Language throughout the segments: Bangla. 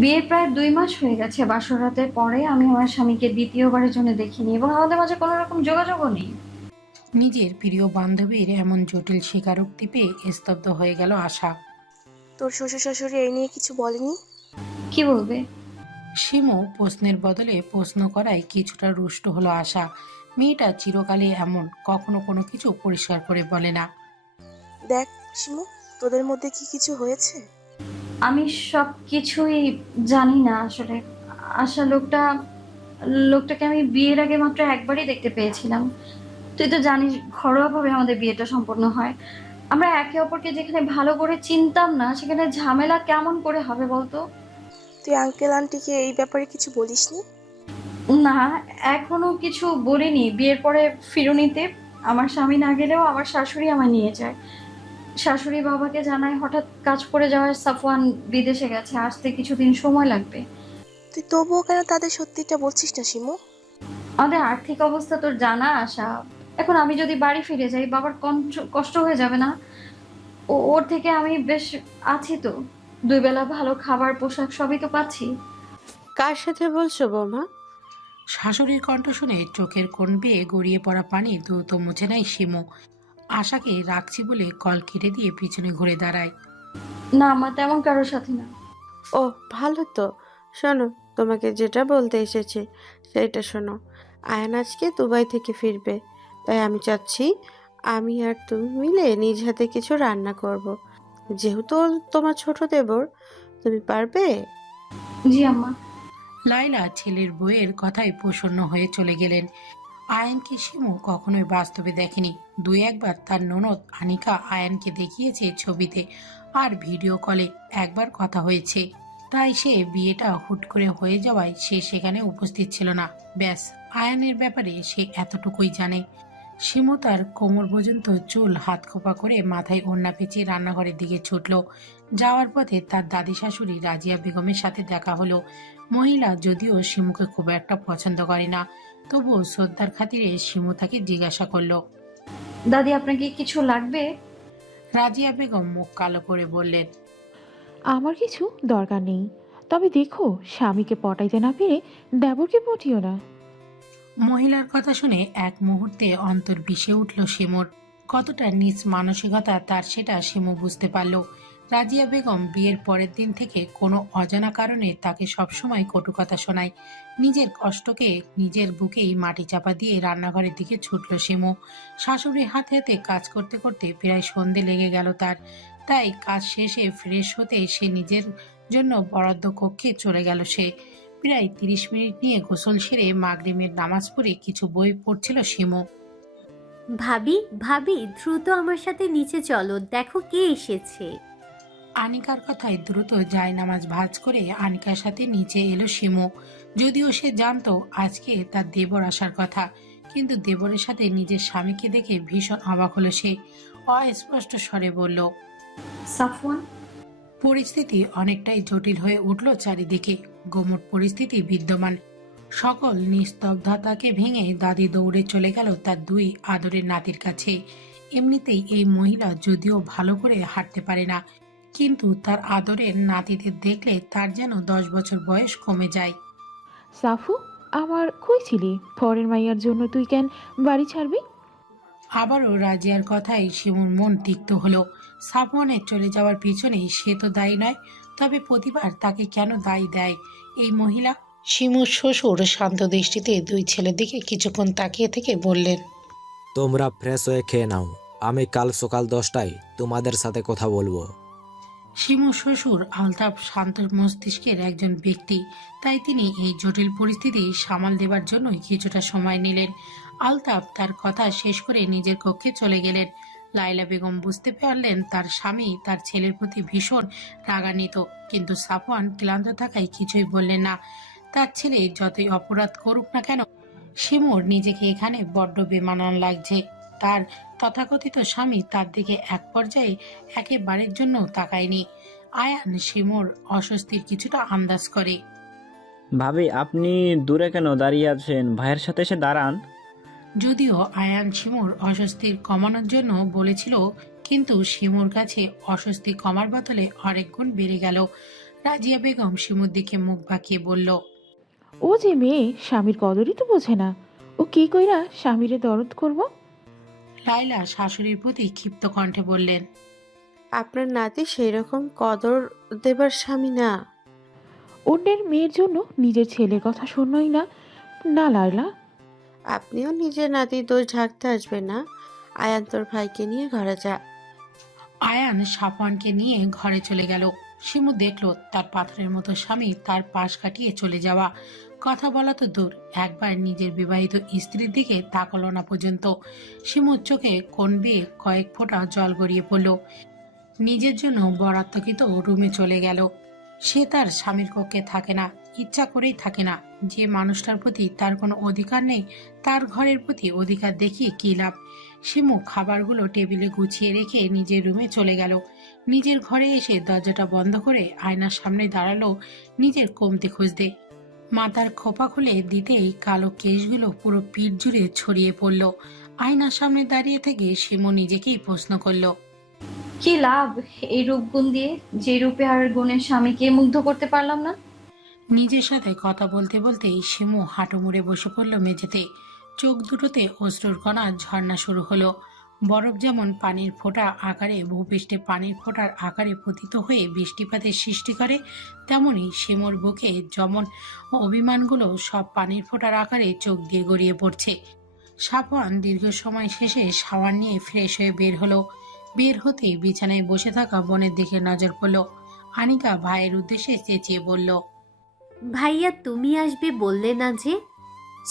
বিয়ের প্রায় 2 মাস হয়ে গেছে। বাসর রাতের পরে আমি আমার স্বামীকে দ্বিতীয়বারের জন্য দেখিনি এবং আমাদের মাঝে কোনো রকম যোগাযোগও নেই। নিজের প্রিয় বান্ধবীর এমন জটিল স্বীকারোক্তি পেয়ে স্তব্ধ হয়ে গেল আশা। তোর শ্বশুর শাশুড়ি এই নিয়ে কিছু বলেনি? কি বলবে? শিমু প্রশ্নের বদলে প্রশ্ন করায় কিছুটা রুষ্ট হলো আশা। মেয়েটা চিরকালই এমন, কখনো কোনো কিছু পরিষ্কার করে বলে না। দেখ শিমু, তোদের মধ্যে কি কিছু হয়েছে? আমি সব কিছুই জানি না আসলে। আশা, লোকটাকে আমি বিয়ের আগে মাত্র একবারই দেখতে পেয়েছিলাম। তুই তো জানিস ঘরোয়াভাবে আমাদের বিয়েটা সম্পন্ন হয়। আমরা একে অপরকে যেখানে ভালো করে চিনতাম না সেখানে ঝামেলা কেমন করে হবে বলতো? তুই আঙ্কেল আন্টিকে এই ব্যাপারে কিছু বলিসনি? না, এখনো কিছু বলিনি। বিয়ের পরে ফিরুনিতে আমার স্বামী না গেলেও আমার শাশুড়ি আমায় নিয়ে যায়। শাশুড়ি বাবাকে জানায় হঠাৎ কাজ পড়ে যাওয়ায় সাফওয়ান বিদেশে গেছে, আসতে কিছুদিন সময় লাগবে। তুই তবুও কেন তাদের সত্যিটা বলছিস না শিমু? আমাদের আর্থিক অবস্থা তোর জানা আশা। এখন আমি যদি বাড়ি ফিরে যাই বাবার কষ্ট হয়ে যাবে না? ওর থেকে আমি বেশ আছি তো। 2 বেলা ভালো খাবার পোশাক সবই তো পাচ্ছি। কার সাথে বলছো বৌমা? শাশুড়ির কণ্ঠ শুনে চোখের কোণ বেয়ে গড়িয়ে পড়া পানি দ্রুত মুছে নেয় শিমু। আশাকে রাখছি বলে কল কেটে দিয়ে পিছনে ঘুরে দাঁড়ায়। না, আমার তেমন কারোর সাথে না। ও, ভালো তো। শোনো, তোমাকে যেটা বলতে এসেছি সেটা শোনো। আয়ান আজকে দুবাই থেকে ফিরবে, তাই আমি চাচ্ছি আমি আর তুমি মিলে নিজ হাতে কিছু রান্না করব। যেহেতু ও তোমার ছোট দেবর, তুমি পারবে? জি আম্মা। লাইলা ছেলের বইয়ের কথায় প্রসন্ন হয়ে চলে গেলেন। আয়ানকে শিমু কখনোই বাস্তবে দেখেনি। 2-1বার তার ননদ আনিকা আয়ানকে দেখিয়েছে ছবিতে আর ভিডিও কলে, একবার কথা হয়েছে। তাই সে বিয়েটা হুট করে হয়ে যাওয়ায় সে সেখানে উপস্থিত ছিল না। ব্যাস, আয়ানের ব্যাপারে সে এতটুকুই জানে। শিমু তার কোমর পর্যন্ত চুল হাত খোপা করে মাথায় ওড়না পেঁচিয়ে রান্নাঘরের দিকে ছুটল। যাওয়ার পথে তার দাদি শাশুড়ি রাজিয়া বেগমের সাথে দেখা হলো। মহিলা যদিও শিমুকে খুব একটা পছন্দ করে না, তবুও শ্রদ্ধার খাতিরে শিমু তাকে জিজ্ঞাসা করলো। দাদি, আপনাকে কিছু লাগবে? রাজিয়া বেগম মুখ কালো করে বললেন, আমার কিছু দরকার নেই, তবে দেখো স্বামীকে পটাইতে না পেরে দেবরকে পটিও না। মহিলার কথা শুনে এক মুহূর্তে অন্তর বিষে উঠল শিমুর। কতটা নিচ মানসিকতা তার সেটা শিমু বুঝতে পারল। রাজিয়া বেগম বিয়ের পরের দিন থেকে কোনো অজানা কারণে তাকে সবসময় কটু কথা শোনায়। নিজের কষ্টকে নিজের বুকেই মাটি চাপা দিয়ে রান্নাঘরের দিকে ছুটল শিমু। শাশুড়ির হাতে হাতে কাজ করতে করতে প্রায় সন্ধে লেগে গেল তার। তাই কাজ শেষে ফ্রেশ হতে সে নিজের জন্য বরাদ্দ কক্ষে চলে গেল। সে প্রায় 30 মিনিট নিয়ে গোসল সেরে মাগরিবের নামাজ পড়ে কিছু বই পড়ছিল শিমু। ভাবি, ভাবি, দ্রুত আমার সাথে নিচে চলো, দেখো কে এসেছে। আনিকার কথায় দ্রুত যায় নামাজ ভাঁজ করে আনিকার সাথে নিচে এলো শিমু। যদিও সে জানতো আজকে তার দেবর আসার কথা, কিন্তু দেবরের সাথে নিজের স্বামীকে দেখে ভীষণ অবাক হলো সে। অস্পষ্ট স্বরে বলল, সাফওয়ান। পরিস্থিতি অনেকটাই জটিল হয়ে উঠল চারিদিকে। গোমট পরিস্থিতি বিদ্যমান। সকল নিস্তব্ধতাকে ভেঙে দাদি দৌড়ে চলে গেল তার 2 আদরের নাতির কাছে। এমনিতেই এই মহিলা যদিও ভালো করে হাঁটতে পারে না, কিন্তু তার আদরের নাতিদের দেখলে তার যেন 10 বছর বয়স কমে যায়। সাফু, আমার কই ছিলি? পরের মাইয়ার জন্য তুই কেন বাড়ি ছাড়বি? আবারও রাজিয়ার কথায় শিমুর মন তিক্ত হলো। সাফওয়ানের চলে যাওয়ার পিছনে সে তো দায়ী নয়, তবে প্রতিবার তাকে কেন দায়ী দেয় এই মহিলা? শিমুর শ্বশুর শান্ত দৃষ্টিতে 2 ছেলের দিকে কিছুক্ষণ তাকিয়ে থেকে বললেন, তোমরা ফ্রেশ হয়ে খেয়ে নাও, আমি কাল সকাল 10টায় তোমাদের সাথে কথা বলবো। শিমুর শ্বশুর আলতাফ শান্ত মস্তিষ্কের একজন ব্যক্তি, তাই তিনি এই জটিল পরিস্থিতি সামাল দেবার জন্যই কিছুটা সময় নিলেন। আলতাফ তার কথা শেষ করে নিজের কক্ষে চলে গেলেন। লাইলা বেগম বুঝতে পারলেন তার স্বামী তার ছেলের প্রতি ভীষণ রাগান্বিত, কিন্তু সাফওয়ান ক্লান্ত থাকায় কিছুই বললেন না। তার ছেলে যতই অপরাধ করুক না কেন, শিমুর নিজেকে এখানে বড্ড বেমানান লাগছে। তার তথাকথিত স্বামী তার দিকে এক পর্যায়ে একেবারের জন্য তাকায়নি। আয়ান শিমুর অস্বস্তির কিছুটা আন্দাজ করে। ভাবি, আপনি দূরে কেন দাঁড়িয়ে আছেন? ভাইয়ের সাথে এসে দাঁড়ান। যদিও আয়ান শিমুর অস্বস্তির কমানোর জন্য বলেছিল, কিন্তু শিমুর কাছে অস্বস্তি কমার বদলে আরেক গুণ বেড়ে গেল। রাজিয়া বেগম শিমুর দিকে মুখ বাঁকিয়ে বলল, ও যে মেয়ে স্বামীর কদরই তো বোঝে না, ও কি কইরা স্বামীরে দরদ করব? লাইলা শাশুড়ির প্রতি ক্ষিপ্ত কণ্ঠে বললেন, আপনার নাতি সেই রকম কদর দেবার স্বামী না। অন্যের মেয়ের জন্য নিজের ছেলের কথা শুননই না। না লাইলা, আপনিও নিজের নাতির দোষ ঢাকতে আসবেন না। আয়ান তোর ভাইকে নিয়ে ঘরে যা। আয়ান সাফওয়ানকে নিয়ে ঘরে চলে গেল। শিমু দেখল তার পাথরের মতো স্বামী তার পাশ কাটিয়ে চলে যাওয়া। কথা বলা তো দূর, একবার নিজের বিবাহিত স্ত্রীর দিকে তাকালো না পর্যন্ত। শিমুর চোখে কোন বেয়ে কয়েক ফোঁটা জল গড়িয়ে পড়ল। নিজের জন্য বরাত্মকৃত রুমে চলে গেল। সে তার স্বামীর কক্ষে থাকে না, ইচ্ছা করেই থাকে না। যে মানুষটার প্রতি তার কোনো অধিকার নেই, তার ঘরের প্রতি অধিকার দেখিয়ে কী লাভ। শিমু খাবারগুলো টেবিলে গুছিয়ে রেখে নিজের রুমে চলে গেল। নিজের ঘরে এসে দরজাটা বন্ধ করে আয়নার সামনে দাঁড়ালো নিজের কমতে খুঁজতে। মাথার খোপা খুলে দিতেই কালো কেশগুলো পুরো পিঠ জুড়ে ছড়িয়ে পড়ল। আয়নার সামনে দাঁড়িয়ে থেকে শিমু নিজেকেই প্রশ্ন করলো, কি লাভ এই রূপগুণ দিয়ে, যে রূপে আর গুণের স্বামীকে মুগ্ধ করতে পারলাম না? নিজের সাথে কথা বলতে বলতেই শিমু হাঁটু মুড়ে বসে পড়ল মেঝেতে। চোখ দুটোতে অশ্রুর কণা ঝর্ণা শুরু হলো। বরফ যেমন পানির ফোঁটা আকারে ভূপৃষ্ঠে পানির ফোঁটার আকারে পতিত হয়ে বৃষ্টিপাতের সৃষ্টি করে, তেমনি শিমুর বুকে যেমন অভিমানগুলো সব পানির ফোঁটার আকারে চোখ দিয়ে গড়িয়ে পড়ছে। সাফওয়ান দীর্ঘ সময় শেষে শাওয়ার নিয়ে ফ্রেশ হয়ে বের হলো। বের হতেই বিছানায় বসে থাকা বোনের দিকে নজর পড়ল। আনিকা ভাইয়ের উদ্দেশ্যে চেঁচিয়ে বলল, ভাইয়া তুমি আসবে বললে না যে?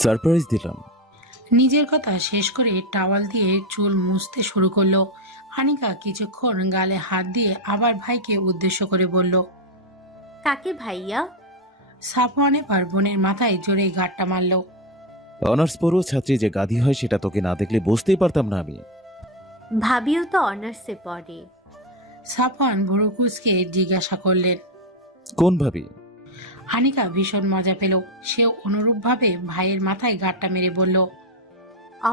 সারপ্রাইজ দিলাম। নিজের কথা শেষ করে টাওয়াল দিয়ে চুল মুছতে শুরু করলো। আনিকা কিছুক্ষণ গালে হাত দিয়ে আবার ভাইকে উদ্দেশ্য করে বলল, কাকে ভাইয়া? সাফওয়ান এবার বোনের মাথায় জোরে গাঁটটা মারল। অনার্স পড়ুয়া ছাত্রী যে গাধি হয় সেটা তোকে না দেখলে বুঝতেই পারতাম না আমি। ভাবিও তো অনার্সে পড়ে। সাফওয়ান ভুরু কুঁচকে জিজ্ঞাসা করলেন। কোন ভাবি? আনিকা ভীষণ মজা পেল। সেও অনুরূপভাবে ভাইয়ের মাথায় গাঁটটা মেরে বলল,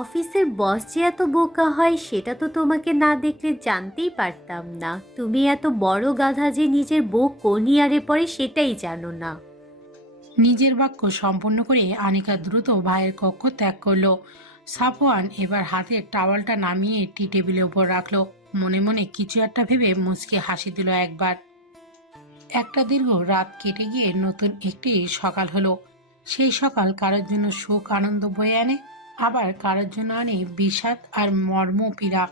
অফিসের বস যে এত বোকা হয় সেটা তো তোমাকে না দেখলে জানতেই পারতাম না। তুমি এত বড় গাধা যে নিজের বউ কোন ইয়ারে পড়ে সেটাই জানো না। নিজের বাক্য সম্পন্ন করে আনিকা দ্রুত ভাইয়ের কক্ষ ত্যাগ করলো। সাফওয়ান এবার হাতের টাওয়ালটা নামিয়ে টি টেবিলের উপর রাখলো। মনে মনে কিছু একটা ভেবে মুচকে হাসি দিল একবার। একটা দীর্ঘ রাত কেটে গিয়ে নতুন একটি সকাল হলো। সেই সকাল কারোর জন্য সুখ আনন্দ বয়ে আনে, আবার কারোর জন্য আনে বিষাদ আর মর্ম পীড়া।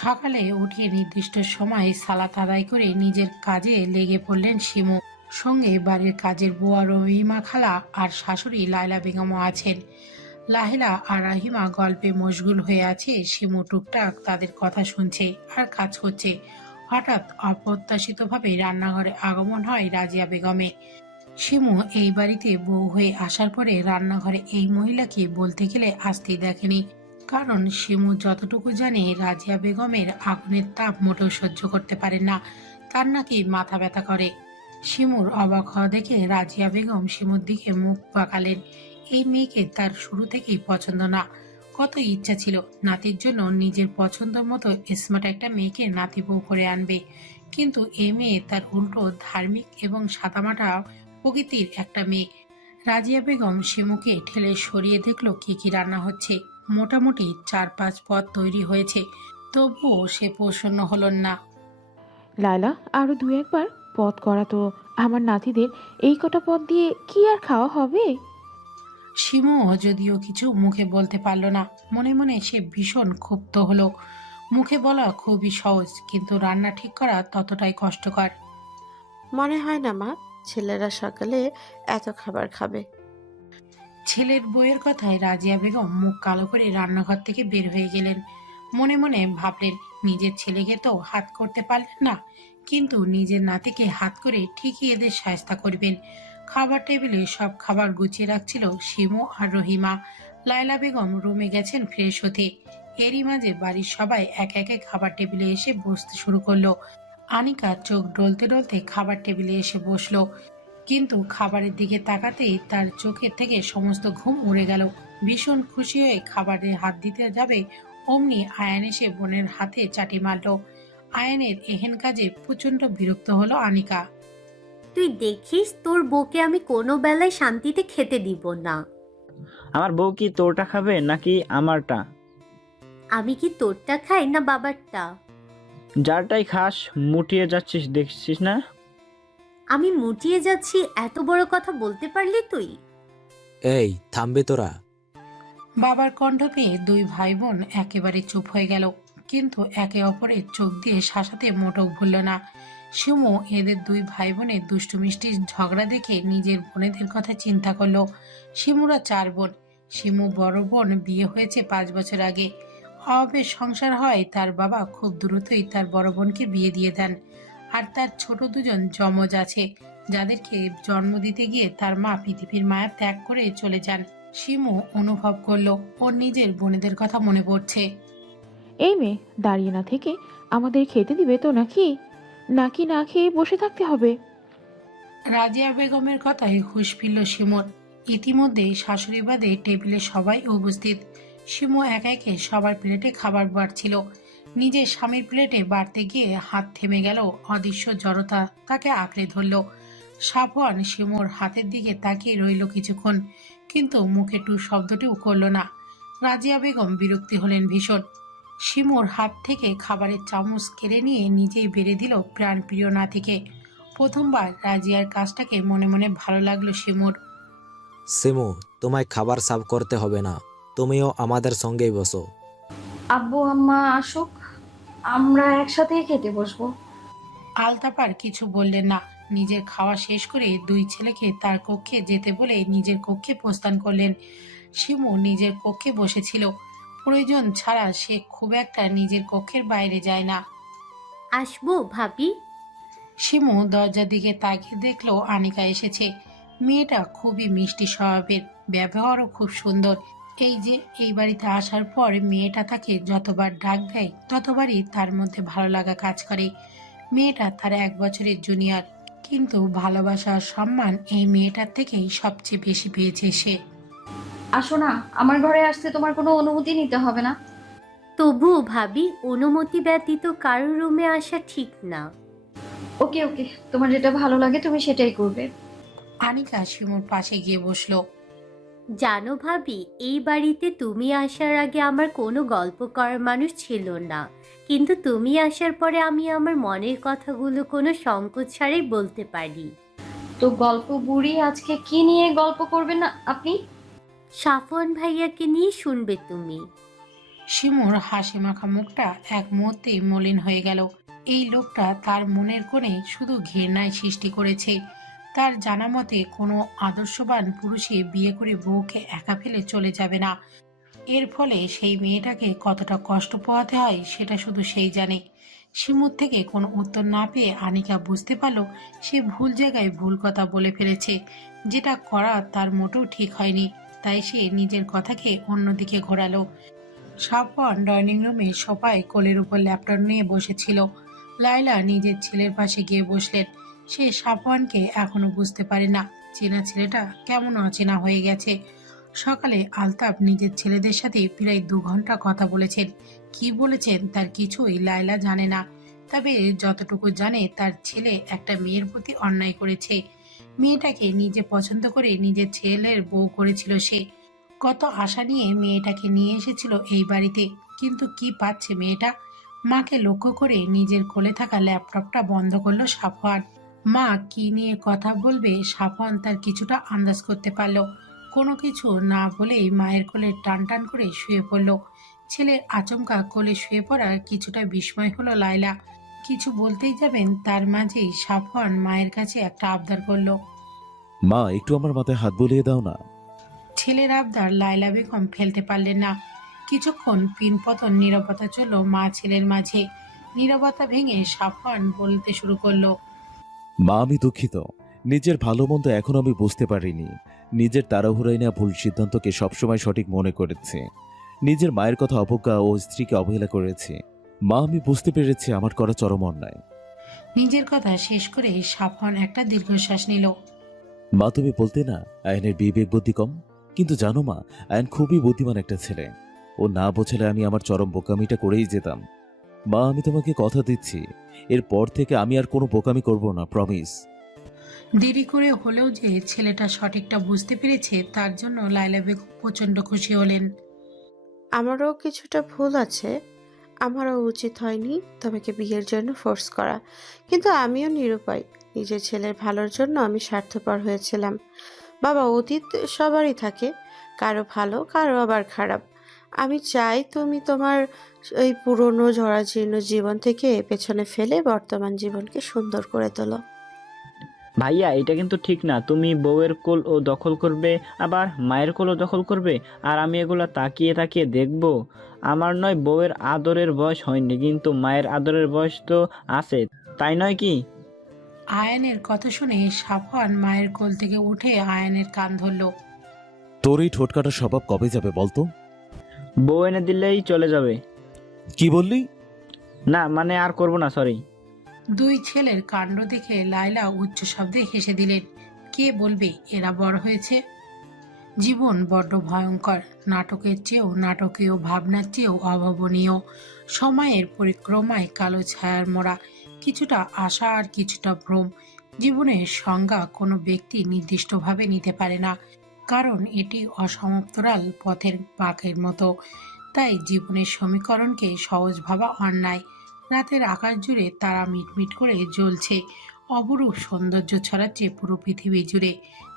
সকালে উঠিয়ে নির্দিষ্ট সময়ে সালাত আদায় করে নিজের কাজে লেগে পড়লেন শিমু। সঙ্গে বাড়ির কাজের বুয়া রহিমা খালা আর শাশুড়ি লায়লা বেগমও আছেন। লাহিলা আর রাহিমা গল্পে মশগুল হয়ে আছে। শিমু টুকটাক তাদের কথা শুনছে আর কাজ করছে। হঠাৎ অপ্রত্যাশিতভাবে রান্নাঘরে আগমন হয় রাজিয়া বেগমে। শিমু এই বাড়িতে বউ হয়ে আসার পরে রান্নাঘরে এই মহিলাকে বলতে গেলে আসতেই দেখেনি। কারণ শিমু যতটুকু জানে রাজিয়া বেগমের আগুনের তাপ মোটেও সহ্য করতে পারে না, তার নাকি মাথা ব্যথা করে। শিমুর অবাক হওয়া দেখে রাজিয়া বেগম শিমুর দিকে মুখ বাঁকালেন। এই মেয়েকে তার শুরু থেকেই পছন্দ না। কত ইচ্ছা ছিল নাতির জন্য নিজের পছন্দ মতো স্মার্ট একটা মেয়েকে নাতি বউ করে আনবে, কিন্তু এই মেয়ে তার উল্টো ধার্মিক এবং সাদামাটা প্রকৃতির একটা মেয়ে। রাজিয়া বেগম শিমুকে ঠেলে সরিয়ে দেখলো কি কি রান্না হচ্ছে। মোটামুটি 4-5 পদ তৈরি হয়েছে, তবুও সে প্রসন্ন হল না। লায়লা, আরো দু একবার পদ করা তো। আমার নাতিদের এই কটা পদ দিয়ে কি আর খাওয়া হবে? শিমুও যদিও কিছু মুখে বলতে পারল না। মনে মনে সে ভীষণ ক্ষুব্ধ হলো। মুখে বলা খুবই সহজ, কিন্তু রান্না ঠিক করা ততটাই কষ্টকর। মনে হয় না মা ছেলেরা সকালে এত খাবার খাবে। ছেলের বইয়ের কথায় রাজিয়া বেগম মুখ কালো করে রান্নাঘর থেকে বের হয়ে গেলেন। মনে মনে ভাবলেন নিজের ছেলেকে তো হাত করতে পারলেন না, কিন্তু নিজের নাতিকে হাত করে ঠিকই এদের শায়েস্তা করবেন। খাবার টেবিলে সব খাবার গুছিয়ে রাখছিল শিমু আর রহিমা। লায়লা বেগম রুমে গেছেন ফ্রেশ হতে। এরই মাঝে বাড়ির সবাই এক একে খাবার টেবিলে এসে বসতে শুরু করলো। আনিকা চোখ ডলতে ডলতে খাবার টেবিলে এসে বসলো, কিন্তু খাবারের দিকে তাকাতেই তার চোখের থেকে সমস্ত ঘুম উড়ে গেল। ভীষণ খুশি হয়ে খাবারে হাত দিতে যাবে, অমনি আয়ান এসে বোনের হাতে চাটি মারল। আয়ানের এহেন কাজে প্রচন্ড বিরক্ত হলো আনিকা। তুই দেখিস তোর বউকে আমি কোনো বেলায় শান্তিতে খেতে দিব না। আমার বউ কি তোরটা খাবে নাকি আমারটা? আমি কি তোরটা খাই না বাবারটা? যারটাই খাস মুটিয়ে যাচ্ছিস দেখছিস না? আমি মুটিয়ে যাচ্ছি এত বড় কথা বলতে পারলি তুই? এই থামবি তোরা? বাবার কণ্ঠ পেয়ে দুই ভাই বোন একেবারে চুপ হয়ে গেল, কিন্তু একে অপরের চোখ দিয়ে শাসাতে মোটেও ভুলল না। শিমু এদের দুই ভাই বোনের দুষ্টু মিষ্টির ঝগড়া দেখে নিজের বোনেদের কথা চিন্তা করলো। শিমুরা 4 বোন। শিমু বড় বোন, বিয়ে হয়েছে 5 বছর আগে। অভাবের সংসার হয় তার বাবা খুব দ্রুতই তার বড় বোনকে বিয়ে দিয়ে দেন। আর তার ছোট দুজন যমজ আছে, যাদেরকে জন্ম দিতে গিয়ে তার মা পৃথিবীর মায়া ত্যাগ করে চলে যান। শিমু অনুভব করলো ওর নিজের বোনেদের কথা মনে পড়ছে। এই মেয়ে, দাঁড়িয়ে না থেকে আমাদের খেতে দিবে তো নাকি নাকি না খেয়ে বসে থাকতে হবে? রাজিয়া বেগমের কথায় হুঁশ ফিরল শিমুর। ইতিমধ্যে শাশুড়ি বাদে টেবিলে সবাই উপস্থিত। শিমু একা একে সবার প্লেটে খাবার বাড়ছিল। নিজের স্বামীর প্লেটে বাড়তে গিয়ে হাত থেমে গেল। অদৃশ্য জড়তা তাকে আঁকড়ে ধরল। সাফওয়ান শিমুর হাতের দিকে তাকিয়ে রইল কিছুক্ষণ, কিন্তু মুখে টু শব্দটিও করল না। রাজিয়া বেগম বিরক্তি হলেন ভীষণ। শিমুর হাত থেকে খাবারের চামচ কেড়ে নিয়ে নিজেই বেড়ে দিল প্রাণপ্রিয় নাতিকে। প্রথমবার রাজিয়ার কাজটাকে মনে মনে ভালো লাগলো শিমুর। সিমু, তোমায় খাবার সার্ভ করতে হবে না, তুমিও আমাদের সঙ্গেই বসো। আব্বু আম্মা আসুক, আমরা একসাথেই খেতে বসবো। আলতাপার কিছু বললেন না। নিজের খাওয়া শেষ করে দুই ছেলেকে তার কক্ষে যেতে বলে নিজের কক্ষে প্রস্থান করলেন। শিমু নিজের কক্ষে বসেছিল। প্রয়োজন ছাড়া সে খুব একটা নিজের কক্ষের বাইরে যায় না। আসবো ভাবি? শিমু দরজার দিকে তাকিয়ে দেখলো আনিকা এসেছে। মেয়েটা খুবই মিষ্টি স্বভাবের, ব্যবহারও খুব সুন্দর। এই যে এই বাড়িতে আসার পর মেয়েটা তাকে যতবার ডাক দেয় ততবারই তার মধ্যে ভালো লাগা কাজ করে। মেয়েটা তার 1 বছরের জুনিয়র, কিন্তু ভালোবাসা আর সম্মান এই মেয়েটার থেকেই সবচেয়ে বেশি পেয়েছে সে। আসো না, আমার ঘরে আসতে তোমার কোনো অনুমতি নিতে হবে না। তবুও ভাবি, অনুমতি ব্যতীত কারোর রুমে আসা ঠিক না। ওকে ওকে, তোমার যেটা ভালো লাগে তুমি সেটাই করবে। আনিকা শিমুর পাশে গিয়ে বসলো। জানো ভাবি, এই বাড়িতে তুমি আসার আগে আমার কোনো গল্প করার মানুষ ছিল না, কিন্তু তুমি আসার পরে আমি আমার মনের কথাগুলো কোনো সংকোচ ছাড়াই বলতে পারি। তো গল্প বুড়ি, আজকে কি নিয়ে গল্প করবেন না আপনি? সাফওয়ান ভাইয়াকে নিয়ে শুনবে তুমি। শিমুর হাসি মাখা মুখটা এক মুহূর্তেই মলিন হয়ে গেল। এই লোকটা তার মনের কোণে শুধু ঘৃণায় সৃষ্টি করেছে। তার জানা মতে কোনো আদর্শবান পুরুষে বিয়ে করে বউকে একা ফেলে চলে যাবে না। এর ফলে সেই মেয়েটাকে কতটা কষ্ট পোহাতে হয় সেটা শুধু সেই জানে। শিমুর থেকে কোনো উত্তর না পেয়ে আনিকা বুঝতে পারল সে ভুল জায়গায় ভুল কথা বলে ফেলেছে। যেটা করা তার মোটেও ঠিক হয়নি। তাই সে নিজের কথাকে অন্যদিকে ঘোরালো। সাফওয়ান ডাইনিং রুমে সোফায় কোলের উপর ল্যাপটপ নিয়ে বসেছিল। লায়লা নিজের ছেলের পাশে গিয়ে বসলেন। সে সাফওয়ানকে এখনো বুঝতে পারে না। চেনা ছেলেটা কেমন অচেনা হয়ে গেছে। সকালে আলতাফ নিজের ছেলেদের সাথে প্রায় 2 ঘন্টা কথা বলেছেন। কি বলেছেন তার কিছুই লায়লা জানে না। তবে যতটুকু জানে তার ছেলে একটা মেয়ের প্রতি অন্যায় করেছে। মেয়েটাকে নিজে পছন্দ করে নিজের ছেলের বউ করেছিল সে। কত আশা নিয়ে মেয়েটাকে নিয়ে এসেছিল এই বাড়িতে, কিন্তু কি পাচ্ছে মেয়েটা? মাকে লক্ষ্য করে নিজের কোলে থাকা ল্যাপটপটা বন্ধ করলো সাফওয়ান। মা কি নিয়ে কথা বলবে সাফওয়ান তার কিছুটা আন্দাজ করতে পারল। কোনো কিছু না বলেই মায়ের কোলে টান টান করে শুয়ে পড়ল। ছেলের আচমকা কোলে শুয়ে পড়ার কিছুটা বিস্ময় হলো লায়লা। কিছু বলতেই যাবেন তার মাঝেই সাফওয়ান মায়ের কাছে একটা আবদার করলো। মা, একটু আমার মাথায় হাত বুলিয়ে দাও না। ছেলের আবদার লায়লা বেগম ফেলতে পারলেন না। কিছুক্ষণ পিনপতন নীরবতা চলল মা ছেলের মাঝে। নীরবতা ভেঙে সাফওয়ান বলতে শুরু করলো। মা, আমি দুঃখিত। নিজের ভালো মন্দ এখনো আমি বুঝতে পারিনি। নিজের তাড়াহুড়োয় নেওয়া ভুল সিদ্ধান্তকে সবসময় সঠিক মনে করেছি। নিজের মায়ের কথা অবজ্ঞা ও স্ত্রীকে অবহেলা করেছি। মা, আমি বুঝতে পেরেছি আমার করা চরম অন্যায়। নিজের কথা শেষ করে সাফওয়ান একটা দীর্ঘশ্বাস নিল। মা, তুমি বলতে না আয়নের বিবেক বুদ্ধি কম, কিন্তু জানো মা, আয়ন খুবই বুদ্ধিমান একটা ছেলে। ও না বোঝালে আমি আমার চরম বোকামিটা করেই যেতাম। মা, আমি তোমাকে কথা দিচ্ছি, এরপর থেকে আমি আর কোনো বোকামি করব না, প্রমিস। দেরি করে হলেও যে ছেলেটা সঠিকটা বুঝতে পেরেছে তার জন্য লায়লা বেগম প্রচন্ড খুশি হলেন। আমারও কিছুটা ভুল আছে। আমারও উচিত হয়নি তোমাকে বিয়ের জন্য ফোর্স করা, কিন্তু আমিও নিরুপায়। নিজের ছেলের ভালোর জন্য আমি স্বার্থপর হয়েছিলাম। বাবা, অতীত সবারই থাকে, কারো ভালো কারো আবার খারাপ। আমি চাই তুমি তোমার এই পুরনো জরাজীর্ণ জীবন থেকে পেছনে ফেলে বর্তমান জীবনকে সুন্দর করে তোলো। ভাইয়া, এটা কিন্তু ঠিক না। তুমি বউয়ের কোল ও দখল করবে, আবার মায়ের কোলও দখল করবে, আর আমি এগুলা তাকিয়ে তাকিয়ে দেখবো? আমার নয় বউয়ের আদরের বয়স হয়নি, কিন্তু মায়ের আদরের বয়স তো আছে, তাই নয় কি? আয়ানের কথা শুনে সাফওয়ান মায়ের কোল থেকে উঠে আয়ানের কান ধরল। তোর এই ঠোঁটকাটা স্বভাব কবে যাবে বলতো? বউ এনে দিলেই চলে যাবে। কি বললি? না মানে আর করবো না, সরি। দুই ছেলের কাণ্ড দেখে লায়লা উচ্চ শব্দে হেসে দিলেন। কে বলবে এরা বড় হয়েছে? জীবন বড্ড ভয়ঙ্কর, নাটকের চেয়েও নাটকীয়, ভাবনার চেয়েও অভাবনীয়। সময়ের পরিক্রমায় কালো ছায়ার মোড়া, কিছুটা আশা আর কিছুটা ভ্রম। জীবনের সংজ্ঞা কোনো ব্যক্তি নির্দিষ্টভাবে নিতে পারে না, কারণ এটি অসমাপ্তরাল পথের বাঁকের মতো। তাই জীবনের সমীকরণকে সহজ ভাবা অন্যায়। রাতের আকাশ জুড়ে তারা মিটমিট করে জ্বলছে, অপরূপ সৌন্দর্য ছড়াচ্ছে পুরো পৃথিবী জুড়ে।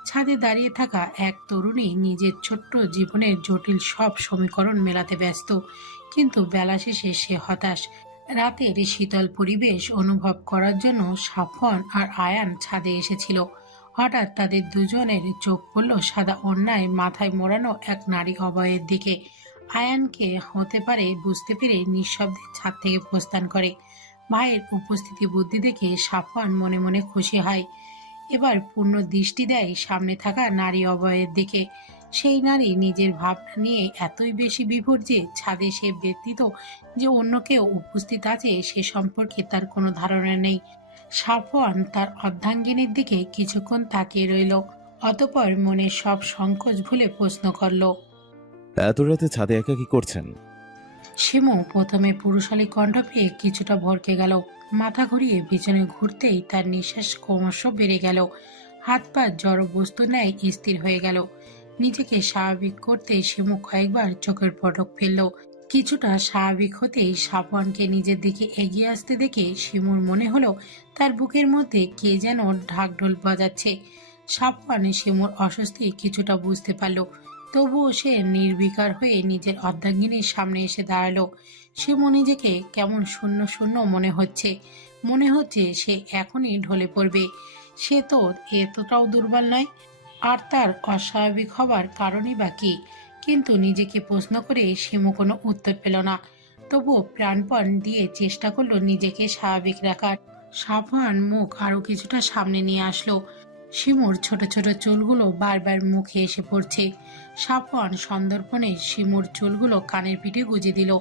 ছাদে দাঁড়িয়ে থাকা এক তরুণী নিজের ছোট্ট জীবনের জটিল সব সমীকরণ মেলাতে ব্যস্ত, কিন্তু বেলা শেষে সে হতাশ। রাতের শীতল পরিবেশ অনুভব করার জন্য সাফওয়ান আর আয়ান ছাদে এসেছিল। হঠাৎ তাদের দুজনের চোখ পড়ল সাদা ওড়নায় মাথায় মোড়ানো এক নারী অবয়বের দিকে। আয়ানকে হতে পারে বুঝতে পেরে নিঃশব্দে ছাদ থেকে প্রস্থান করে। ভাইয়ের উপস্থিতি বুদ্ধি দেখে সাফওয়ান মনে মনে খুশি হয়। এবার পূর্ণ দৃষ্টি দেয় সামনে থাকা নারী অবয়বের দিকে। সেই নারী নিজের ভাবনা নিয়ে এতই বেশি বিভোর যে ছাদে সে ব্যতীত যে অন্য কেউ উপস্থিত আছে সে সম্পর্কে তার কোনো ধারণা নেই। সাফওয়ান তার অর্ধাঙ্গিনীর দিকে কিছুক্ষণ তাকিয়ে রইল, অতঃপর মনের সব সংকোচ ভুলে প্রশ্ন করল। এত রাতে ছাদে একা কি করছেন? শিমু প্রথমে পুরুষালী কণ্ঠ পেয়ে কিছুটা ভরকে গেল। মাথা ঘুরিয়ে পিছনে ঘুরতেই তার নিঃশ্বাস ক্রমশ বেড়ে গেল, হাত পা জড় বস্তু ন্যায় স্থির হয়ে গেল। নিজেকে স্বাভাবিক করতে শিমু কয়েকবার চোখের পলক ফেলল। কিছুটা স্বাভাবিক হতেই সাফওয়ানকে নিজের দিকে এগিয়ে আসতে দেখে শিমুর মনে হলো তার বুকের মধ্যে কে যেন ঢাকঢোল বাজাচ্ছে। সাফওয়ান শিমুর অস্বস্তি কিছুটা বুঝতে পারল, তবুও সে নির্বিকার হয়ে নিজের অর্ধাঙ্গিনীর সামনে এসে দাঁড়ালো। শিমু নিজেকে কেমন শূন্য শূন্য মনে হচ্ছে সে এখনই ঢলে পড়বে। সে তো এতটাও দুর্বল নয়, আর তার অস্বাভাবিক হবার কারণই বা কি? কিন্তু নিজেকে প্রশ্ন করে শিমু কোনো উত্তর পেল না। তবুও প্রাণপণ দিয়ে চেষ্টা করলো নিজেকে স্বাভাবিক রাখার। সাফওয়ান মুখ আরো কিছুটা সামনে নিয়ে আসলো। শিমুর ছোট ছোট চুলগুলো বারবার মুখে এসে পড়ছে। সাফওয়ান সন্দর্পণে শিমুর চুলগুলো কানের পিঠে গুজে দিল।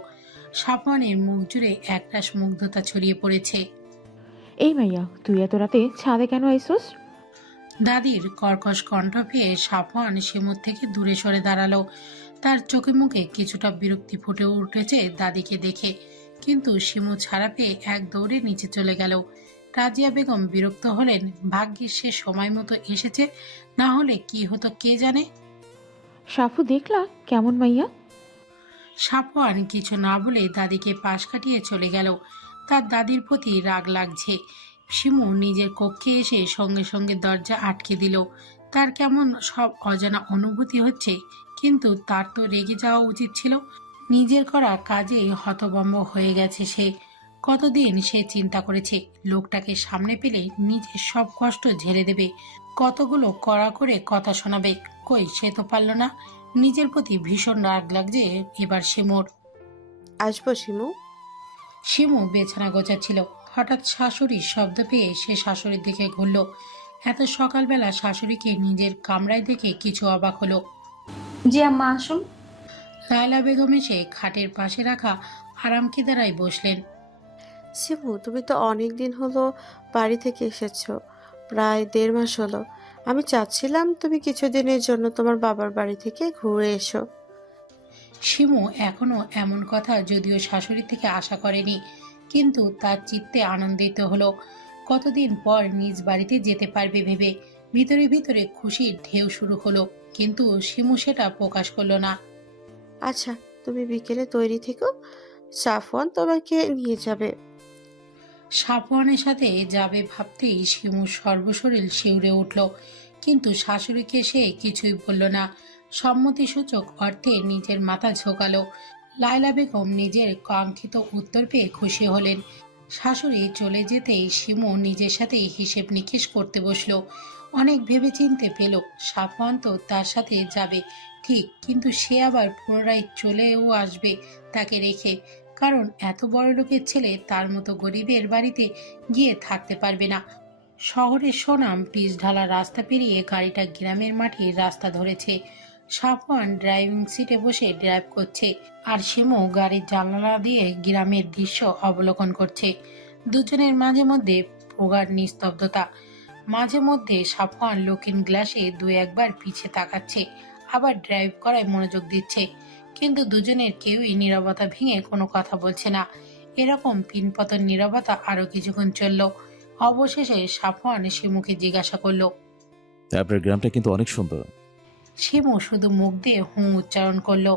সাফওয়ানের মুখ জুড়ে একরাশ মুগ্ধতা ছড়িয়ে পড়েছে। এই মাইয়া, তুই এত রাতে ছাদে কেন আইসোস? দাদির কর্কশ কণ্ঠ পেয়ে সাফওয়ান শিমুর থেকে দূরে সরে দাঁড়ালো। তার চোখে মুখে কিছুটা বিরক্তি ফুটে উঠেছে দাদিকে দেখে, কিন্তু শিমু ছাড়া পেয়ে এক দৌড়ে নিচে চলে গেল। রাজিয়া বেগম বিরক্ত হলেন, ভাগ্যিস সে সময় মতো এসেছে, না হলে কি হতো কে জানে। সাফু, দেখলা কেমন মাইয়া? সাফওয়ান কিছু না বলে দাদিকে পাশ কাটিয়ে চলে গেল। তার দাদির প্রতি রাগ লাগছে। শিমু নিজের কক্ষে এসে সঙ্গে সঙ্গে দরজা আটকে দিল। তার কেমন সব অজানা অনুভূতি হচ্ছে, কিন্তু তার তো রেগে যাওয়া উচিত ছিল। নিজের করা কাজে হতভম্ব হয়ে গেছে সে। কতদিন সে চিন্তা করেছে লোকটাকে সামনে পেলে নিজের সব কষ্ট ঝেড়ে দেবে, কতগুলো কড়া করে কথা শোনাবে। কই, সে তো পারল না। নিজের প্রতি ভীষণ রাগ লাগছে এবার শিমুর। আসবো শিমু? শিমু বিছানা গোছাচ্ছিল, হঠাৎ শাশুড়ির শব্দ পেয়ে সে শাশুড়ির দিকে ঘুরল। এত সকালবেলা শাশুড়িকে নিজের কামরায় দেখে কিছু অবাক হলো। জি আম্মা, আসুন। লায়লা বেগম এসে খাটের পাশে রাখা আরামকেদারায় বসলেন। শিমু, তুমি তো অনেক দিন হলো বাড়ি থেকে এসেছো, প্রায় 1.5 মাস হলো। আমি চাচ্ছিলাম তুমি কিছুদিনের জন্য তোমার বাবার বাড়ি থেকে ঘুরে এসো। শিমু এখনো এমন কথা যদিও শাশুড়ি থেকে আশা করেনি, কিন্তু তার চিত্তে আনন্দিত হলো। কতদিন পর নিজ বাড়িতে যেতে পারবে ভেবে ভিতরে ভিতরে খুশির ঢেউ শুরু হলো, কিন্তু শিমু সেটা প্রকাশ করলো না। আচ্ছা, তুমি বিকেলে তৈরি থেকো, সাফওয়ান তোমাকে নিয়ে যাবে। সাফওয়ানের সাথে যাবে ভাবতেই শিমুর সর্বশরীর শিউরে উঠল, কিন্তু শাশুড়িকে সে কিছুই বলল না। সম্মতিসূচক অর্থে নিজের মাথা ঝোঁকালো। লায়লা বেগম নিজের কাঙ্ক্ষিত উত্তর পেয়ে খুশি হলেন। শাশুড়ি চলে যেতেই শিমু নিজের সাথে হিসেব নিকেশ করতে বসলো। অনেক ভেবেচিন্তে পেল সাফওয়ান তো তার সাথে যাবে ঠিক, কিন্তু সে আবার পুনরায় চলেও আসবে তাকে রেখে, কারণ এত বড় লোকের ছেলে তার মতো গরিবের বাড়িতে গিয়ে থাকতে পারবে না। শহরের সুনাম পিচ ঢালা রাস্তা পেরিয়ে গাড়িটা গ্রামের মাটির রাস্তা ধরেছে। সাফওয়ান ড্রাইভিং সিটে বসে ড্রাইভ করছে, আর শিমু গাড়ির জানালা দিয়ে গ্রামের দৃশ্য অবলোকন করছে। দুজনের মাঝে মধ্যে প্রগাঢ় নিস্তব্ধতা। মাঝে মধ্যে সাফওয়ান লুকিং গ্লাসে দু একবার পিছে তাকাচ্ছে, আবার ড্রাইভ করায় মনোযোগ দিচ্ছে, কিন্তু দুজনের কেউই নীরবতা ভেঙে কোনো কথা বলছে না। এরকম পিনপতন নীরবতা আরো কিছুক্ষণ চলল। অবশেষে সাফওয়ান শিমুকে জিজ্ঞাসা করলো। আপনার গ্রামটা কিন্তু অনেক সুন্দর। শিমু শুধু মুখ দিয়ে হুঁ উচ্চারণ করলো।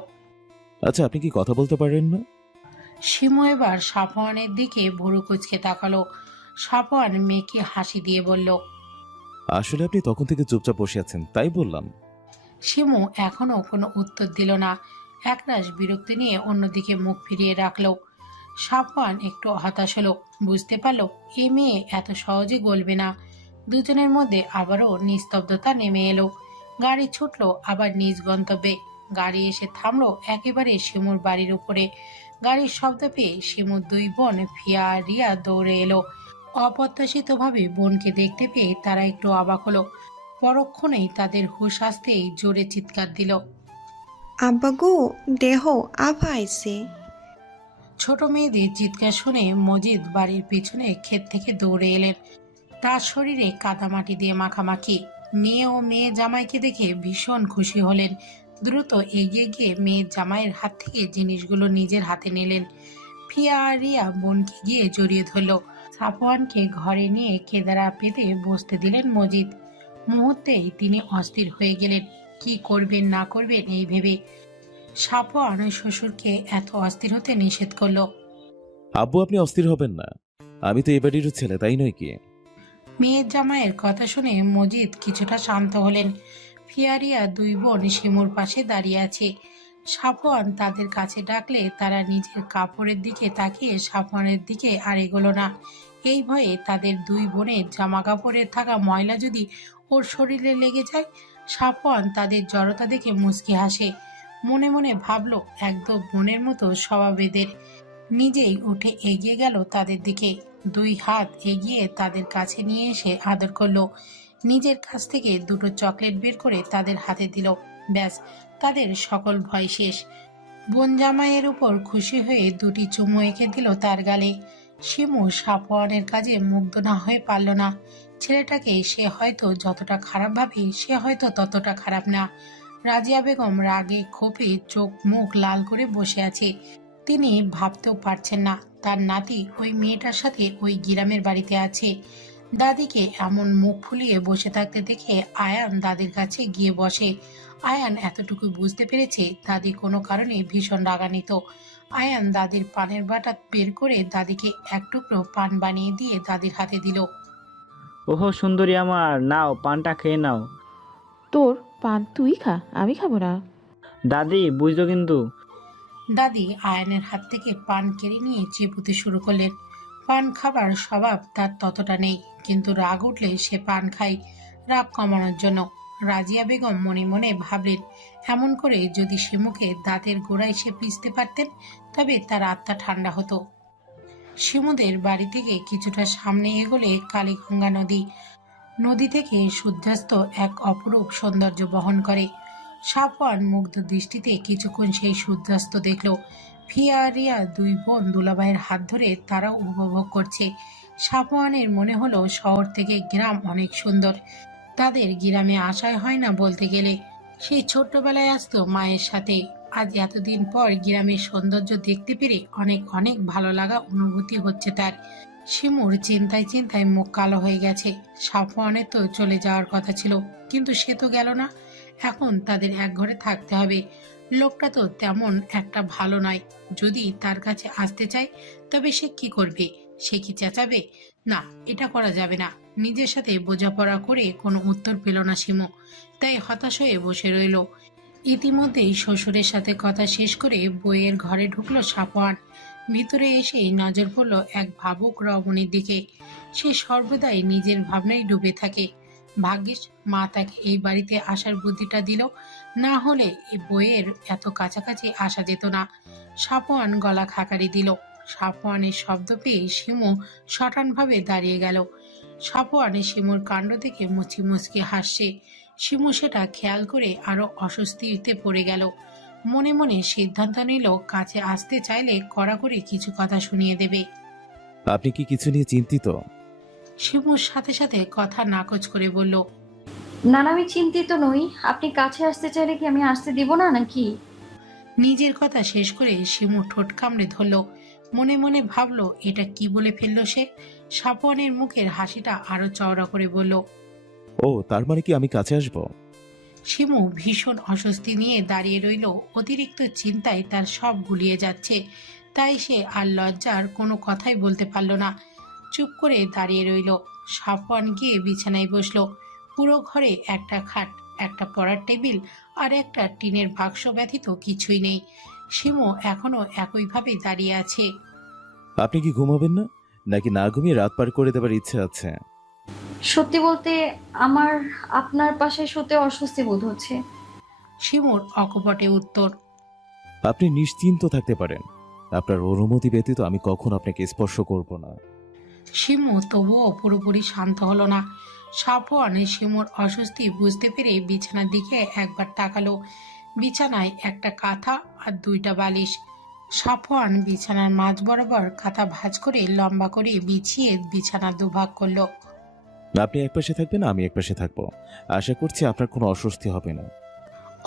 আচ্ছা, আপনি কি কথা বলতে পারেন না? শিমু এবার সাফওয়ানের দিকে ভুরু কুঁচকে তাকালো। সাফওয়ান মেয়েকে হাসি দিয়ে বলল। আসলে আপনি তখন থেকে চুপচাপ বসে আছেন, তাই বললাম। শিমু এখনো কোনো উত্তর দিল না, একরাশ বিরক্তি নিয়ে অন্যদিকে মুখ ফিরিয়ে রাখলো। সাফওয়ান একটু হতাশ হলো, বুঝতে পারলো এ মেয়ে এত সহজে গলবে না। দুজনের মধ্যে আবারও নিস্তব্ধতা নেমে এলো। গাড়ি ছুটলো আবার নিজ গন্তব্যে। গাড়ি এসে থামলো একেবারে শিমুর বাড়ির উপরে। গাড়ির শব্দ পেয়ে শিমুর দুই বোন ফিয়া আর রিয়া দৌড়ে এলো। অপ্রত্যাশিতভাবে বোনকে দেখতে পেয়ে তারা একটু অবাক হলো। পরক্ষণেই তাদের হুঁশ আসতেই জোরে চিৎকার দিল। আব্বা গো, দেহ আভা আইছে। ছোট মেয়েদের চিৎকার শুনে মজিদ বাড়ির পিছনে ক্ষেত থেকে দৌড়ে এলেন। তার শরীরে কাদামাটি দিয়ে মাখামাখি। মেয়ে ও মেয়ে জামাইকে দেখে ভীষণ খুশি হলেন। দ্রুত এগিয়ে গিয়ে মেয়ের জামাইয়ের হাত থেকে জিনিসগুলো নিজের হাতে নিলেন। ফিয়া আর রিয়া বোনকে গিয়ে জড়িয়ে ধরল। সাফওয়ানকে ঘরে নিয়ে কেদারা পেতে বসতে দিলেন মজিদ। মুহূর্তেই তিনি অস্থির হয়ে গেলেন, কি করবেন না করবেন এই ভেবে। সাফওয়ান শ্বশুরকে এত অস্থির হতে নিষেধ করলো। আব্বু, আপনি অস্থির হবেন না, আমি তো এই বাড়ির ছেলে, তাই নয় কি? মেয়ের জামাইয়ের কথা শুনে মজিদ কিছুটা শান্ত হলেন। ফিয়ারিয়া দুই বোন শিমুর পাশে দাঁড়িয়ে আছে। সাফওয়ান তাদের কাছে ডাকলে তারা নিজের কাপড়ের দিকে তাকিয়ে সাফওয়ানের দিকে আর এগোলো না। এই ভয়ে তাদের দুই বোনের জামা কাপড়ে থাকা ময়লা যদি ওর শরীরে লেগে যায়। সাফওয়ান তাদের জড়তা দেখে মুচকি হাসে। মনে মনে ভাবল একদম বোনের মতো স্বভাবেদের। নিজেই উঠে এগিয়ে গেল তাদের দিকে। দুই হাত এগিয়ে তাদের কাছে নিয়ে এসে আদর করলো। নিজের কাছ থেকে দুটো চকলেট বের করে তাদের হাতে দিল। ব্যাস, তাদের সকল ভয় শেষ। বোন জামাইয়ের উপর খুশি হয়ে দুটি চুমু এঁকে দিল তার গালে। শিমু সাফওয়ানের কাজে মুগ্ধ না হয়ে পারল না। ছেলেটাকে সে হয়তো যতটা খারাপ ভাবে, সে হয়তো ততটা খারাপ না। রাজিয়া বেগম রাগে ক্ষোভে চোখ মুখ লাল করে বসে আছে। তিনি ভাবতেও পারছেন না তার নাতি ওই মেয়েটার সাথে ওই গ্রামের বাড়িতে আছে। দাদিকে এমন মুখ ফুলিয়ে বসে থাকতে দেখে আয়ান দাদির কাছে গিয়ে বসে। আয়ান এতটুকু বুঝতে পেরেছে দাদি কোনো কারণে ভীষণ রাগান্বিত। আয়ান দাদির পানের বাটা বের করে দাদিকে এক টুকরো পান বানিয়ে দিয়ে দাদির হাতে দিল। ওহো সুন্দরী আমার, নাও পানটা খেয়ে নাও। তোর পান তুই খা, আমি খাবো না। দাদি বুঝলো কিন্তু। দাদি আয়ানের হাত থেকে পান কেড়ে নিয়ে চিপুতে শুরু করলেন। পান খাবার স্বভাব তার ততটা নেই, কিন্তু রাগ উঠলে সে পান খায় রাগ কমানোর জন্য। রাজিয়া বেগম মনে মনে ভাবলেন, এমন করে যদি শিমুকে দাঁতের গোড়ায় সে পিষতে পারতেন তবে তার আত্মা ঠান্ডা হতো। শিমুদের বাড়ি থেকে কিছুটা সামনে এগোলে কালীগঙ্গা নদী। নদী থেকে সূর্যাস্ত এক অপরূপ সৌন্দর্য বহন করে। সাফওয়ান মুগ্ধ দৃষ্টিতে কিছুক্ষণ সেই সূর্যাস্ত দেখল। ফিয়া আর রিয়া দুই বোন দুলাভাইয়ের হাত ধরে তারা উপভোগ করছে। সাফওয়ানের মনে হলো শহর থেকে গ্রাম অনেক সুন্দর। তাদের গ্রামে আসাই হয় না বলতে গেলে। সেই ছোট্টবেলায় আসতো মায়ের সাথে। আজ এতদিন পর গ্রামের সৌন্দর্য দেখতে পেরে অনেক অনেক ভালো লাগা অনুভূতি হচ্ছে তার। শিমুর চিন্তায় চিন্তায় মুখ কালো হয়ে গেছে। সাফওয়ানের তো চলে যাওয়ার কথা ছিল, কিন্তু সে তো গেল না। এখন তাদের এক ঘরে থাকতে হবে। লোকটা তো তেমন একটা ভালো নয়। যদি তার কাছে আসতে চায় তবে সে কি করবে? সে কি চেঁচাবে? না, এটা করা যাবে না। নিজের সাথে বোঝাপড়া করে কোনো উত্তর পেল না শিমু, তাই হতাশ হয়ে বসে রইল। ইতিমধ্যেই শ্বশুরের সাথে কথা শেষ করে বইয়ের ঘরে ঢুকলো সাফওয়ান। ভিতরে এসেই নজর পড়ল এক ভাবুক রমণীর দিকে। সে সর্বদাই নিজের ভাবনায় ডুবে থাকে। ভাগ্যিস মা তাকে এই বাড়িতে আসার বুদ্ধিটা দিল, না হলে এই বইয়ের এত কাছাকাছি আসা যেত না। সাফওয়ান গলা খাকারি দিল। সাফওয়ানের শব্দ পেয়ে শিমু সটানভাবে দাঁড়িয়ে গেল। সাফওয়ানের শিমুর কাণ্ড দেখে মুচকি মুচকি হাসছে। শিমু সেটা খেয়াল করে আরো অস্বস্তিতে পড়ে গেল। মনে মনে সিদ্ধান্ত নিল কাছে আসতে চাইলে কড়াকড়ি কিছু কথা শুনিয়ে দেবে। আপনি কি কিছু নিয়ে চিন্তিত? শিমুর সাথে সাথে কথা নাকচ করে বলল, না না, আমি চিন্তিত নই। আপনি কাছে আসতে চাইলে কি আমি আসতে দিব না নাকি? নিজের কথা শেষ করে শিমু ঠোঁট কামড়ে ধরল। মনে মনে ভাবলো এটা কি বলে ফেললো সে। সাফওয়ানের মুখের হাসিটা আরো চওড়া করে বলল, ও, তার মানে কি আমি কাছে আসব? শিমু ভীষণ অস্বস্তি নিয়ে দাঁড়িয়ে রইল। অতিরিক্ত চিন্তায় তার সব গুলিয়ে যাচ্ছে, তাই সে আর লজ্জার কোনো কথাই বলতে পারল না। চুপ করে দাঁড়িয়ে রইল। সাফওয়ান গিয়ে বিছানায় বসলো। পুরো ঘরে একটা খাট, একটা পড়ার টেবিল আর একটা টিনের বাক্স ব্যতীত কিছুই নেই। শিমু এখনো একইভাবে দাঁড়িয়ে আছে। আপনি কি ঘুমাবেন না, নাকি না ঘুমিয়ে রাত পার করে দেবার ইচ্ছে আছে? সত্যি বলতে আমার আপনার পাশে শুতে অস্বস্তি বোধ হচ্ছে। শিমুর অকপটে উত্তর। আপনি নিশ্চিন্ত থাকতে পারেন, আপনার অনুমতি ব্যতীত আমি কখন আপনাকে স্পর্শ করব না। শিমু তবুও পুরোপুরি শান্ত হলো না। সাফওয়ান শিমুর অস্বস্তি বুঝতে পেরে বিছানার দিকে একবার তাকালো। বিছানায় একটা কাঁথা আর দুইটা বালিশ। সাফওয়ান বিছানার মাঝ বরাবর কাঁথা ভাঁজ করে লম্বা করে বিছিয়ে বিছানা দুভাগ করলো। আপনি একপাশে থাকবেন, আমি একপাশে থাকবো। আশা করছি আপনার কোনো অস্বস্তি হবে না।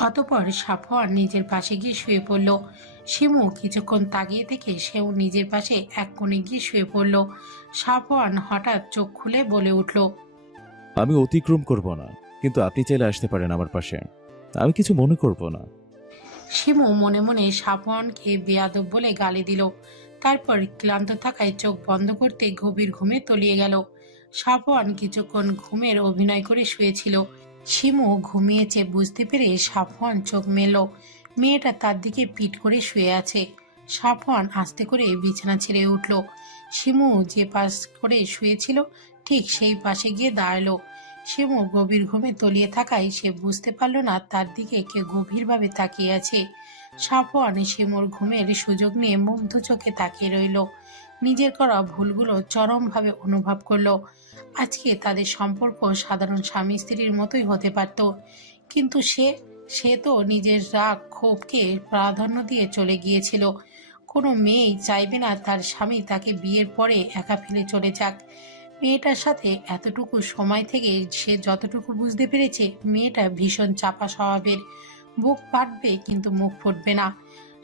অতঃপর সাফওয়ান নিজের পাশে গিয়ে শুয়ে পড়ল। শিমু কিছুক্ষণ তাকিয়ে থেকে সেও নিজের পাশে এক কোণে গিয়ে শুয়ে পড়ল। সাফওয়ান হঠাৎ চোখ খুলে বলে উঠল, আমি অতিক্রম করব না, কিন্তু আপনি চাইলে আসতে পারেন আমার পাশে। আমি কিছু মনে করব না। শিমু মনে মনে সাফওয়ানকে বেয়াদব বলে গালি দিল। তারপর ক্লান্ত থাকায় চোখ বন্ধ করতে গভীর ঘুমে তলিয়ে গেল। সাফওয়ান কিছুক্ষণ ঘুমের অভিনয় করে শুয়েছিল। শিমু ঘুমিয়েছে বুঝতে পেরে সাফওয়ান চোখ মেলল। মেয়েটা তার দিকে পিঠ করে শুয়ে আছে। সাফওয়ান আস্তে করে বিছানা ছেড়ে উঠল। শিমু যে পাশ করে শুয়েছিল ঠিক সেই পাশে গিয়ে দাঁড়ালো। শিমু গভীর ঘুমে তলিয়ে থাকায় সে বুঝতে পারল না তার দিকে কে গভীরভাবে তাকিয়ে আছে। সাফওয়ান শিমুর ঘুমের সুযোগ নিয়ে মুগ্ধ চোখে তাকিয়ে রইল। নিজের করা ভুলগুলো চরমভাবে অনুভব করলো। আজকে তাদের সম্পর্ক সাধারণ স্বামী স্ত্রীর মতোই হতে পারত, কিন্তু সে তো নিজের রাগ ক্ষোভকে প্রাধান্য দিয়ে চলে গিয়েছিল। কোনো মেয়েই চাইবে না তার স্বামী তাকে বিয়ের পরে একা ফেলে চলে যাক। মেয়েটার সাথে এতটুকু সময় থেকে সে যতটুকু বুঝতে পেরেছে, মেয়েটা ভীষণ চাপা স্বভাবের। বুক ফাটবে কিন্তু মুখ ফুটবে না।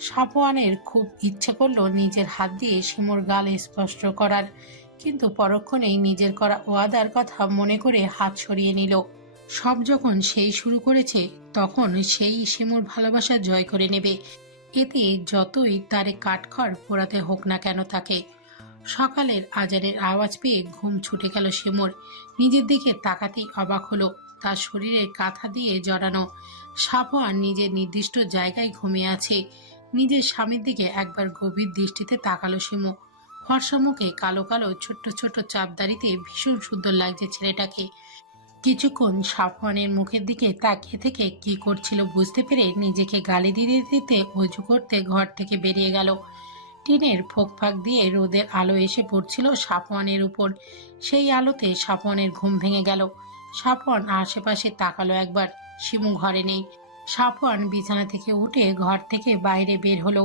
সাফওয়ানের খুব ইচ্ছে করলো নিজের হাত দিয়ে শিমুর গালে স্পর্শ করার, কিন্তু পরক্ষণেই নিজের করা ওয়াদার কথা মনে করে হাত সরিয়ে নিল। সব যখন সেই শুরু করেছে, তখন সেই শিমুর ভালোবাসা জয় করে নেবে, এতে যতই তারে কাঠখড় পোড়াতে হোক না কেন তাকে। সকালের আজানের আওয়াজ পেয়ে ঘুম ছুটে গেল শিমুর। নিজের দিকে তাকাতেই অবাক হলো, তার শরীরে কাঁথা দিয়ে জড়ানো। সাফওয়ান নিজের নির্দিষ্ট জায়গায় ঘুমিয়ে আছে। নিজের স্বামীর দিকে একবার গভীর দৃষ্টিতে তাকালো শিমু। ফর্সা মুখে কালো কালো ছোট্ট ছোট্ট চাপদাড়িতে ভীষণ সুন্দর লাগছে ছেলেটাকে। কিছুক্ষণ সাফওয়ানের মুখের দিকে তাকিয়ে থেকে কি করছিল বুঝতে পেরে নিজেকে গালি দিতে দিতে অজু করতে ঘর থেকে বেরিয়ে গেল। টিনের ফাঁক দিয়ে রোদের আলো এসে পড়ছিল সাফওয়ানের উপর। সেই আলোতে সাফওয়ানের ঘুম ভেঙে গেল। সাফওয়ান আশেপাশে তাকালো একবার, শিমু ঘরে নেই। সাফওয়ান বিছানা থেকে উঠে ঘর থেকে বাইরে বের হলো।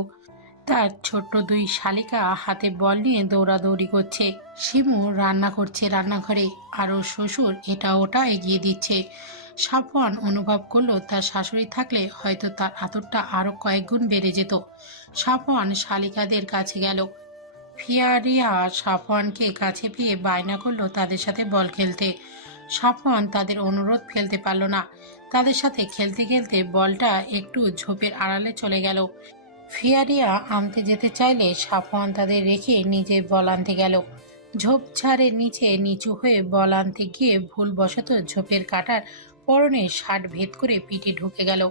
তার ছোট্ট দুই শালিকা হাতে বল নিয়ে দৌড়াদৌড়ি করছে। শিমু রান্না করছে রান্নাঘরে, আর ওর শ্বশুর এটা ওটা এগিয়ে দিচ্ছে। সাফওয়ান অনুভব করলো তার শাশুড়ি থাকলে হয়তো তার আদরটা আরো কয়েক গুণ বেড়ে যেত। সাফওয়ান শালিকাদের কাছে গেল। ফিয়ারিয়া সাফওয়ানকে কাছে পেয়ে বায়না করলো তাদের সাথে বল খেলতে। সাফওয়ান তাদের অনুরোধ ফেলতে পারল না। তাদের সাথে খেলতে খেলতে বলটা একটু ঝোপের আড়ালে চলে গেল। ফিয়ারিয়া আনতে যেতে চাইলে সাফওয়ান তাদের রেখে নিজে বল আনতে গেল। ঝোপঝাড়ের নিচে নিচু হয়ে বল আনতে গিয়ে ভুলবশত ঝোপের কাটার পরনে শার্ট ভেদ করে পিঠে ঢুকে গেল।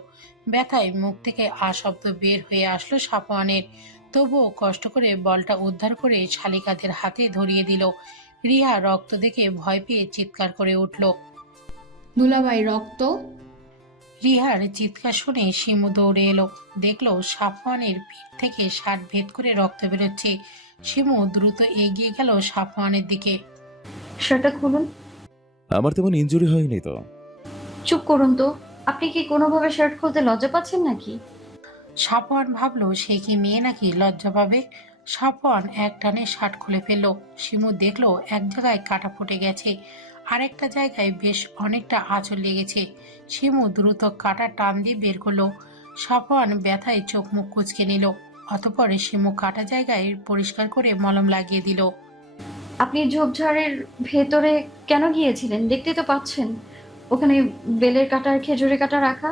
ব্যথায় মুখ থেকে শব্দ বের হয়ে আসলো সাফওয়ানের। তবুও কষ্ট করে বলটা উদ্ধার করে শালিকাদের হাতে ধরিয়ে দিল। রিহা রক্ত দেখে ভয় পেয়ে চিৎকার করে উঠল। দুলাভাই রক্ত! রিহার চিৎকার শুনে শিমু দৌড়ে এলো। দেখলো সাফওয়ানের পিঠ থেকে শার্ট ভেদ করে রক্ত বেরোচ্ছে। শিমু দ্রুত এগিয়ে গেল সাফওয়ানের দিকে। শার্টটা খুলুন। আমার তেমন ইনজুরি হয়নি তো। চুপ করুন তো, আপনি কি কোনোভাবে শার্ট খুলতে লজ্জা পাচ্ছেন নাকি? সাফওয়ান ভাবলো সে কি মেয়ে নাকি লজ্জা পাবে। সাফওয়ান এক টানে শার্ট খুলে ফেললো। শিমু দেখলো এক জায়গায় কাটা ফুটে গেছে, আরেকটা জায়গায় বেশ অনেকটা আঁচড় লেগেছে। শিমু দ্রুত কাটা টান দিয়ে বের করলো। সাফওয়ান ব্যথায় চোখ মুখ কুঁচকে নিল। অতঃপর শিমু কাটা জায়গায় পরিষ্কার করে মলম লাগিয়ে দিল। আপনি ঝোপঝাড়ের ভেতরে কেন গিয়েছিলেন? দেখতেই তো পাচ্ছেন ওখানে বেলের কাটা আর খেজুরের কাটা রাখা।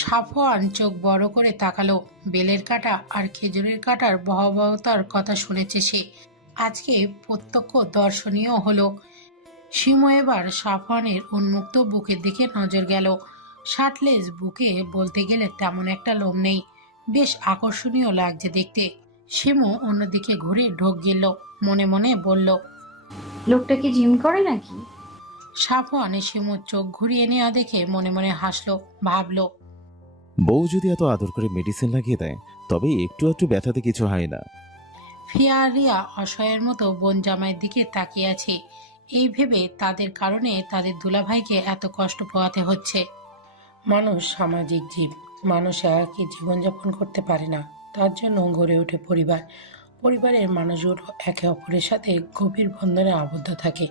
সাফওয়ান চোখ বড় করে তাকালো। বেলের কাটা আর খেজুরের কাটার ভয়াবহতার কথা শুনেছে সে, আজকে প্রত্যক্ষ দর্শনীয় হলো। শিমু এবার সাফওয়ানের উন্মুক্ত বুকের দিকে নজর গেল। শার্টলেস বুকে বলতে গেলে তেমন একটা লোম নেই, বেশ আকর্ষণীয় লাগছে দেখতে। শিমু অন্যদিকে ঘুরে ঢোক গেল, মনে মনে বলল, লোকটা কি জিম করে নাকি? সাফওয়ান শিমুর চোখ ঘুরিয়ে নেওয়া দেখে মনে মনে হাসলো, ভাবলো, বউ যদি এত আদর করে মেডিসিন লাগিয়ে দেয় তবে একটু একটু ব্যথাতে কিছু হয় না। ফিয়ারিয়া অসহায়ের মতো বোন জামাইয়ের দিকে তাকিয়ে আছে। এই ভেবে তাদের কারণে তাদের দুলাভাইকে এত কষ্ট পোহাতে হচ্ছে। মানুষ সামাজিক জীব, মানুষ একাকী জীবনযাপন করতে পারে না। তার জন্য গড়ে ওঠে পরিবার। পরিবারের মানুষগুলো একে অপরের সাথে গভীর বন্ধনে আবদ্ধ থাকে,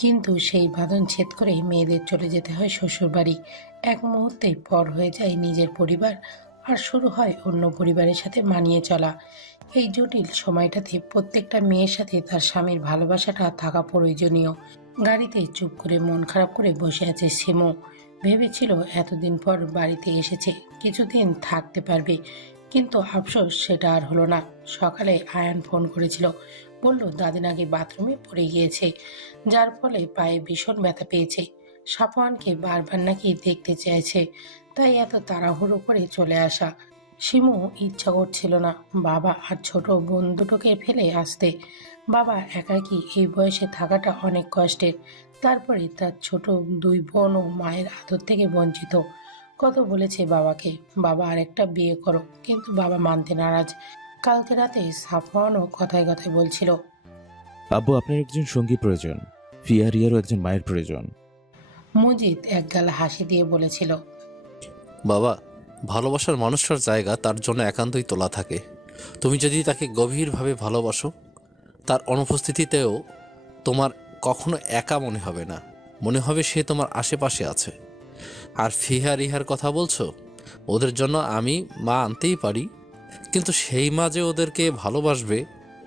কিন্তু সেই বাঁধন ছেদ করে মেয়েদের চলে যেতে হয় শ্বশুরবাড়ি। এক মুহূর্তেই পর হয়ে যায় নিজের পরিবার, আর শুরু হয় অন্য পরিবারের সাথে মানিয়ে চলা। এই জটিল সময়টাতে প্রত্যেকটা মেয়ের সাথে তার স্বামীর ভালোবাসাটা থাকা প্রয়োজনীয়। গাড়িতে চুপ করে মন খারাপ করে বসে আছে শিমু। ভেবেছিল এতদিন পর বাড়িতে এসেছে, কিছুদিন থাকতে পারবে, কিন্তু আফসোস সেটা আর হলো না। সকালে আয়ান ফোন করেছিল, বলল দাদি নাকি বাথরুমে পড়ে গিয়েছে, যার ফলে পায়ে ভীষণ ব্যথা পেয়েছে। সাফওয়ানকে বারবার নাকি দেখতে চাইছে, তাই এত তাড়াহুড়ো করে চলে আসা। শিমু ইচ্ছা করছিল না বাবা আর ছোট বোন দুটোকে ফেলে আসতে। বাবা একাকী এই বয়সে থাকাটা অনেক কষ্টের, তারপরে তার ছোট দুই বোনও মায়ের আদর থেকে বঞ্চিত। কত বলেছে বাবাকে, বাবা আরেকটা বিয়ে করো, কিন্তু বাবা মানতে নারাজ। কালকে রাতে সাফওয়ানও কথায় কথায় বলছিল, আব্বু, আপনার একজন সঙ্গী প্রয়োজন, ফিয়ারিয়ারও একজন মায়ের প্রয়োজন। মজিদ একগাল হাসি দিয়ে বলেছিল, বাবা, ভালোবাসার মানুষটার জায়গা তার জন্য একান্তই তোলা থাকে। তুমি যদি তাকে গভীরভাবে ভালোবাসো, তার অনুপস্থিতিতেও তোমার কখনো একা মনে হবে না, মনে হবে সে তোমার আশেপাশে আছে। আর ফিহা রিহার কথা বলছো, ওদের জন্য আমি মা আনতেই পারি, কিন্তু সেই মা যে ওদেরকে ভালোবাসবে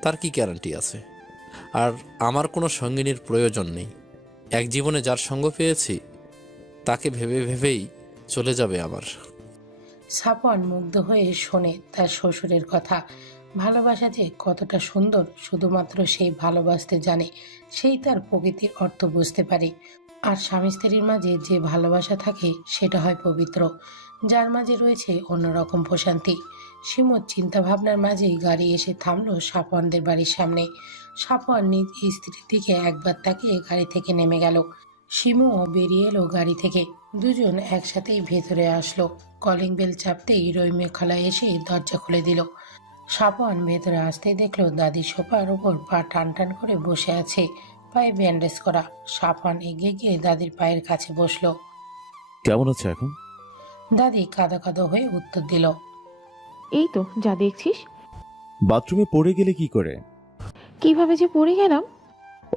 তার কি গ্যারান্টি আছে? আর আমার কোনো সঙ্গিনীর প্রয়োজন নেই। এক জীবনে যার সঙ্গ পেয়েছি তাকে ভেবে ভেবেই চলে যাবে আমার। সাফওয়ান মুগ্ধ হয়ে শোনে তার শ্বশুরের কথা। ভালোবাসা যে কতটা সুন্দর শুধুমাত্র সেই ভালোবাসতে জানে, সেই তার প্রকৃতির অর্থ বুঝতে পারে। আর স্বামী স্ত্রীর মাঝে যে ভালোবাসা থাকে সেটা হয় পবিত্র, যার মাঝে রয়েছে অন্যরকম প্রশান্তি। শিমুর চিন্তা ভাবনার মাঝেই গাড়ি এসে থামলো সাফওয়ানদের বাড়ির সামনে। সাফওয়ান নিজ স্ত্রীর দিকে একবার তাকিয়ে গাড়ি থেকে নেমে গেল। শিমুও বেরিয়ে এলো গাড়ি থেকে। দুজন একসাথেই ভেতরে আসলো। কলিং বেল চাপতেই রহিমে খালা এসে দরজা খুলে দিল। সাফওয়ান ভেতরে আসতেই দেখলো দাদি সোফার উপর পা টান টান করে বসে আছে, পায়ে ব্যান্ডেজ করা। সাফওয়ান এগিয়ে গিয়ে দাদির পায়ের কাছে বসলো। কেমন আছে এখন? দাদি কাঁদো কাঁদো হয়ে উত্তর দিল, এই তো যা দেখছিস। বাথরুমে পড়ে গেলে কি করে? কিভাবে যে পড়ে গেলাম।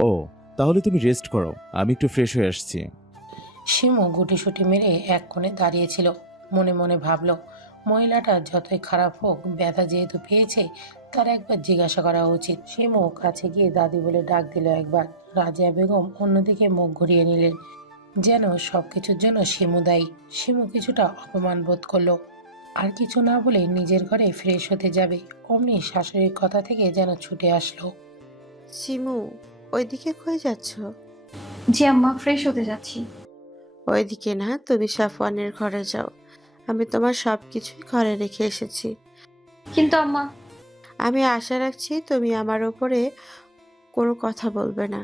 ও, তাহলে তুমি রেস্ট করো, আমি একটু ফ্রেশ হয়ে আসছি। শিমু গুটিসুটি মেরে এক কোণে দাঁড়িয়েছিল। মনে মনে ভাবলো মহিলাটা যতই খারাপ হোক, ব্যথা যেহেতু পেয়েছে তার একবার জিজ্ঞাসা করা উচিত। শিমু কাছে গিয়ে দাদি বলে ডাক দিল একবার। রাজিয়া বেগম অন্যদিকে মুখ ঘুরিয়ে নিলেন, যেন সবকিছুর জন্য শিমু দায়ী। শিমু কিছুটা অপমান বোধ করলো। আর কিছু না বলে নিজের ঘরে ফ্রেশ হতে যাবে, অমনি শাশুড়ির কথা থেকে যেন ছুটে আসলো। শিমু, ওইদিকে কই যাচ্ছ? জি আম্মা, ফ্রেশ হতে যাচ্ছি। ওইদিকে না, তুমি সাফওয়ানের ঘরে যাও। আমি তোমার সবকিছুই ঘরে রেখে এসেছি। কিন্তু আম্মা, আমি আশা রাখছি তুমি আমার ওপরে কোনো কথা বলবে না।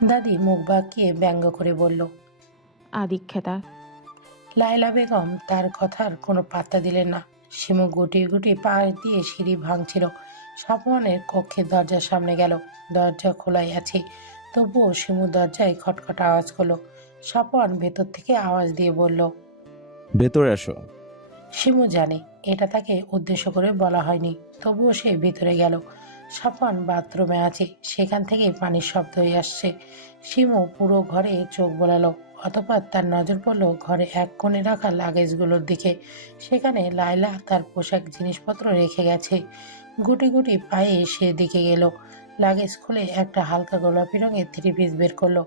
দাদি মুখ বাঁকিয়ে ব্যঙ্গ করে বলল। আদিক্ষেতা। লায়লা বেগম তার কথার কোনো পাত্তা দিলেন না। শিমু গুটিয়ে গুটিয়ে পা দিয়ে সিঁড়ি ভাঙছিল। সাফওয়ানের কক্ষের দরজার সামনে গেল। দরজা খোলাই আছে, তবুও শিমু দরজায় খটখট আওয়াজ করলো। সাফওয়ান ভেতর থেকে আওয়াজ দিয়ে বলল। ভেতরে আসো। শিমু জানে এটা তাকে উদ্দেশ্য করে বলা হয়নি, তবুও সে ভিতরে গেল। সাফওয়ান বাথরুমে আছে, সেখান থেকে পানির শব্দ হয়ে আসছে। শিমু পুরো ঘরে চোখ বোলালো, অতঃপর তার নজর পড়ল ঘরে এক কোণে রাখা লাগেজগুলোর দিকে। সেখানে লায়লা তার পোশাক জিনিসপত্র রেখে গেছে। গুটি গুটি পায়ে সেদিকে গেল। লাগেজ খুলে একটা হালকা গোলাপি রঙের 3 পিস বের করলো।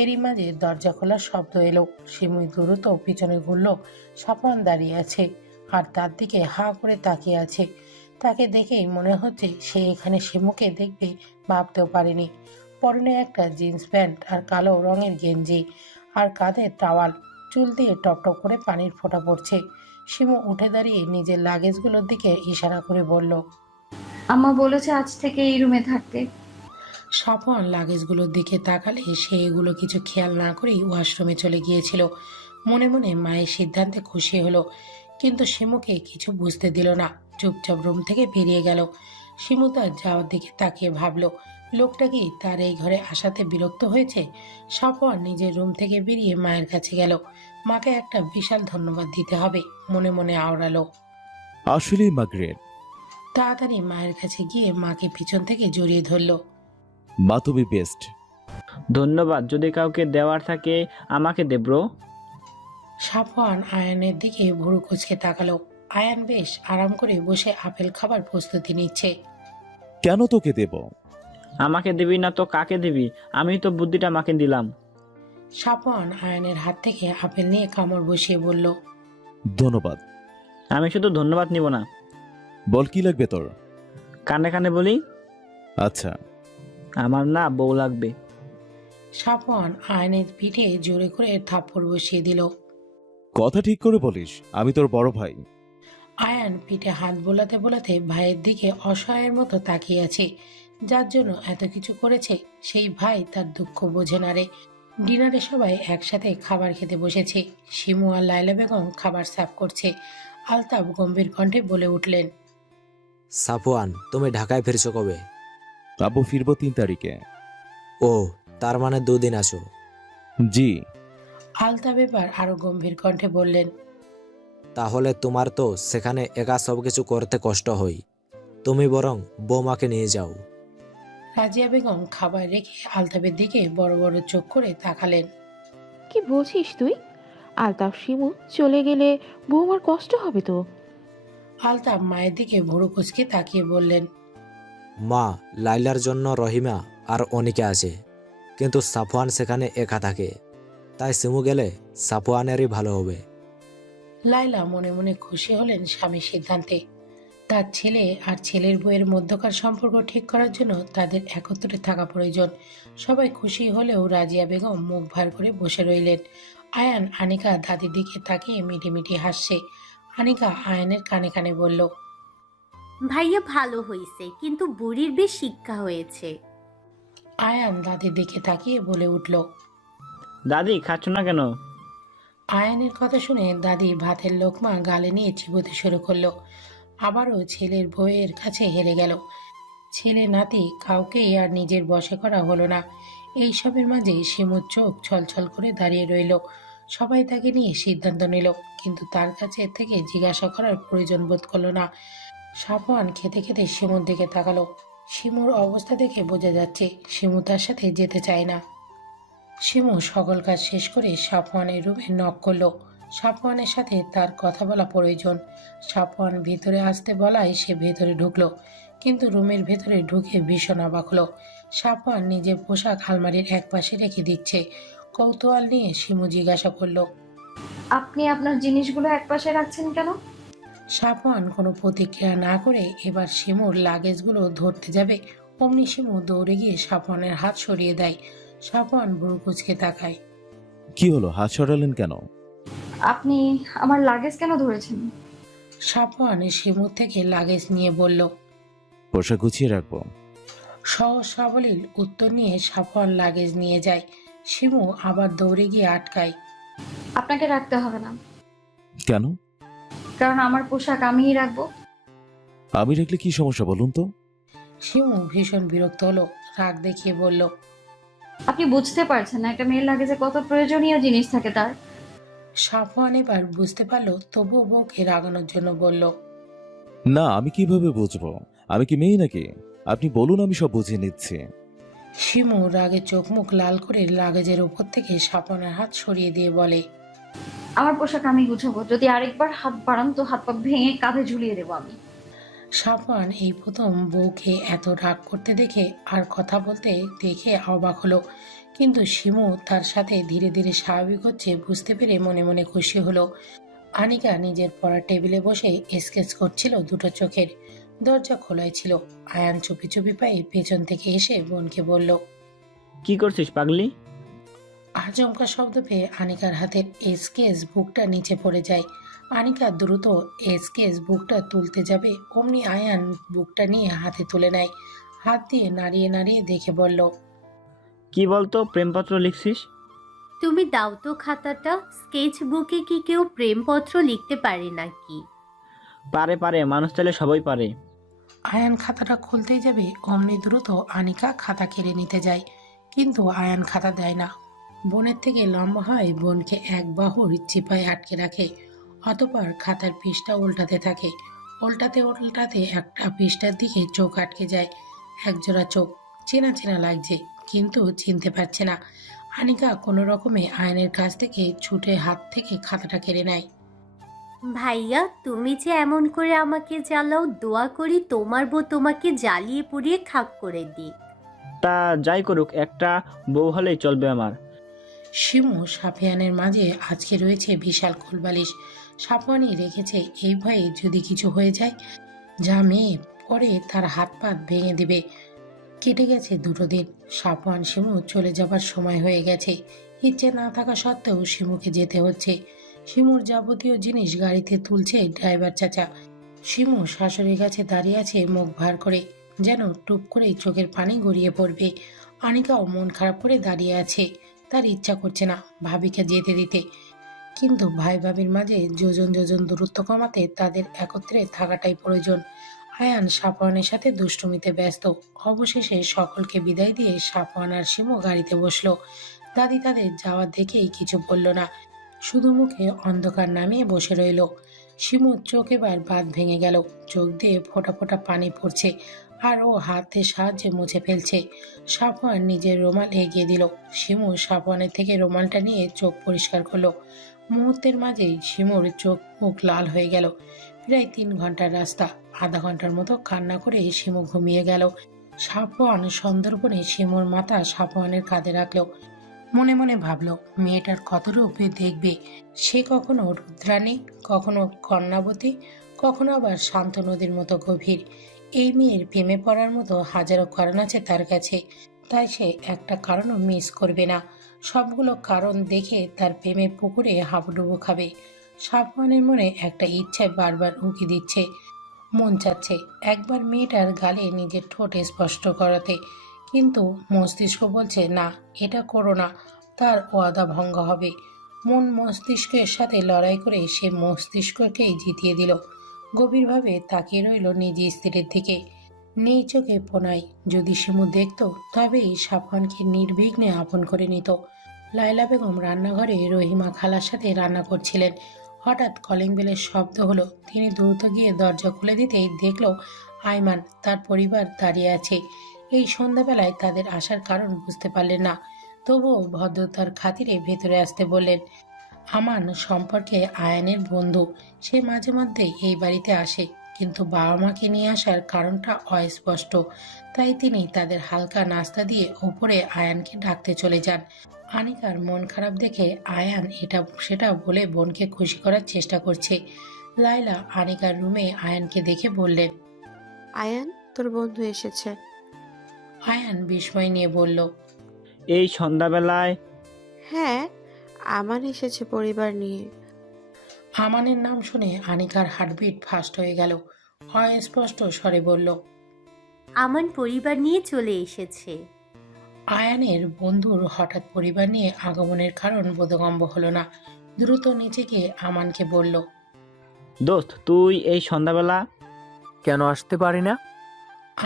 এরই মাঝে দরজা খোলার শব্দ এলো। শিমুই দ্রুত পিছনে ঘুরল। সাফওয়ান দাঁড়িয়ে আছে আর তার দিকে হাঁ করে তাকিয়ে আছে। তাকে দেখেই মনে হচ্ছে সে এখানে শিমুকে দেখবে, ভাবতেও পারেনি। পরনে একটা জিন্স প্যান্ট আর কালো রঙের গেঞ্জি, আর কাঁধে টাওয়াল। চুল দিয়ে টপটপ করে পানির ফোঁটা পড়ছে। শিমু উঠে দাঁড়িয়ে নিজের লাগেজগুলোর দিকে ইশারা করে বলল। আম্মা বলেছে আজ থেকে এই রুমে থাকতে। সাফওয়ান লাগেজগুলোর দিকে তাকালে সে এগুলো কিছু খেয়াল না করেই ওয়াশরুমে চলে গিয়েছিল। মনে মনে মায়ের সিদ্ধান্তে খুশি হলো, কিন্তু শিমুকে কিছু বুঝতে দিল না। চুপচাপ রুম থেকে বেরিয়ে গেল। শিমু তার যাওয়ার দিকে তাকিয়ে ভাবলো, লোকটা কি তার এই ঘরে আসাতে বিরক্ত হয়েছে? সাফওয়ান নিজের রুম থেকে বেরিয়ে মায়ের কাছে গেল। মাকে একটা বিশাল ধন্যবাদ দিতে হবে, মনে মনে আওড়ালো। আসলেই মাগ্রেট। তাড়াতাড়ি মায়ের কাছে গিয়ে মাকে পিছন থেকে জড়িয়ে ধরলো। মা তুমি বেস্ট। ধন্যবাদ, যদি কাউকে দেওয়ার থাকে আমাকে দে ব্রো। সাফওয়ান আয়ানের দিকে ভুরু কুঁচকে তাকালো। আয়ান বেশ আরাম করে বসে আপেল খাবার প্রস্তুতি নিচ্ছে। কেন তোকে দেব? আমাকে দিবি না তো কাকে দিবি? আমি তো বুদ্ধিটা মাকে দিলাম। সাফওয়ান আয়ানের হাত থেকে আপেল নিয়ে কামড় বসিয়ে বলল। ধন্যবাদ। আমি শুধু ধন্যবাদ নিব না। বল কি লাগবে তোর? কানে কানে বলি। আচ্ছা। আমার না বউ লাগবে। সাফওয়ান আয়ানের পিঠে জোরে করে থাপ্পড় বসিয়ে দিল। কথা ঠিক করে বলিস, আমি তোর বড় ভাই। আয়ান পিঠে হাত বোলাতে বোলাতে ভাইয়ের দিকে অসহায়ের মতো তাকিয়ে আছে। যার জন্য এত কিছু করেছে সেই ভাই তার দুঃখ বোঝে না রে। ডিনারে সবাই একসাথে খাবার খেতে বসেছে। শিমু আর লায়লা বেগম খাবার সার্ভ করছে। আলতাফ গম্ভীর কণ্ঠে বলে উঠলেন। সাফওয়ান, তুমি ঢাকায় ফিরছো কবে? আব্বু ফিরবো 3 তারিখে। ও, তার মানে 2 দিন আছো? জি। আলতাফ এবার আরো গম্ভীর কণ্ঠে বললেন। তাহলে তোমার তো সেখানে একা সবকিছু করতে কষ্ট হয়, তুমি বরং বৌমাকে নিয়ে যাও। রাজিয়া বেগম খাবার রেখে আলতাফের দিকে বড় বড় চোখ করে তাকালেন। কি বলছিস তুই? আলতাফ শিমু চলে গেলে বৌমার কষ্ট হবে তো। আলতাফ মায়ের দিকে ভুরু কুঁচকে তাকিয়ে বললেন। মা, লাইলার জন্য রহিমা আর অনিকা আছে, কিন্তু সাফওয়ান সেখানে একা থাকে, তাই সিমু গেলে সাফওয়ানেরই ভালো হবে। লায়লা মনে মনে খুশি হলেন স্বামীর সিদ্ধান্তে। তার ছেলে আর ছেলের বউয়ের মধ্যকার সম্পর্ক ঠিক করার জন্য তাদের একত্রে থাকা প্রয়োজন। সবাই খুশি হলেও রাজিয়া বেগম মুখ ভার করে বসে রইলেন। আয়ান আনিকা দাদির দিকে তাকিয়ে মিটিমিটি হাসছে। আনিকা আয়ানের কানে কানে বলল। ভাইয়া ভালো হয়েছে, কিন্তু বুড়ির বেশ শিক্ষা হয়েছে। আয়ান দাদির দিকে তাকিয়ে বলে উঠল। দাদি খাচ্ছ না কেন? আয়ানের কথা শুনে দাদি ভাতের লোকমা গালে নিয়ে চিবোতে শুরু করলো। আবারও ছেলের বউয়ের কাছে হেরে গেল। ছেলে নাতি কাউকেই আর নিজের বশে করা হলো না। এইসবের মাঝে শিমুর চোখ ছলছল করে দাঁড়িয়ে রইল। সবাই তাকে নিয়ে সিদ্ধান্ত নিল, কিন্তু তার কাছে থেকে জিজ্ঞাসা করার প্রয়োজন বোধ করলো না। সাফওয়ান খেতে খেতে শিমুর দিকে তাকালো। শিমুর অবস্থা দেখে বোঝা যাচ্ছে শিমু তার সাথে যেতে চায় না। শিমু সকল কাজ শেষ করে সাফওয়ানের রুমে নক করলো। সাফওয়ানের সাথে তার কথা বলা প্রয়োজন। সাফওয়ান ভেতরে আসতে বলায় সে ভেতরে ঢুকলো, কিন্তু রুমের ভেতরে ঢুকে ভীষণ অবাক হলো। সাফওয়ান নিজের পোশাক আলমারির একপাশে রেখে দিচ্ছে। কৌতূহল নিয়ে শিমু জিজ্ঞাসা করলো, আপনি আপনার জিনিসগুলো একপাশে রাখছেন কেন? সাফওয়ান কোনো প্রতিক্রিয়া না করে এবার শিমুর লাগেজগুলো ধরতে যাবে, অমনি শিমু দৌড়ে গিয়ে সাফওয়ানের হাত সরিয়ে দেয়। সাফওয়ান ভুরু কুঁচকে তাকায়। কি হলো, হাত সরালেন কেন? আপনি আমার লাগেজ কেন ধরেছেন? সাফওয়ান শিমুর থেকে লাগেজ নিয়ে বলল। পোশাক গুছিয়ে রাখবো। সহজ সাবলীল উত্তর নিয়ে সাফওয়ান লাগেজ নিয়ে যায়। শিমু আবার দৌড়ে গিয়ে আটকায়। আপনাকে রাখতে হবে না, কেন? কারণ আমার পোশাক আমিই রাখবো। আমি রাখলে কি সমস্যা বলুন তো? শিমু ভীষণ বিরক্ত হলো, রাগ দেখিয়ে বলল। আপনি বুঝতে পারছেন না একটা মেয়ের লাগেজে কত প্রয়োজনীয় জিনিস থাকে তার। সাফওয়ান এবার বুঝতে পারলো, তবুও বউকে রাগানোর জন্য বলল। না, আমি কিভাবে বুঝবো? আমি কি মেয়ে নাকি? আপনি বলুন, আমি সব বুঝিয়ে নিচ্ছি। শিমু রাগে চোখ মুখ লাল করে লাগেজের উপর থেকে সাফওয়ানের হাত সরিয়ে দিয়ে বলে। আমার পোশাক আমি গুছাবো, যদি আরেকবার হাত বাড়ান তো হাত পা ভেঙে কাঁধে ঝুলিয়ে দেবো আমি। সাফওয়ান এই প্রথম বউকে এত রাগ করতে দেখে আর কথা বলতে দেখে অবাক হলো, কিন্তু শিমু তার সাথে ধীরে ধীরে স্বাভাবিক হচ্ছে বুঝতে পেরে মনে মনে খুশি হলো। আনিকা নিজের পড়ার টেবিলে বসে স্কেচ করছিল দুটো চোখের। দরজা খোলাই ছিল। আয়ান চুপি চুপি পায়ে পেছন থেকে এসে বোনকে বলল। কি করছিস পাগলি? আচমকা শব্দ পেয়ে আনিকার হাতের স্কেচ বুকটা নিচে পড়ে যায়। আনিকা দ্রুত স্কেচ বুকটা তুলতে যাবে, অমনি আয়ান বুকটা নিয়ে হাতে তুলে নেয়। হাত দিয়ে নাড়িয়ে নাড়িয়ে দেখে বলল। কি বলতো, প্রেমপত্র লিখছিস? তুমি দাও তো খাতাটা। স্কেচ বুকে কি কেউ প্রেমপত্র লিখতে পারে নাকি? পারে পারে, মানুষ চাইলে সবাই পারে। আয়ান খাতাটা খুলতেই যাবে, অমনি দ্রুত আনিকা খাতা কেড়ে নিতে যায়, কিন্তু আয়ান খাতা দেয় না। বোনের থেকে লম্বা হয়, বোনকে এক বাহুর চিপায় আটকে রাখে। অতঃপর খাতার পৃষ্ঠা উল্টাতে থাকে। উল্টাতে উল্টাতে একটা পৃষ্ঠার দিকে চোখ আটকে যায়। একজোড়া চোখ, চেনা চেনা লাগছে, কিন্তু চিনতে পারছে না। আনিকা কোনো রকমে আয়নের কাছ থেকে ছুটে হাত থেকে খাতাটা কেড়ে নেয়। ভাইয়া, তুমি যে এমন করে আমাকে জ্বালাও, দোয়া করি তোমার বউ তোমাকে জ্বালিয়ে পুড়িয়ে খাক করে দিক। তা যাই করুক, একটা বউ হলেই চলবে আমার। শিমু সাফিয়ানের মাঝে আজকে রয়েছে বিশাল কোলবালিশ। সাফওয়ানই রেখেছে এই ভয়ে যদি কিছু হয়ে যায়, যা মেয়ে পরে তার হাত পা ভেঙে দিবে। কেটে গেছে 2 দিন। সাফওয়ান শিমু চলে যাবার সময় হয়ে গেছে। ইচ্ছে না থাকা সত্ত্বেও শিমুকে যেতে হচ্ছে। শিমুর যাবতীয় জিনিস গাড়িতে তুলছে ড্রাইভার চাচা। শিমু শাশুড়ির কাছে দাঁড়িয়ে আছে মুখ ভার করে, যেন টুপ করে চোখের পানি গড়িয়ে পড়বে। আনিকাও মন খারাপ করে দাঁড়িয়ে আছে। তার ইচ্ছা করছে না ভাবিকে যেতে দিতে, কিন্তু ভাই ভাবির মাঝে যোজন যোজন দূরত্ব কমাতে তাদের একত্রে থাকাটাই প্রয়োজন। আয়ান সাফওয়ানের সাথে দুষ্টুমিতে ব্যস্ত। অবশেষে সকলকে বিদায় দিয়ে সাফওয়ান আর শিমু গাড়িতে বসলো। দাদি তাদের যাওয়া দেখেই কিছু বলল না, শুধু মুখে অন্ধকার নামিয়ে বসে রইল। শিমুর চোখ এবার বাঁধ ভেঙে গেল, চোখ দিয়ে ফোঁটা ফোঁটা পানি পড়ছে, আর ও হাতের সাহায্যে মুছে ফেলছে। সাফওয়ান নিজের রুমাল এগিয়ে দিল। শিমু সাফওয়ানের থেকে রুমালটা নিয়ে চোখ পরিষ্কার করলো। মুহূর্তের মাঝেই শিমুর চোখ মুখ লাল হয়ে গেল। প্রায় 3 ঘন্টার রাস্তা। আধা ঘন্টার মতো কান্না করে শিমু ঘুমিয়ে গেল। সাফওয়ান সন্দর্পণে শিমুর মাথা সাফওয়ানের কাঁধে রাখলো। মনে মনে ভাবলো, মেয়েটার কত রূপে দেখবে সে, কখনো রুদ্রাণী, কখনো কন্যাবতী, কখনো আবার শান্ত নদীর মতো গভীর। এই মেয়ের প্রেমে পড়ার মতো হাজারো কারণ আছে তার কাছে, তাই সে একটা কারণও মিস করবে না। সবগুলো কারণ দেখে তার প্রেমের পুকুরে হাবুডুবু খাবে। সাফওয়ানের মনে একটা ইচ্ছায় বারবার উকি দিচ্ছে। মন চাচ্ছে একবার মেয়েটার গালে নিজের ঠোঁট স্পষ্ট করাতে, কিন্তু মস্তিষ্ক বলছে না, এটা করো না, তার ওয়াদা ভঙ্গ হবে। মন মস্তিষ্কের সাথে লড়াই করে সে মস্তিষ্ককেই জিতিয়ে দিল। গভীরভাবে তাকিয়ে রইল নিজ স্ত্রীর দিকে। নেই চোখে পোনাই। যদি শিমু দেখত তবেই সাফওয়ানকে নির্বিঘ্নে আপন করে নিত। লায়লা বেগম রান্নাঘরে রহিমা খালার সাথে রান্না করছিলেন। হঠাৎ কলিং বেলের শব্দ হলো। তিনি দ্রুত গিয়ে দরজা খুলে দিতেই দেখল আইমান তার পরিবার দাঁড়িয়ে আছে। এই সন্ধ্যাবেলায় তাদের আসার কারণ বুঝতে পারলেন না, তবুও ভদ্রতার খাতিরে ভেতরে আসতে বললেন। আমান সম্পর্কে আয়ানের বন্ধু, সে মাঝে মধ্যে এই বাড়িতে আসে, কিন্তু বাবা মাকে নিয়ে আসার কারণটা অস্পষ্ট। তাই তিনি তাদের হালকা নাস্তা দিয়ে ওপরে আয়ানকে ডাকতে চলে যান। আনিকার মন খারাপ দেখে আয়ান এটা সেটা বলে বোনকে খুশি করার চেষ্টা করছে। লাইলা আনিকার রুমে আয়ানকে দেখে বললেন। আয়ান, তোর বন্ধু এসেছে। আয়ান বিস্ময় নিয়ে বলল, এই সন্ধ্যাবেলায়? হ্যাঁ, আমান এসেছে পরিবার নিয়ে। আমানের নাম শুনে আনিকার হার্টবিট ফাস্ট হয়ে গেল। অস্পষ্ট স্বরে বলল, আমার পরিবার নিয়ে চলে এসেছে। আয়ানের বন্ধুর হঠাৎ পরিবার নিয়ে আগমনের কারণ বোধগম্য হলো না। দ্রুত নিচে গিয়ে আমানকে বলল, দোস্ত, তুই এই সন্ধ্যাবেলা কেন আসতে পারি না?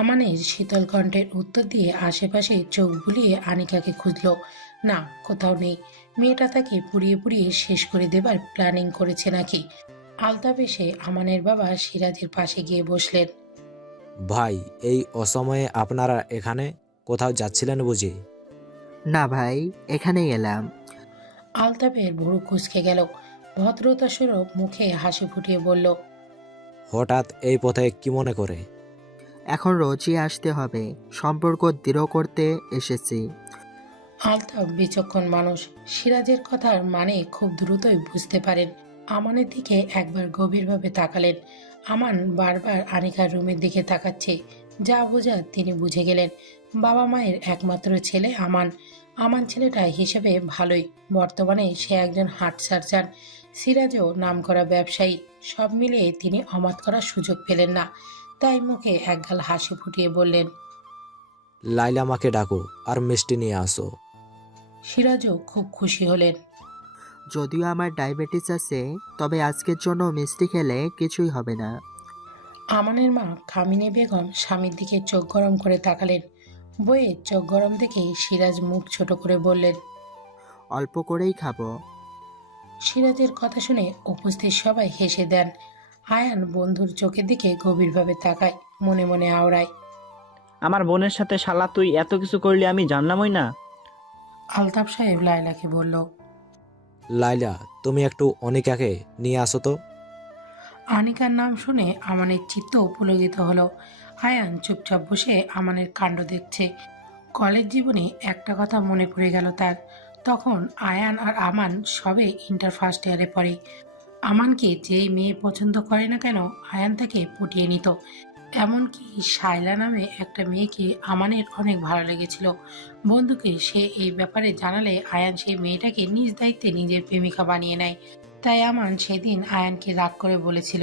আমানের শীতল কণ্ঠের উত্তর দিয়ে আশেপাশে চোখ বুলিয়ে আনিকাকে খুঁজল। না, কোথাও নেই। মেয়েটা তাকে পুড়িয়ে পুড়িয়ে শেষ করে দেবার প্ল্যানিং করেছে নাকি? আলতাপ এসে আমানের বাবা সিরাজের পাশে গিয়ে বসলেন। ভাই, এই অসময়ে আপনারা এখানে কোথাও যাচ্ছিলেন বুঝি? না ভাই, এখানেই এলাম। আলতাপের ভুরু কুঁচকে গেল। ভদ্রতা স্বরূপ মুখে হাসি ফুটিয়ে বলল, হঠাৎ এই পথে কি মনে করে? এখন রোজই আসতে হবে, সম্পর্ক দৃঢ় করতে এসেছি। আলতাফ বিচক্ষণ মানুষ, সিরাজের কথার মানে খুব দ্রুতই বুঝতে পারেন। আমানের দিকে একবার গভীরভাবে তাকালেন। আমান বারবার আনিকার রুমের দিকে তাকাচ্ছে, যা বোঝার তিনি বুঝে গেলেন। বাবা মায়ের একমাত্র ছেলে আমান। আমান ছেলেটা হিসেবে ভালোই, বর্তমানে সে একজন হার্ট সার্জন। সিরাজও নামকরা ব্যবসায়ী। সব মিলিয়ে তিনি অমাত করার সুযোগ পেলেন না। তাই মুখে একগাল হাসি ফুটিয়ে বললেন, লাইলা মাকে ডাকো আর মিষ্টি নিয়ে আসো। সিরাজও খুব খুশি হলেন। যদিও আমার ডায়াবেটিস আছে, তবে আজকের জন্য মিষ্টি খেলে কিছুই হবে না। আমানের মা কামিনী বেগম স্বামীর দিকে চোখ গরম করে তাকালেন। বইয়ের চোখ গরম দেখেই সিরাজ মুখ ছোট করে বললেন। অল্প করেই খাবো। সিরাজের কথা শুনে উপস্থিত সবাই হেসে দেন। আয়ান বন্ধুর চোখের দিকে গভীরভাবে তাকায়, মনে মনে আওড়ায়, আমার বোনের সাথে শালা তুই এত কিছু করলি, আমি জানলামই না। আলতাফ সাহেব লায়লাকে বলল, লাইলা, তুমি একটু অনিকাকে নিয়ে আসো তো। আনিকার নাম শুনে আমানের চিত্ত পুলকিত হলো। আয়ান চুপচাপ বসে আমানের কাণ্ড দেখছে। কলেজ জীবনে একটা কথা মনে পড়ে গেল তার। তখন আয়ান আর আমান সবে ইন্টার ফার্স্ট ইয়ারে পড়ে। আমানকে যেই মেয়ে পছন্দ করে না কেন, আয়ান তাকে পটিয়ে নিত। এমনকি শায়লা নামে একটা মেয়েকে আমানের অনেক ভালো লেগেছিল। বন্ধুকে সে এই ব্যাপারে জানালে আয়ান সেই মেয়েটাকে নিজ দায়িত্বে নিজের প্রেমিকা বানিয়ে নেয়। তাই আমান সেদিন আয়ানকে রাগ করে বলেছিল,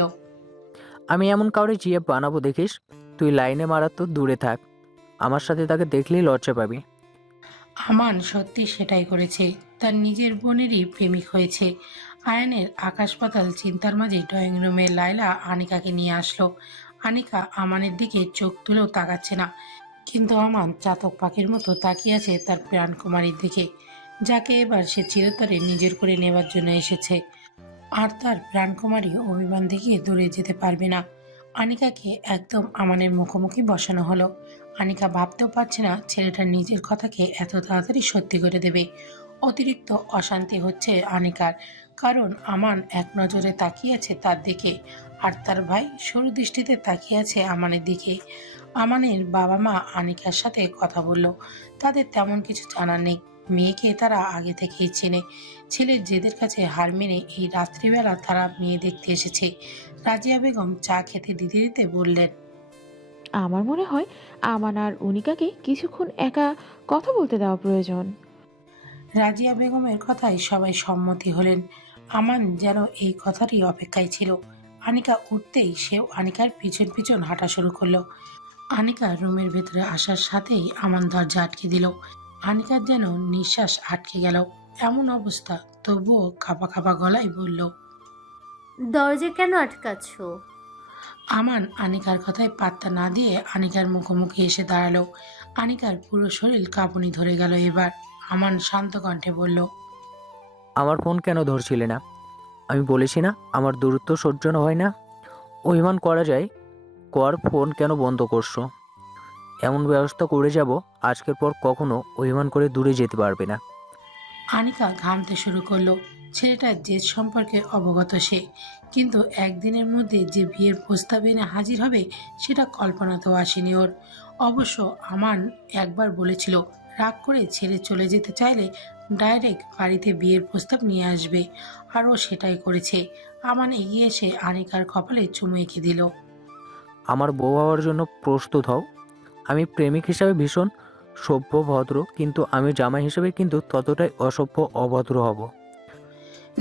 আমি এমন কাউরে জিয়ে বানাবো দেখিস, তুই লাইনে মারার তো দূরে থাক, আমার সাথে তাকে দেখলেই লজ্জা পাবি। আমান সত্যি সেটাই করেছে, তার নিজের বোনেরই প্রেমিক হয়েছে। আয়ানের আকাশ পাতাল চিন্তার মাঝে ড্রয়িং রুমে লায়লা আনিকাকে নিয়ে আসলো। আনিকা আমানের দিকে চোখ তুলেও তাকাচ্ছে না, কিন্তু আমান চাতক পাখির মতো তাকিয়ে আছে তার প্রাণকুমারীর দিকে, যাকে এবার সে চিরতরে নিজের করে নেবার জন্য এসেছে। আর তার প্রাণকুমারী অভিমান দেখিয়ে দূরে যেতে পারবে না। আনিকাকে একদম আমানের মুখোমুখি বসানো হলো। আনিকা ভাবতেও পারছে না ছেলেটার নিজের কথাকে এত তাড়াতাড়ি সত্যি করে দেবে। অতিরিক্ত অশান্তি হচ্ছে আনিকার, কারণ আমান এক নজরে তাকিয়ে আছে তার দিকে, আর তার ভাই সরু দৃষ্টিতে তাকিয়ে আছে আমানের দিকে। আমানের বাবা মা আনিকার সাথে কথা বলল। তাদের তেমন কিছু জানার নেই, মেয়েকে তারা আগে থেকেই চেনে। ছেলের জেদের কাছে হার মেনে এই রাত্রিবেলা তারা মেয়ে দেখতে এসেছে। রাজিয়া বেগম চা খেতে দিতে দিতে বললেন, আমার মনে হয় আমান আর অনিকাকে কিছুক্ষণ একা কথা বলতে দেওয়া প্রয়োজন। রাজিয়া বেগমের কথায় সবাই সম্মতি হলেন। আমান যেন এই কথারই অপেক্ষায় ছিল। আনিকা উঠতেই সেও আনিকার পিছন পিছন হাঁটা শুরু করলো। আনিকা রুমের ভেতরে আসার সাথেই আমান দরজা আটকে দিল। আনিকার যেন নিঃশ্বাস আটকে গেল এমন অবস্থা, তবুও কাঁপা কাঁপা গলায় বলল, দরজা কেন আটকাচ্ছ? আমান আনিকার কথায় পাত্তা না দিয়ে আনিকার মুখোমুখি এসে দাঁড়ালো। আনিকার পুরো শরীর কাঁপুনি ধরে গেল এবার। আমান শান্ত কণ্ঠে বলল, আমার ফোন কেন ধরছিলে না? আমি বলেছি না আমার দূরত্ব সহ্য হয় না, অভিমান করা যায়, কর ফোন কেন বন্ধ করছো? এমন ব্যবস্থা করে যাব আজকের পর কখনো অভিমান করে দূরে যেতে পারবে না। আনিকা ঘামতে শুরু করলো। ছেলেটার জেদ সম্পর্কে অবগত সে, কিন্তু একদিনের মধ্যে যে বিয়ের প্রস্তাব এনে হাজির হবে সেটা কল্পনাতেও আসেনি ওর। অবশ্য আমান একবার বলেছিল রাগ করে ছেড়ে চলে যেতে চাইলে ডাইরেক্ট বাড়িতে বিয়ের প্রস্তাব নিয়ে আসবে, আর ও সেটাই করেছে। আমান এগিয়ে এসে আনিকার কপালে চুমু এঁকে দিল। আমার বউ হওয়ার জন্য প্রস্তুত হও। আমি প্রেমিক হিসাবে ভীষণ সভ্য ভদ্র, কিন্তু আমি জামাই হিসেবে কিন্তু ততটাই অসভ্য অভদ্র হব।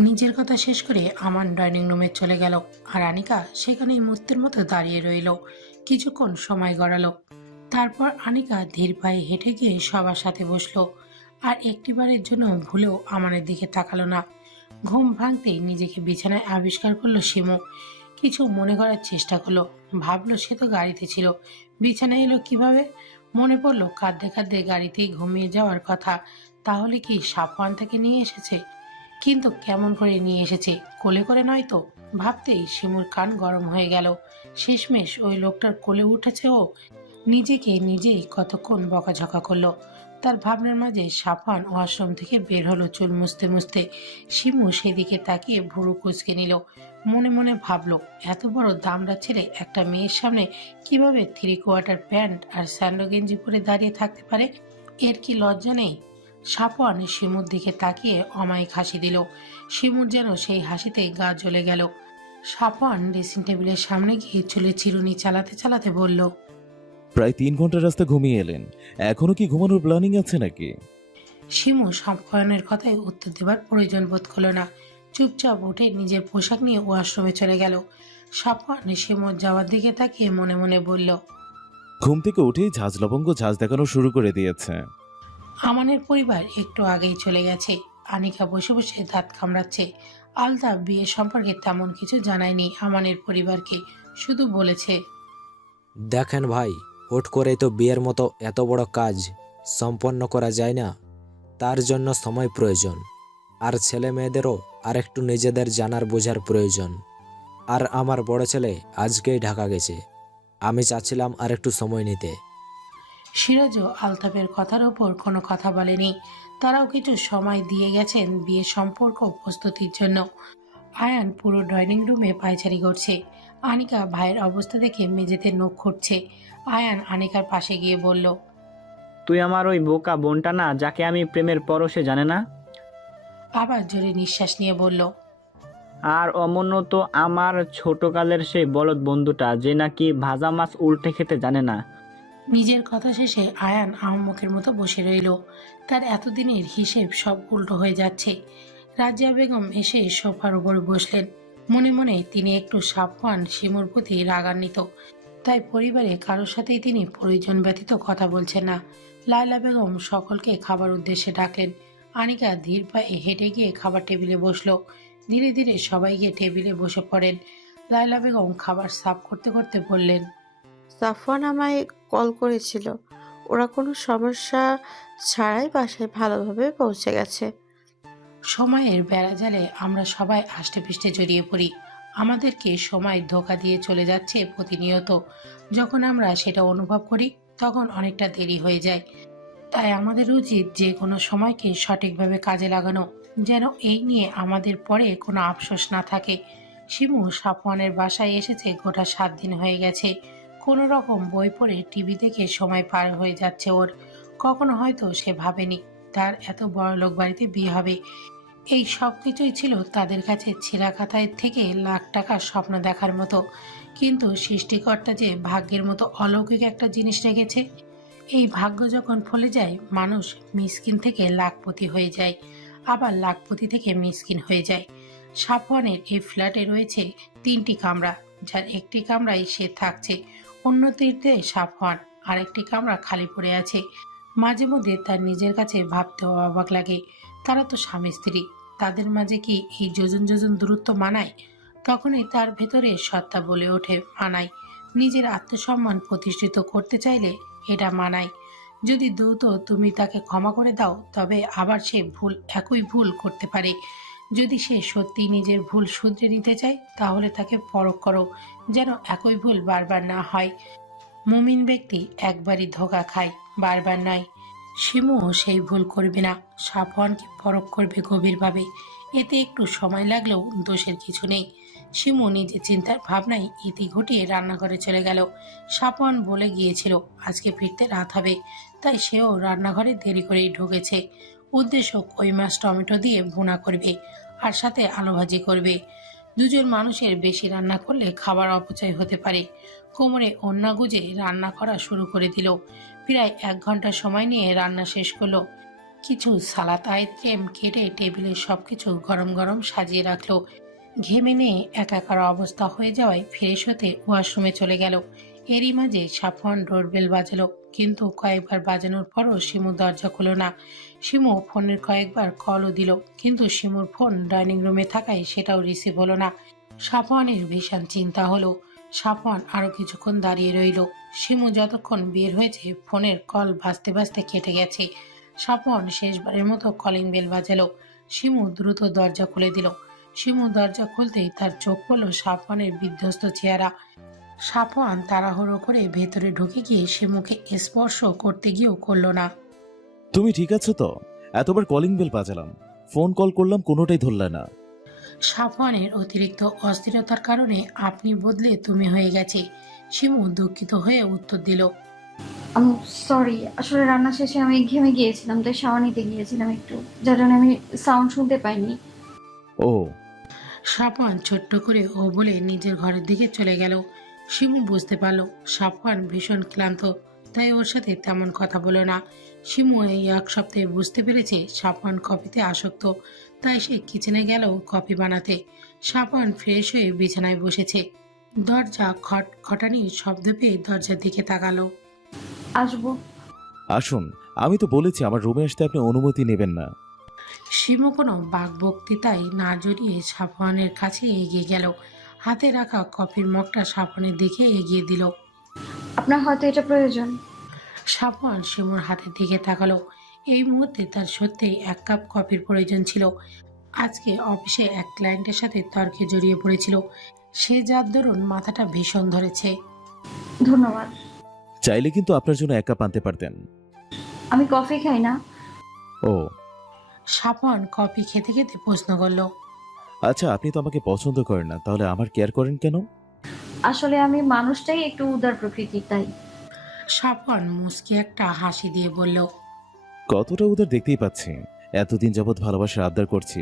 নিজের কথা শেষ করে আমান ডাইনিং রুমে চলে গেল, আর আনিকা সেখানেই মূর্তির মতো দাঁড়িয়ে রইল। কিছুক্ষণ সময় গড়ালো, তারপর আনিকা ধীর পায়ে হেঁটে গিয়ে সবার সাথে বসলো, আর একটিবারের জন্য ভুলেও আমানের দিকে তাকালো না। ঘুম ভাঙতেই নিজেকে বিছানায় আবিষ্কার করলো শিমু। কিছু মনে করার চেষ্টা করলো, ভাবলো সে তো গাড়িতে ছিল, বিছানায় এলো কিভাবে। মনে পড়লো কাঁদতে কাঁদতে গাড়িতেই ঘুমিয়ে যাওয়ার কথা, তাহলে কি সাফওয়ান থেকে নিয়ে এসেছে? কিন্তু কেমন করে নিয়ে এসেছে, কোলে করে নয় তো? ভাবতেই শিমুর কান গরম হয়ে গেল। শেষমেশ ওই লোকটার কোলে উঠেছে ও। নিজেকে নিজেই কতক্ষণ বকাঝকা করলো। তার ভাবনার মাঝে সাফওয়ান ওয়াশরুম থেকে বের হলো চুল মুছতে মুছতে। শিমু সেদিকে তাকিয়ে ভুরু কুঁচকে নিল। মনে মনে ভাবলো, এত বড় দামড়া ছেড়ে একটা মেয়ের সামনে কিভাবে 3/4 প্যান্ট আর স্যান্ডো গেঞ্জি পরে দাঁড়িয়ে থাকতে পারে? এর কি লজ্জা নেই? সাফওয়ান শিমুর দিকে তাকিয়ে অমায়িক হাসি দিল। শিমুর যেন সেই হাসিতে গা জ্বলে গেল। সাফওয়ান ড্রেসিং টেবিলের সামনে গিয়ে চুলে চিরুনি চালাতে চালাতে বলল, প্রায় 3 ঘন্টা রাস্তা ঘুমিয়ে এলেন, এখনো কি ঘুমানোর প্ল্যানিং আছে নাকি? শিমু সাফওয়ানের কথায় উত্তর দেবার প্রয়োজন বোধ করলো না। চুপচাপ উঠে নিজের পোশাক নিয়ে ওয়াশরুমে চলে গেল। সাফওয়ান শিমুর যাওয়ার দিকে তাকিয়ে মনে মনে বলল, ঘুম থেকে উঠেই ঝাঁজ লবঙ্গ ঝাঁজ দেখানো শুরু করে দিয়েছে। আমানের পরিবার একটু আগেই চলে গেছে। আনিকা বসে বসে দাঁত কামড়াচ্ছে। আলতা বিয়ে সম্পর্কে তেমন কিছু জানায়নি আমানের পরিবারকে, শুধু বলেছে, দেখেন ভাই, হুট করেই তো বিয়ের মতো এত বড় কাজ সম্পন্ন করা যায় না, তার জন্য সময় প্রয়োজন, আর ছেলে মেয়েদেরও আরেকটু নিজেদের জানার বোঝার প্রয়োজন। আর আমার বড় ছেলে আজকেই ঢাকা গেছে, আমি চাচ্ছিলাম আরেকটু সময় নিতে। সিরাজও আলতাফের কথার ওপর কোনো কথা বলেনি। তারাও কিছু সময় দিয়ে গেছেন বিয়ে সম্পর্ক প্রস্তুতির জন্য। আয়ান পুরো ডাইনিং রুমে পায়চারি করছে। আনিকা ভাইয়ের অবস্থা দেখে মেঝেতে নখ খুঁটছে। আয়ান আনিকার পাশে গিয়ে বলল, তুই আমার ওই বোকা বোনটা না, যাকে আমি প্রেমের পরশে জানে না। আবার জোরে নিঃশ্বাস নিয়ে বলল, আর অমন্য তো আমার ছোটকালের সেই বলদ বন্ধুটা, যে নাকি ভাজা মাছ উল্টে খেতে জানে না। নিজের কথা শেষে আয়ান আহম্মকের মতো বসে রইল। তার এতদিনের হিসেব সব উল্টো হয়ে যাচ্ছে। রাজিয়া বেগম এসে সোফার উপর বসলেন। মনে মনে তিনি একটু সাবধান শিমুর প্রতি রাগান্বিত, তাই পরিবারে কারোর সাথেই তিনি প্রয়োজন ব্যতীত কথা বলছেন না। লায়লা বেগম সকলকে খাবার উদ্দেশ্যে ডাকলেন। আনিকা ধীর পায়ে হেঁটে গিয়ে খাবার টেবিলে বসলো। ধীরে ধীরে সবাই গিয়ে টেবিলে বসে পড়েন। লায়লা বেগম খাবার সার্ভ করতে করতে বললেন, সাফওয়ান আমায় কল করেছিল, ওরা কোনো সমস্যা ছাড়াই বাসায় ভালোভাবে পৌঁছে গেছে। সময়ের বেড়াজালে আমরা সবাই আষ্টেপৃষ্টে জড়িয়ে পড়ি। আমাদেরকে সময় ধোঁকা দিয়ে চলে যাচ্ছে প্রতিনিয়ত। যখন আমরা সেটা অনুভব করি তখন অনেকটা দেরি হয়ে যায়। তাই আমাদের উচিত যে কোনো সময়কে সঠিকভাবে কাজে লাগানো, যেন এই নিয়ে আমাদের পরে কোনো আফসোস না থাকে। শিমু সাফওয়ানের বাসায় এসেছে গোটা 7 দিন হয়ে গেছে। কোনো রকম বই পড়ে টিভি দেখে সময় পার হয়ে যাচ্ছে ওর। কখনো হয়তো সে ভাবেনি তার এত বড় লোক বাড়িতে বিয়ে হবে। এই সব কিছুই ছিল তাদের কাছে ছেঁড়া কাঁথায় থেকে লাখ টাকার স্বপ্ন দেখার মতো। কিন্তু সৃষ্টিকর্তা যে ভাগ্যের মতো অলৌকিক একটা জিনিস রেখেছে, এই ভাগ্য যখন ফলে যায় মানুষ মিসকিন থেকে লাখপতি হয়ে যায়, আবার লাখপতি থেকে মিসকিন হয়ে যায়। সাফওয়ানের এই ফ্ল্যাটে রয়েছে 3টি কামরা, যার একটি কামরায় সে থাকছে, অন্য 3তে সাফওয়ান, আরেকটি কামরা খালি পড়ে আছে। মাঝে মধ্যে তার নিজের কাছে ভাবতেও অবাক লাগে, তারা তো স্বামী স্ত্রী, তাদের মাঝে কি এই যোজন যোজন দূরত্ব মানায়? তখনই তার ভেতরে সত্তা বলে ওঠে মানায়। নিজের আত্মসম্মান প্রতিষ্ঠিত করতে চাইলে এটা মানায়। যদি দ্রুত তুমি তাকে ক্ষমা করে দাও, তবে আবার সে একই ভুল করতে পারে। যদি সে সত্যি নিজের ভুল শুধরে নিতে চায়, তাহলে তাকে পরখ করো, যেন একই ভুল বারবার না হয়। মুমিন ব্যক্তি একবারই ধোঁকা খায়, বারবার নয়। শিমুও সেই ভুল করবে না, সাফওয়ানকে পরখ করবে গভীরভাবে। এতে একটু সময় লাগলেও দোষের কিছু নেই। শিমু নিজের চিন্তার ভাবনায় ইতি ঘটিয়ে রান্নাঘরে চলে গেল। সাপন বলে গিয়েছিল আজকে ফিরতে রাত হবে, তাই সেও রান্নাঘরে দেরি করেই ঢুকেছে। উদ্দেশ্য কই মাছ টমেটো দিয়ে ভুনা করবে আর সাথে আলু ভাজি করবে। দুজন মানুষের বেশি রান্না করলে খাবার অপচয় হতে পারে। কোমরে ওড়না গুজে রান্না করা শুরু করে দিল। প্রায় 1 ঘন্টা সময় নিয়ে রান্না শেষ করলো। কিছু সালাদ আইটেম কেটে টেবিলে সবকিছু গরম গরম সাজিয়ে রাখলো। ঘেমে নিয়ে একাকার অবস্থা হয়ে যাওয়ায় ফ্রেশ হতে ওয়াশরুমে চলে গেল। এরই মাঝে সাফওয়ান ডোরবেল বাজালো, কিন্তু কয়েকবার বাজানোর পরও শিমু দরজা খুলো না। শিমু ফোনের কয়েকবার কলও দিল, কিন্তু শিমুর ফোন ডাইনিং রুমে থাকায় সেটাও রিসিভ হলো না। সাফওয়ানের ভীষণ চিন্তা হলো। সাফওয়ান আরো কিছুক্ষণ দাঁড়িয়ে রইল। শিমু যতক্ষণ বের হয়েছে ফোনের কল বাজতে বাজতে কেটে গেছে। সাফওয়ান শেষবারের মতো কলিং বেল বাজালো। শিমু দ্রুত দরজা খুলে দিল। শিমু দরজা খুলতেই তার চোখ পড়ল সাফওয়ানের বিধ্বস্ত চেহারা। সাফওয়ান তাড়াহুড়ো করে ভেতরে ঢুকে গিয়ে শিমুকে স্পর্শ করতে গিয়েও করল না। তুমি ঠিক আছো তো? এতবার কলিং বেল বাজালাম, ফোন কল করলাম, কোনোটাই ধরলে না। সাফওয়ানের অতিরিক্ত অস্থিরতার কারণে আপনি বদলে তুমি হয়ে গেছে। শিমু দুঃখিত হয়ে উত্তর দিল। সরি, আসলে রান্না শেষে আমি ঘেমে গিয়েছিলাম, তাই শাওয়ার নিতে গিয়েছিলাম একটু, যার জন্য আমি সাউন্ড শুনতে পাইনি। ও, সাফওয়ান ছোট্ট করে ও বলে নিজের ঘরের দিকে চলে গেল। শিমু বুঝতে পারল সাফওয়ান ভীষণ ক্লান্ত, তাই ওর সাথে তেমন কথা বলো না। শিমু এই 1 সপ্তাহে বুঝতে পেরেছে সাফওয়ান কফিতে আসক্ত, তাই সে কিচেনে গেল কফি বানাতে। সাফওয়ান ফ্রেশ হয়ে বিছানায় বসেছে। দরজা খটখটানি শব্দ পেয়ে দরজার দিকে তাকালো। আসবো? আসুন। আমি তো বলেছি আমার রুমে আসতে আপনি অনুমতি নেবেন না। শিমু কোনো বাকবক্তিতায় না জড়িয়ে সাফওয়ানের কাছে এগিয়ে গেল। হাতে রাখা কফির মগটা সাফওয়ানের দিকে এগিয়ে দিল। আপনার হয়তো এটা প্রয়োজন। সাফওয়ান শিমুর হাতের দিকে তাকালো। এই মুহূর্তে তার সত্যিই 1 কাপ কফির প্রয়োজন ছিল। আজকে অফিসে এক ক্লায়েন্টের সাথে তর্কে জড়িয়ে পড়েছিল। সে যার দরুন মাথাটা ভীষণ ধরেছে। ধন্যবাদ। চাইলে কিন্তু আপনার জন্য 1 কাপ আনতে পারতেন। আমি কফি খাই না। ও সাফওয়ান কফি খেতে খেতে প্রশ্ন করল। আচ্ছা, আপনি তো আমাকে পছন্দ করেন না, তাহলে আমার কেয়ার করেন কেন? আসলে আমি মানুষটাই একটু উদার প্রকৃতির, তাই। সাফওয়ান মুচকি একটা হাসি দিয়ে বলল। কতটা উদার দেখতেই পাচ্ছি। এতদিন যাবৎ ভালোবাসার আবদার করছি,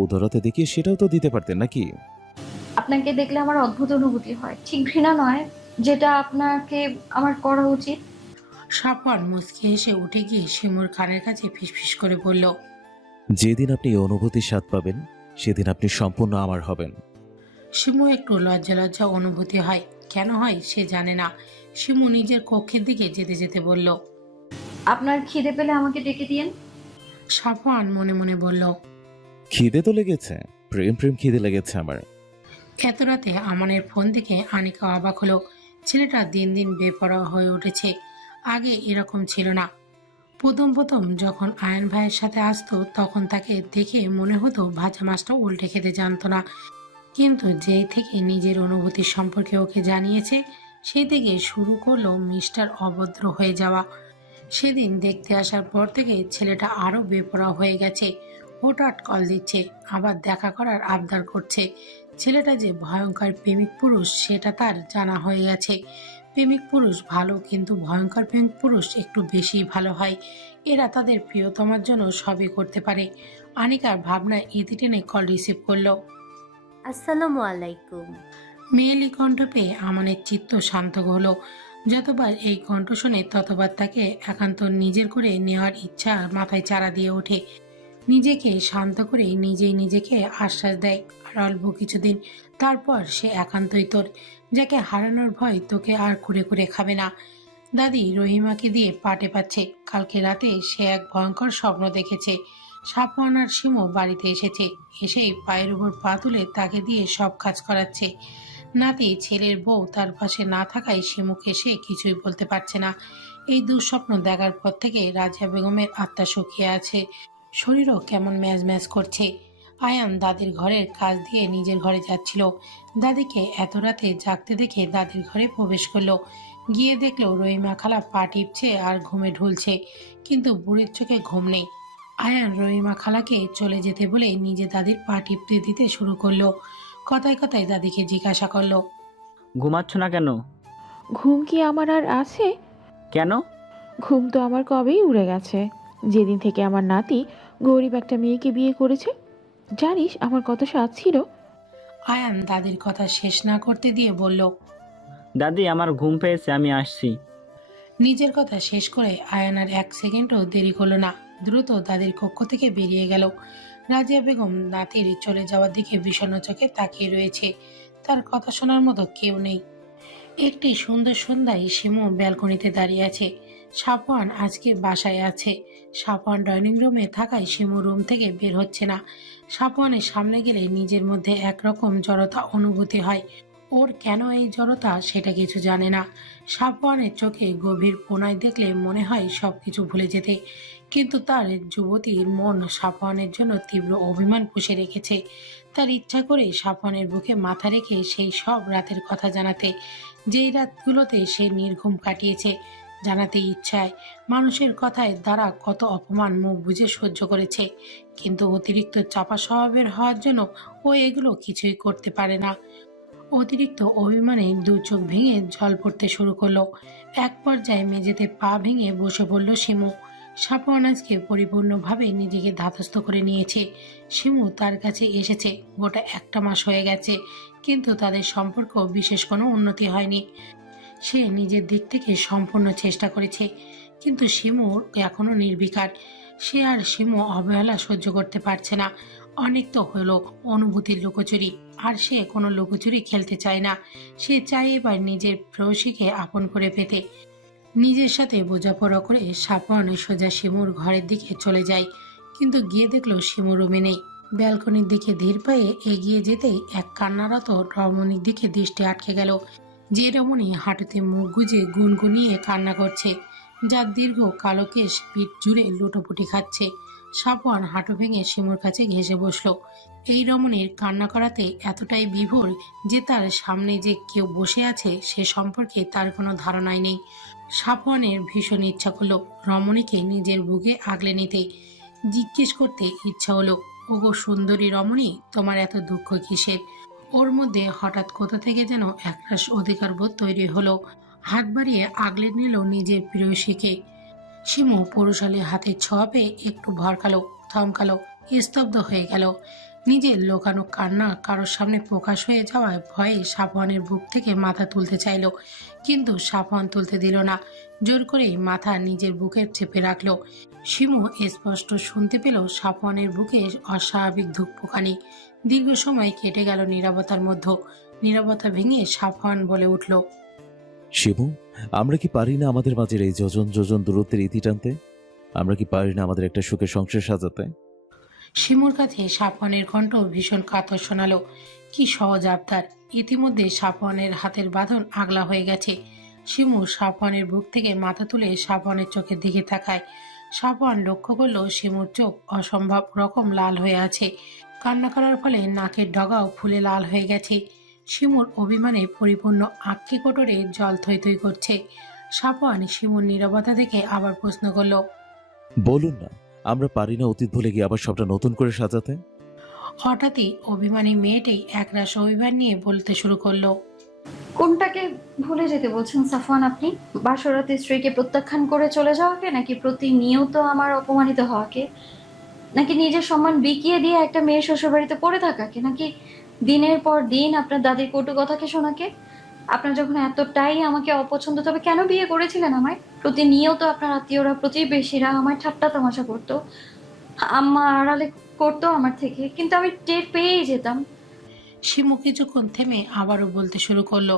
উদারতা দেখিয়ে সেটাও তো দিতে পারতেন নাকি? আপনাকে দেখলে আমার অদ্ভুত অনুভূতি হয়, ঠিক ঘৃণা নয়, যেটা আপনাকে আমার করা উচিত। সাফওয়ান মুচকি হেসে উঠে গিয়ে শিমুর কানের কাছে ফিসফিস করে বলল। যেদিন আপনি এই অনুভূতির স্বাদ পাবেন, সেদিন আপনি সম্পূর্ণ আমার হবেন। শিমু একটু লজ্জা লজ্জা অনুভূতি হয়, কেন হয় সে জানে না। শিমু নিজের কক্ষের দিকে যেতে যেতে বলল। আপনার খিদে পেলে আমাকে ডেকে দিয়েন। সাফওয়ান মনে মনে বলল। খিদে তো লেগেছে, প্রেম প্রেম খিদে লেগেছে আমার। এত রাতে আমানের ফোন দেখে আনিকা অবাক হলো। ছেলেটা দিন দিন বেপরোয়া হয়ে উঠেছে, আগে এরকম ছিল না। প্রথম প্রথম যখন আয়ন ভাইয়ের সাথে আসতো তখন তাকে দেখে মনে হতো ভাজা মাছটা উল্টে খেতে জানতো না, কিন্তু যেই থেকে নিজের অনুভূতি সম্পর্কে ওকে জানিয়েছে সেই থেকে শুরু করলো মিস্টার অভদ্র হয়ে যাওয়া। সেদিন দেখতে আসার পর থেকে ছেলেটা আরো বেপরোয়া হয়ে গেছে। হঠাৎ কল দিচ্ছে, আবার দেখা করার আবদার করছে। ছেলেটা যে ভয়ঙ্কর প্রেমিক পুরুষ সেটা তার জানা হয়ে গেছে। প্রেমিক পুরুষ ভালো, কিন্তু ভয়ঙ্কর প্রেমিক পুরুষ একটু বেশি ভালো হয়। এরা তাদের প্রিয়তমার জন্য সবই করতে পারে। আনিকার ভাবনায় ইতি টেনে কল রিসিভ করলো। আসসালামু আলাইকুম। মেয়েলি কণ্ঠ পেয়ে আমানের চিত্ত শান্ত হলো। যতবার এই কণ্ঠ শুনে ততবার তাকে একান্ত নিজের করে নেওয়ার ইচ্ছা মাথায় চারা দিয়ে ওঠে। নিজেকে শান্ত করে নিজেই নিজেকে আশ্বাস দেয়, আর অল্প কিছুদিন তারপর সে একান্তই তোর। যাকে হারানোর ভয় তোকে আর কুরে কুরে খাবে না। দাদি রহিমাকে দিয়ে পাটে পাচ্ছে। কালকে রাতে সে এক ভয়ঙ্কর স্বপ্ন দেখেছে। সাফওয়ান আর শিমু বাড়িতে এসেছে, এসেই পায়ের উপর পা তুলে তাকে দিয়ে সব কাজ করাচ্ছে। নাতি ছেলের বউ তার পাশে না থাকায় শিমুকে সে কিছুই বলতে পারছে না। এই দুঃস্বপ্ন দেখার পর থেকে রাজিয়া বেগমের আত্মা শুকিয়ে আছে, শরীরও কেমন ম্যাজ ম্যাজ করছে। আয়ান দাদির ঘরের কাজ দিয়ে নিজের ঘরে যাচ্ছিল। দাদিকে এত রাতে জাগতে দেখে দাদির ঘরে প্রবেশ করলো। গিয়ে দেখলো রহিমা খালা পা টিপছে আর ঘুমে ঢুলছে, কিন্তু বুড়ির চোখে ঘুম নেই। আয়ান রহিমা খালাকে চলে যেতে বলে নিজে দাদির পা টিপতে দিতে শুরু করলো। কথায় কথায় দাদিকে জিজ্ঞাসা করলো, ঘুমাচ্ছ না কেন? ঘুম কি আমার আর আছে? কেন? ঘুম তো আমার কবেই উড়ে গেছে, যেদিন থেকে আমার নাতি গরিব একটা মেয়েকে বিয়ে করেছে। জানিস আমার কত স্বাদ ছিল। আয়ান দাদির কথা শেষ না করতে দিয়ে বলল। দাদি আমার ঘুম পেয়েছে, আমি আসছি। নিজের কথা শেষ করে আয়ান আর 1 সেকেন্ডও দেরি করলো না, দ্রুত দাদির কক্ষ থেকে বেরিয়ে গেল। রাজিয়া বেগম নাতির চলে যাওয়ার দিকে বিষণ্ণ চোখে তাকিয়ে রয়েছে। তার কথা শোনার মতো কেউ নেই। একটি সুন্দর সন্ধ্যায় শিমু ব্যালকনিতে দাঁড়িয়ে আছে। সাফওয়ান আজকে বাসায় আছে। সাফওয়ান ডাইনিং রুমে থাকায় শিমু রুম থেকে বের হচ্ছে না। সাফওয়ানের সামনে গেলে নিজের মধ্যে একরকম জড়তা অনুভূতি হয়। ওর কেন এই জড়তা সেটা কিছু জানে না। সাফওয়ানের চোখে গভীর কোণায় দেখলে মনে হয় সবকিছু ভুলে যেতে, কিন্তু তার যুবতীর মন সাফওয়ানের জন্য তীব্র অভিমান পুষে রেখেছে। তার ইচ্ছা করে সাফওয়ানের বুকে মাথা রেখে সেই সব রাতের কথা জানাতে, যেই রাতগুলোতে সে নির্ঘুম কাটিয়েছে। জানাতে ইচ্ছায় মানুষের কথায় দ্বারা কত অপমান মুখ বুজে সহ্য করেছে, কিন্তু অতিরিক্ত চাপা স্বভাবের হওয়ার জন্য ও এগুলো কিছুই করতে পারে না। অতিরিক্ত অভিমানে 2 চোখ ভেঙে জল পড়তে শুরু করলো। এক পর্যায়ে মেঝেতে পা ভেঙে বসে পড়ল শিমু। সাফওয়ান আজকে পরিপূর্ণভাবে নিজেকে ধাতস্থ করে নিয়েছে। শিমু তার কাছে এসেছে গোটা 1 মাস হয়ে গেছে, কিন্তু তাদের সম্পর্ক বিশেষ কোনো উন্নতি হয়নি। সে নিজের দিক থেকে সম্পূর্ণ চেষ্টা করেছে, কিন্তু শিমু এখনো নির্বিকার। সে আর শিমু অবহেলা সহ্য করতে পারছে না। অনেক তো হলো অনুভূতির লুকোচুরি, আর সে কোনো লুকোচুরি খেলতে চায় না। সে চায় এবার নিজের প্রেয়সীকে আপন করে পেতে। নিজের সাথে বোঝাপড়া করে সাফওয়ান সোজা শিমুর ঘরের দিকে চলে যায়, কিন্তু গিয়ে দেখলো শিমু রুমে নেই। ব্যালকনির দিকে ধীর পায়ে এগিয়ে যেতেই এক কান্নারত রমণীর দিকে দৃষ্টি আটকে গেল। যে রমণী হাঁটুতে মুখ গুজে গুনগুনিয়ে কান্না করছে, যার দীর্ঘ কালো কেশ পিঠ জুড়ে লুটোপুটি খাচ্ছে। সাফওয়ান হাঁটু ভেঙে শিমুর কাছে ঘেঁষে বসলো। এই রমণীর কান্না করাতে এতটাই বিভোর যে তার সামনে যে কেউ বসে আছে সে সম্পর্কে তার কোনো ধারণাই নেই। সাফওয়ানের ভীষণ ইচ্ছা করলো রমণীকে নিজের বুকে আগলে নিতে। জিজ্ঞেস করতে ইচ্ছা হলো, ওগো সুন্দরী রমণী, তোমার এত দুঃখ কিসের? ওর মধ্যে হঠাৎ কোথা থেকে যেন একরাশ অধিকারবোধ তৈরি হলো। হাত বাড়িয়ে আগলে নিল নিজের প্রেয়সীকে। শিমু পুরুষালী হাতের ছোঁয়া পেয়ে একটু ভরকালো, থমকালো, স্তব্ধ হয়ে গেল। নিজের লোকানো কান্না কারোর সামনে প্রকাশ হয়ে যাওয়ায় ভয়ে সাফওয়ানের বুক থেকে মাথা তুলতে চাইল, কিন্তু সাফওয়ান তুলতে দিল না। জোর করেই মাথা নিজের বুকে চেপে রাখলো। শিমু স্পষ্ট শুনতে পেল সাফওয়ানের বুকে অস্বাভাবিক ধুকপুকানি। দীর্ঘ সময় কেটে গেল নীরবতার মধ্যে। নীরবতা ভেঙে সাফওয়ান বলে উঠল, শিবু, আমরা কি পারি না আমাদের মাঝের এই যোজন যোজন দূরত্বের ইতি টানতে? আমরা কি পারি না আমাদের একটা সুখে সংসার সাজাতে? শিমুর কাছে সাফওয়ানের কণ্ঠ ভীষণ কাতর শোনালো। কি সহজ আবদার! ইতিমধ্যে সাফওয়ানের হাতের বাঁধন আগলা হয়ে গেছে। শিমু সাফওয়ানের বুক থেকে মাথা তুলে সাফওয়ানের চোখের দিকে তাকায়। সাফওয়ান লক্ষ্য করলো শিমুর চোখ অসম্ভব রকম লাল হয়ে আছে। কান্না করার ফলে নাকের ডগাও ফুলে লাল হয়ে গেছে। শিমুর অভিমানে পরিপূর্ণ আঁকি কোটরে জল থই থই করছে। সাফওয়ান শিমুর নীরবতা দেখে আবার প্রশ্ন করলো, বলুন না, আমরা পারি না অতীত ভুলে গিয়ে আবার সবটা নতুন করে সাজাতে? হঠাৎই অভিমানী মেয়েটি একরাশ অভিমান নিয়ে বলতে শুরু করলো, কোনটাকে ভুলে যেতে বলছেন সাফওয়ান আপনি? বাসরাতে স্ত্রীকে প্রত্যাখ্যান করে চলে যাওয়াকে, নাকি প্রতিনিয়ত আমার অপমানিত হওয়াকে, নাকি নিজের সম্মান বিকিয়ে দিয়ে একটা মেয়ের শ্বশুরবাড়িতে পড়ে থাকাকে, নাকি দিনের পর দিন আপনার দাদির কটু কথাকে শোনাকে? আপনার যখন এতটাই আমাকে অপছন্দ, তবে কেন বিয়ে করেছিলেন আমায়? প্রতিনিয়ত আপনার আত্মীয়রা, প্রতিবেশীরা আমায় ঠাট্টা তামাশা করতো, আম্মা আড়ালে করতো আমার থেকে, কিন্তু আমি টের পেয়েই যেতাম। শিমু কিছুক্ষণ থেমে আবারও বলতে শুরু করলো,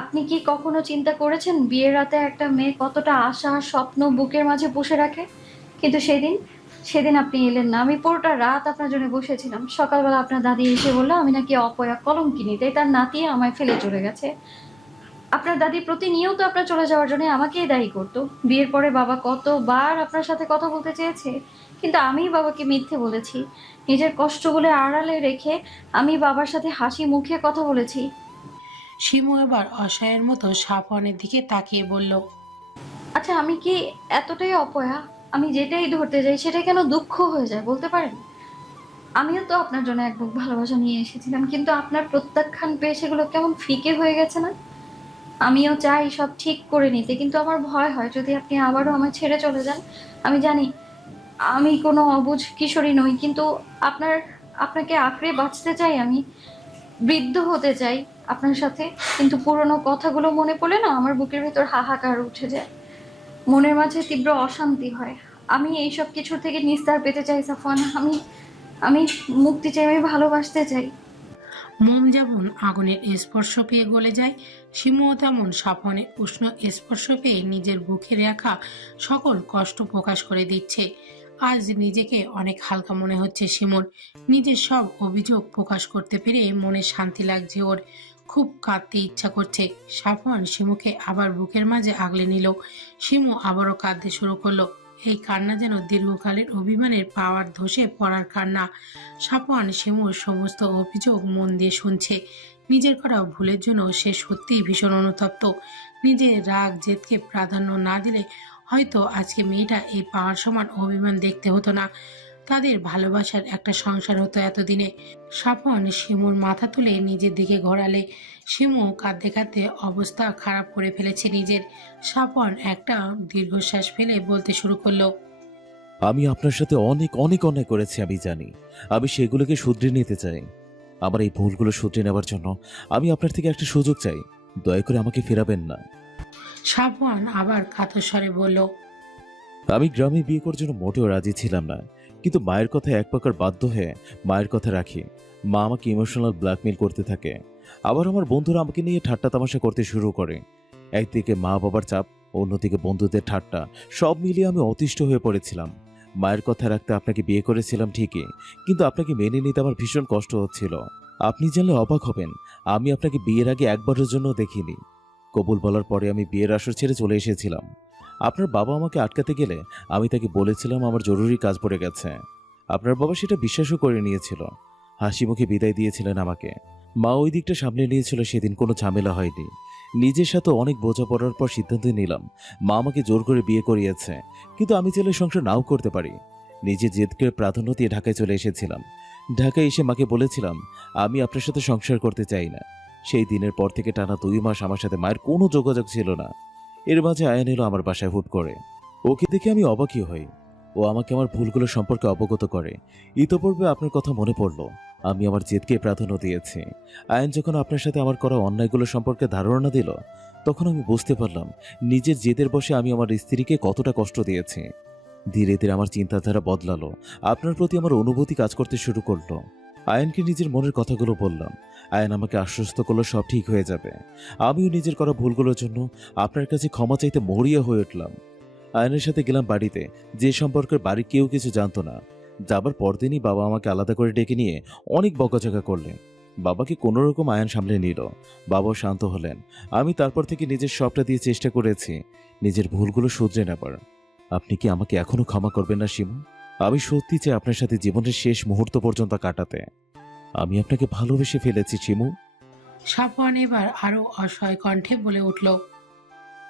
আপনি কি কখনো চিন্তা করেছেন বিয়ের রাতে একটা মেয়ে কতটা আশা স্বপ্ন বুকের মাঝে পুষে রাখে? কিন্তু সেদিন আপনি এলেন না। আমি পুরোটা রাত আপনার জন্য বসেছিলাম। সকালবেলা আপনার দাদি এসে বললো আমি নাকি অপয়া, কলঙ্কিনী, তাই তার নাতি আমায় ফেলে চলে গেছে। আপনার দাদি প্রতিনিয়ত আপনার চলে যাওয়ার জন্য আমাকেই দায়ী করতো। বিয়ের পরে বাবা কতবার আপনার সাথে কথা বলতে চেয়েছে, কিন্তু আমি বাবাকে মিথ্যে বলেছি। নিজের কষ্টগুলো আড়ালে রেখে আমি বাবার সাথে হাসি মুখে কথা বলেছি। শিমু এবার অসহায়ের মতো সাফওয়ানের দিকে তাকিয়ে বলল, আচ্ছা, আমি কি এতটাই অপয়া? আমি যেটাই ধরতে যাই সেটা কেন দুঃখ হয়ে যায় বলতে পারেন? আমিও তো আপনার জন্য এক বুক ভালোবাসা নিয়ে এসেছিলাম, কিন্তু আপনার প্রত্যাখ্যান পেয়ে সেগুলো কেমন ফিকে হয়ে গেছে না? আমিও চাই সব ঠিক করে নিতে, কিন্তু আমার ভয় হয় যদি আপনি আবারও আমায় ছেড়ে চলে যান। আমি জানি আমি কোনো অবুঝ কিশোরী নই, কিন্তু আপনার আপনাকে আঁকড়ে বাঁচতে চাই আমি, বৃদ্ধ হতে চাই আপনার সাথে। কিন্তু পুরনো কথাগুলো মনে পড়লে না আমার বুকের ভেতর হাহাকার উঠে যায়, মনের মাঝে তীব্র অশান্তি হয়। আমি এইসব কিছুর থেকে নিস্তার পেতে চাই সাফওয়ান। আমি আমি মুক্তি চাই, আমি ভালোবাসতে চাই। মোম যেমন আগুনের স্পর্শ পেয়ে গলে যায়, শিমুও তেমন সাফনের উষ্ণ স্পর্শ পেয়ে নিজের বুকে রাখা সকল কষ্ট প্রকাশ করে দিচ্ছে। আজ নিজেকে অনেক হালকা মনে হচ্ছে শিমুর। নিজের সব অভিযোগ প্রকাশ করতে পেরে মনে শান্তি লাগছে ওর। খুব কাঁদতে ইচ্ছা করছে। সাফন শিমুকে আবার বুকের মাঝে আগলে নিল। শিমু আবারও কাঁদতে শুরু করলো। এই কান্না যেন দীর্ঘকালের অভিমানের পাওয়ার ধসে পড়ার কান্না। সাফওয়ান শিমুর সমস্ত অভিযোগ মন দিয়ে শুনছে। নিজের করা ভুলের জন্য সে সত্যিই ভীষণ অনুতপ্ত। নিজের রাগ জেদকে প্রাধান্য না দিলে হয়তো আজকে মেয়েটা এই পাওয়ার সমান অভিমান দেখতে হতো না। তাদের ভালোবাসার একটা সংসার হতো এতদিনে। সাফওয়ান শিমুর মাথা তুলে নিজের দিকে ঘোরালে শিমু কাঁদতে কাঁদতে অবস্থা খারাপ করে ফেলেছে নিজের। সাফওয়ান একটা দীর্ঘশ্বাস ফেলে বলতে শুরু করলো, আমি আপনার সাথে অনেক অনেক অন্যায় করেছি, আমি জানি। আমি সেগুলোকে শুধরে নিতে চাই। আমার এই ভুলগুলো শুধরে নেবার জন্য আমি আপনার থেকে একটা সুযোগ চাই। দয়া করে আমাকে ফেরাবেন না। সাফওয়ান আবার কাতর স্বরে বলল, আমি গ্রামে বিয়ে করার জন্য মোটেও রাজি ছিলাম না, কিন্তু মায়ের কথা এক প্রকার বাধ্য হয়ে মায়ের কথা রাখি। মা আমাকে ইমোশনাল ব্ল্যাকমেল করতে থাকে। আবার আমার বন্ধুরা আমাকে নিয়ে ঠাট্টা তামাশা করতে শুরু করে। একদিকে মা বাবার চাপ, অন্যদিকে বন্ধুদের ঠাট্টা, সব মিলিয়ে আমি অতিষ্ঠ হয়ে পড়েছিলাম। মায়ের কথা রাখতে আপনাকে বিয়ে করেছিলাম ঠিকই, কিন্তু আপনাকে মেনে নিতে আমার ভীষণ কষ্ট হচ্ছিল। আপনি জানলে অবাক হবেন, আমি আপনাকে বিয়ের আগে একবারের জন্য দেখিনি। কবুল বলার পরে আমি বিয়ের আসর ছেড়ে চলে এসেছিলাম। আপনার বাবা আমাকে আটকাতে গেলে আমি তাকে বলেছিলাম আমার জরুরি কাজ পড়ে গেছে। আপনার বাবা সেটা বিশ্বাসও করে নিয়েছিল। হাসি মুখে বিদায় দিয়েছিলেন আমাকে। মা ওই দিকটা সামনে নিয়েছিল, সেদিন কোনো ঝামেলা হয়নি। নিজের সাথে অনেক বোঝাপড়ার পর সিদ্ধান্ত নিলাম মা আমাকে জোর করে বিয়ে করিয়েছে, কিন্তু আমি চাইলে সংসার নাও করতে পারি। নিজের জেদকে প্রাধান্য দিয়ে ঢাকায় চলে এসেছিলাম। ঢাকায় এসে মাকে বলেছিলাম আমি আপনার সাথে সংসার করতে চাই না। সেই দিনের পর থেকে টানা 2 মাস আমার সাথে মায়ের কোনো যোগাযোগ ছিল না। এর মাঝে আয়ান এলো আমার বাসায় হুট করে। ওকে দেখে আমি অবাকই হই। ও আমাকে আমার ভুলগুলো সম্পর্কে অবগত করে। ইতোপূর্বে আপনার কথা মনে পড়ল। আমি আমার জেদকে প্রাধান্য দিয়েছি। আয়ান যখন আপনার সাথে আমার করা অন্যায়গুলো সম্পর্কে ধারণা দিল, তখন আমি বুঝতে পারলাম নিজের জেদের বশে আমি আমার স্ত্রীকে কতটা কষ্ট দিয়েছি। ধীরে ধীরে আমার চিন্তাধারা বদলালো। আপনার প্রতি আমার অনুভূতি কাজ করতে শুরু করলো। আয়ানকে নিজের মনের কথাগুলো বললাম। আয়ান আমাকে আশ্বস্ত করলো সব ঠিক হয়ে যাবে। আমিও নিজের করা ভুলগুলোর জন্য আপনার কাছে ক্ষমা চাইতে মরিয়া হয়ে উঠলাম। আয়ানের সাথে গেলাম বাড়িতে, যে সম্পর্কের বাড়ির কেউ কিছু জানতো না। যাবার পরদিনই বাবা আমাকে আলাদা করে ডেকে নিয়ে অনেক বকাঝকা করলেন। বাবাকে কোনো রকম আয়ান সামলে নিল। বাবাও শান্ত হলেন। আমি তারপর থেকে নিজের সবটা দিয়ে চেষ্টা করেছি নিজের ভুলগুলো শুধরে নেবার। আপনি কি আমাকে এখনো ক্ষমা করবেন না শিমু? আমি সত্যি চাই আপনার সাথে জীবনের শেষ মুহূর্ত পর্যন্ত কাটাতে। আমি আপনাকে ভালোবেসে ফেলেছি শিমু। সাফওয়ান এবার আরো অসহায় কণ্ঠে বলে উঠল,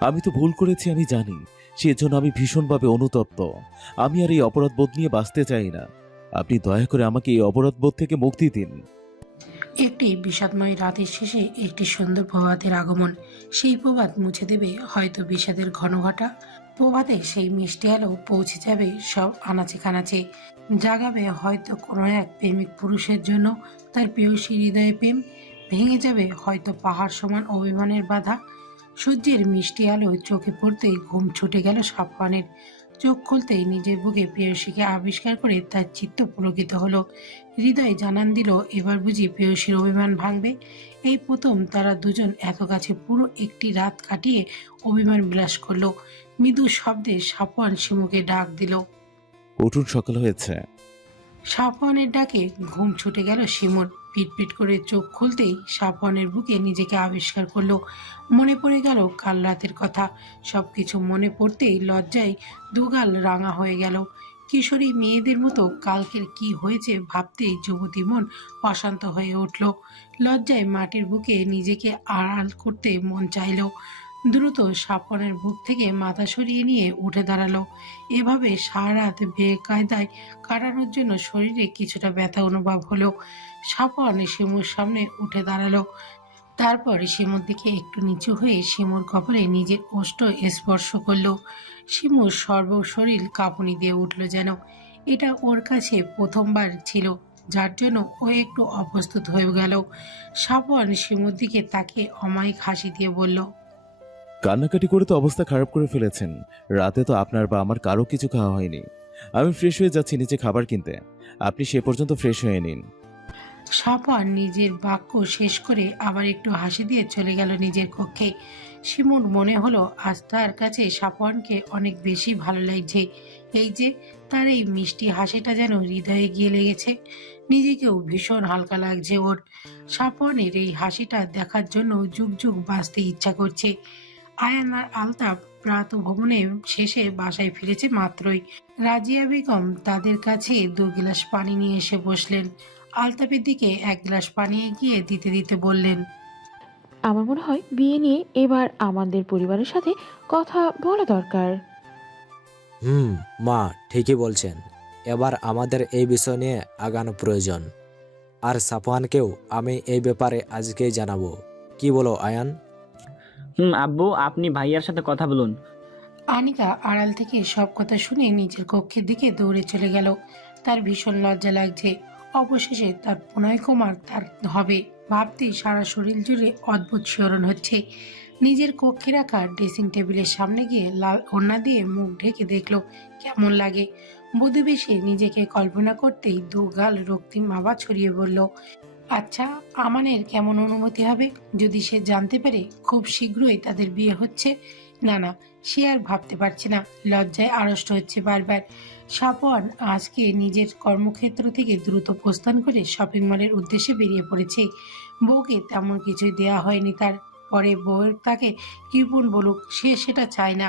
আমি তো ভুল করেছি, আমি জানি। সেজন্য আমি ভীষণভাবে অনুতপ্ত। আমি আর এই অপরাধবোধ নিয়ে বাঁচতে চাই না। আপনি দয়া করে আমাকে এই অপরাধবোধ থেকে মুক্তি দিন। একটি বিষাদময় রাতের শেষে একটি সুন্দর প্রভাতের আগমন। সেই প্রভাত মুছে দেবে হয়তো বিষাদের ঘনঘটা। প্রভাতে সেই মিষ্টি আলো পৌঁছে যাবে সব আনাচে কানাচে। জাগাবে হয়তো কোনো এক প্রেমিক পুরুষের জন্য তার প্রেয়সী হৃদয়ে প্রেম। ভেঙে যাবে হয়তো পাহাড় সমান অভিমানের বাধা। সূর্যের মিষ্টি আলো চোখে পড়তেই ঘুম ছুটে গেল সাফওয়ানের। চোখ খুলতেই নিজের বুকে প্রেয়সীকে আবিষ্কার করে তার চিত্ত পুলকিত হলো। হৃদয় জানান দিল এবার বুঝি প্রেয়সীর অভিমান ভাঙবে। এই প্রথম তারা দুজন এত কাছে পুরো একটি রাত কাটিয়ে অভিমান বিলাস করলো। মৃদু শব্দে সাফওয়ান শিমুকে ডাক দিল। উঠুন, সকাল হয়েছে। সাফওয়ানের ডাকে ঘুম ছুটে গেল শিমুর। পিটপিট করে চোখ খুলতেই সাফওয়ানের বুকে নিজেকে আবিষ্কার করলো। মনে পড়ে গেল কাল রাতের কথা। সবকিছু মনে পড়তেই লজ্জায় দুগাল রাঙা হয়ে গেল। কিশোরী মেয়েদের মতো কালকের কি হয়েছে ভাবতেই যুবতী মন অশান্ত হয়ে উঠল। লজ্জায় মাটির বুকে নিজেকে আড়াল করতে মন চাইল। দ্রুত সাপনের বুক থেকে মাথা সরিয়ে নিয়ে উঠে দাঁড়ালো। এভাবে সারা রাত বেকায়দায় কাটানোর জন্য শরীরে কিছুটা ব্যথা অনুভব হলো। সাপন শিমুর সামনে উঠে দাঁড়ালো। তারপর শিমুর দিকে একটু নিচু হয়ে শিমুর কপালে নিজের ওষ্ঠ স্পর্শ করলো। শিমুর সর্বশরীর কাঁপুনি দিয়ে উঠল যেন। এটা ওর কাছে প্রথমবার ছিল, যার জন্য ও একটু অপ্রস্তুত হয়ে গেল। সাপন শিমুর দিকে তাকিয়ে অমায়িক হাসি দিয়ে বলল, কান্নাকাটি করে তো অবস্থা খারাপ করে ফেলেছেন। রাতে তো আপনার বা আমার কারো কিছু খাওয়া হয়নি। আমি ফ্রেশ হয়ে যাচ্ছি নিচে খাবার কিনতে, আপনি সে পর্যন্ত ফ্রেশ হয়ে নিন। সাপন নিজের বাক্য শেষ করে আবার একটু হাসি দিয়ে চলে গেল নিজের কক্ষে। শিমুর মনে হলো আজ তার কাছে সাপনকে অনেক বেশি ভালো লাগছে। এই যে তার এই মিষ্টি হাসিটা যেন হৃদয়ে গিয়ে লেগেছে। নিজেকেও ভীষণ হালকা লাগছে ওর। সাপনের এই হাসিটা দেখার জন্য যুগ যুগ বাঁচতে ইচ্ছা করছে। আয়ান আর আলতাফ প্রাতঃভ্রমণে শেষে বাসায় ফিরেছে মাত্রই। রাজিয়া বেগম তাদের কাছে 2 গ্লাস পানি নিয়ে এসে বসলেন। আলতাফের দিকে 1 গ্লাস পানি এগিয়ে দিতে দিতে বললেন, আমার মনে হয় বিয়ে নিয়ে এবার আমাদের পরিবারের সাথে কথা বলা দরকার। মা ঠিকই বলছেন। এবার আমাদের এই বিষয় নিয়ে আগানো প্রয়োজন। আর সাফওয়ানকেও আমি এই ব্যাপারে আজকেই জানাবো। কি বলো আয়ান? আব্বু, আপনি ভাইয়ার সাথে কথা বলুন। আনিকা আড়াল থেকে সব কথা শুনে নিজের কক্ষের দিকে দৌড়ে চলে গেল। তার ভীষণ লজ্জা লাগছে। অবশেষে তার প্রণয় কুমার তার হবে ভাবতেই সারা শরীর জুড়ে অদ্ভুত শিহরণ হচ্ছে। নিজের কক্ষে রাখা ড্রেসিং টেবিলের সামনে গিয়ে লাল ওড়না দিয়ে মুখ ঢেকে দেখলো কেমন লাগে। বধূ বেশে নিজেকে কল্পনা করতেই 2 গাল রক্তিম আবার ছড়িয়ে বলল, আচ্ছা আমানের কেমন অনুমতি হবে যদি সে জানতে পারে খুব শীঘ্রই তাদের বিয়ে হচ্ছে? না না, সে আর ভাবতে পারছে না। লজ্জায় আড়ষ্ট হচ্ছে বারবার। সাপন আজকে নিজের কর্মক্ষেত্র থেকে দ্রুত প্রস্থান করে শপিং মলের উদ্দেশ্যে বেরিয়ে পড়েছে। বউকে তেমন কিছুই দেয়া হয়নি তার। পরে বউয়ের তাকে কৃপণ বলুক, সে সেটা চায় না।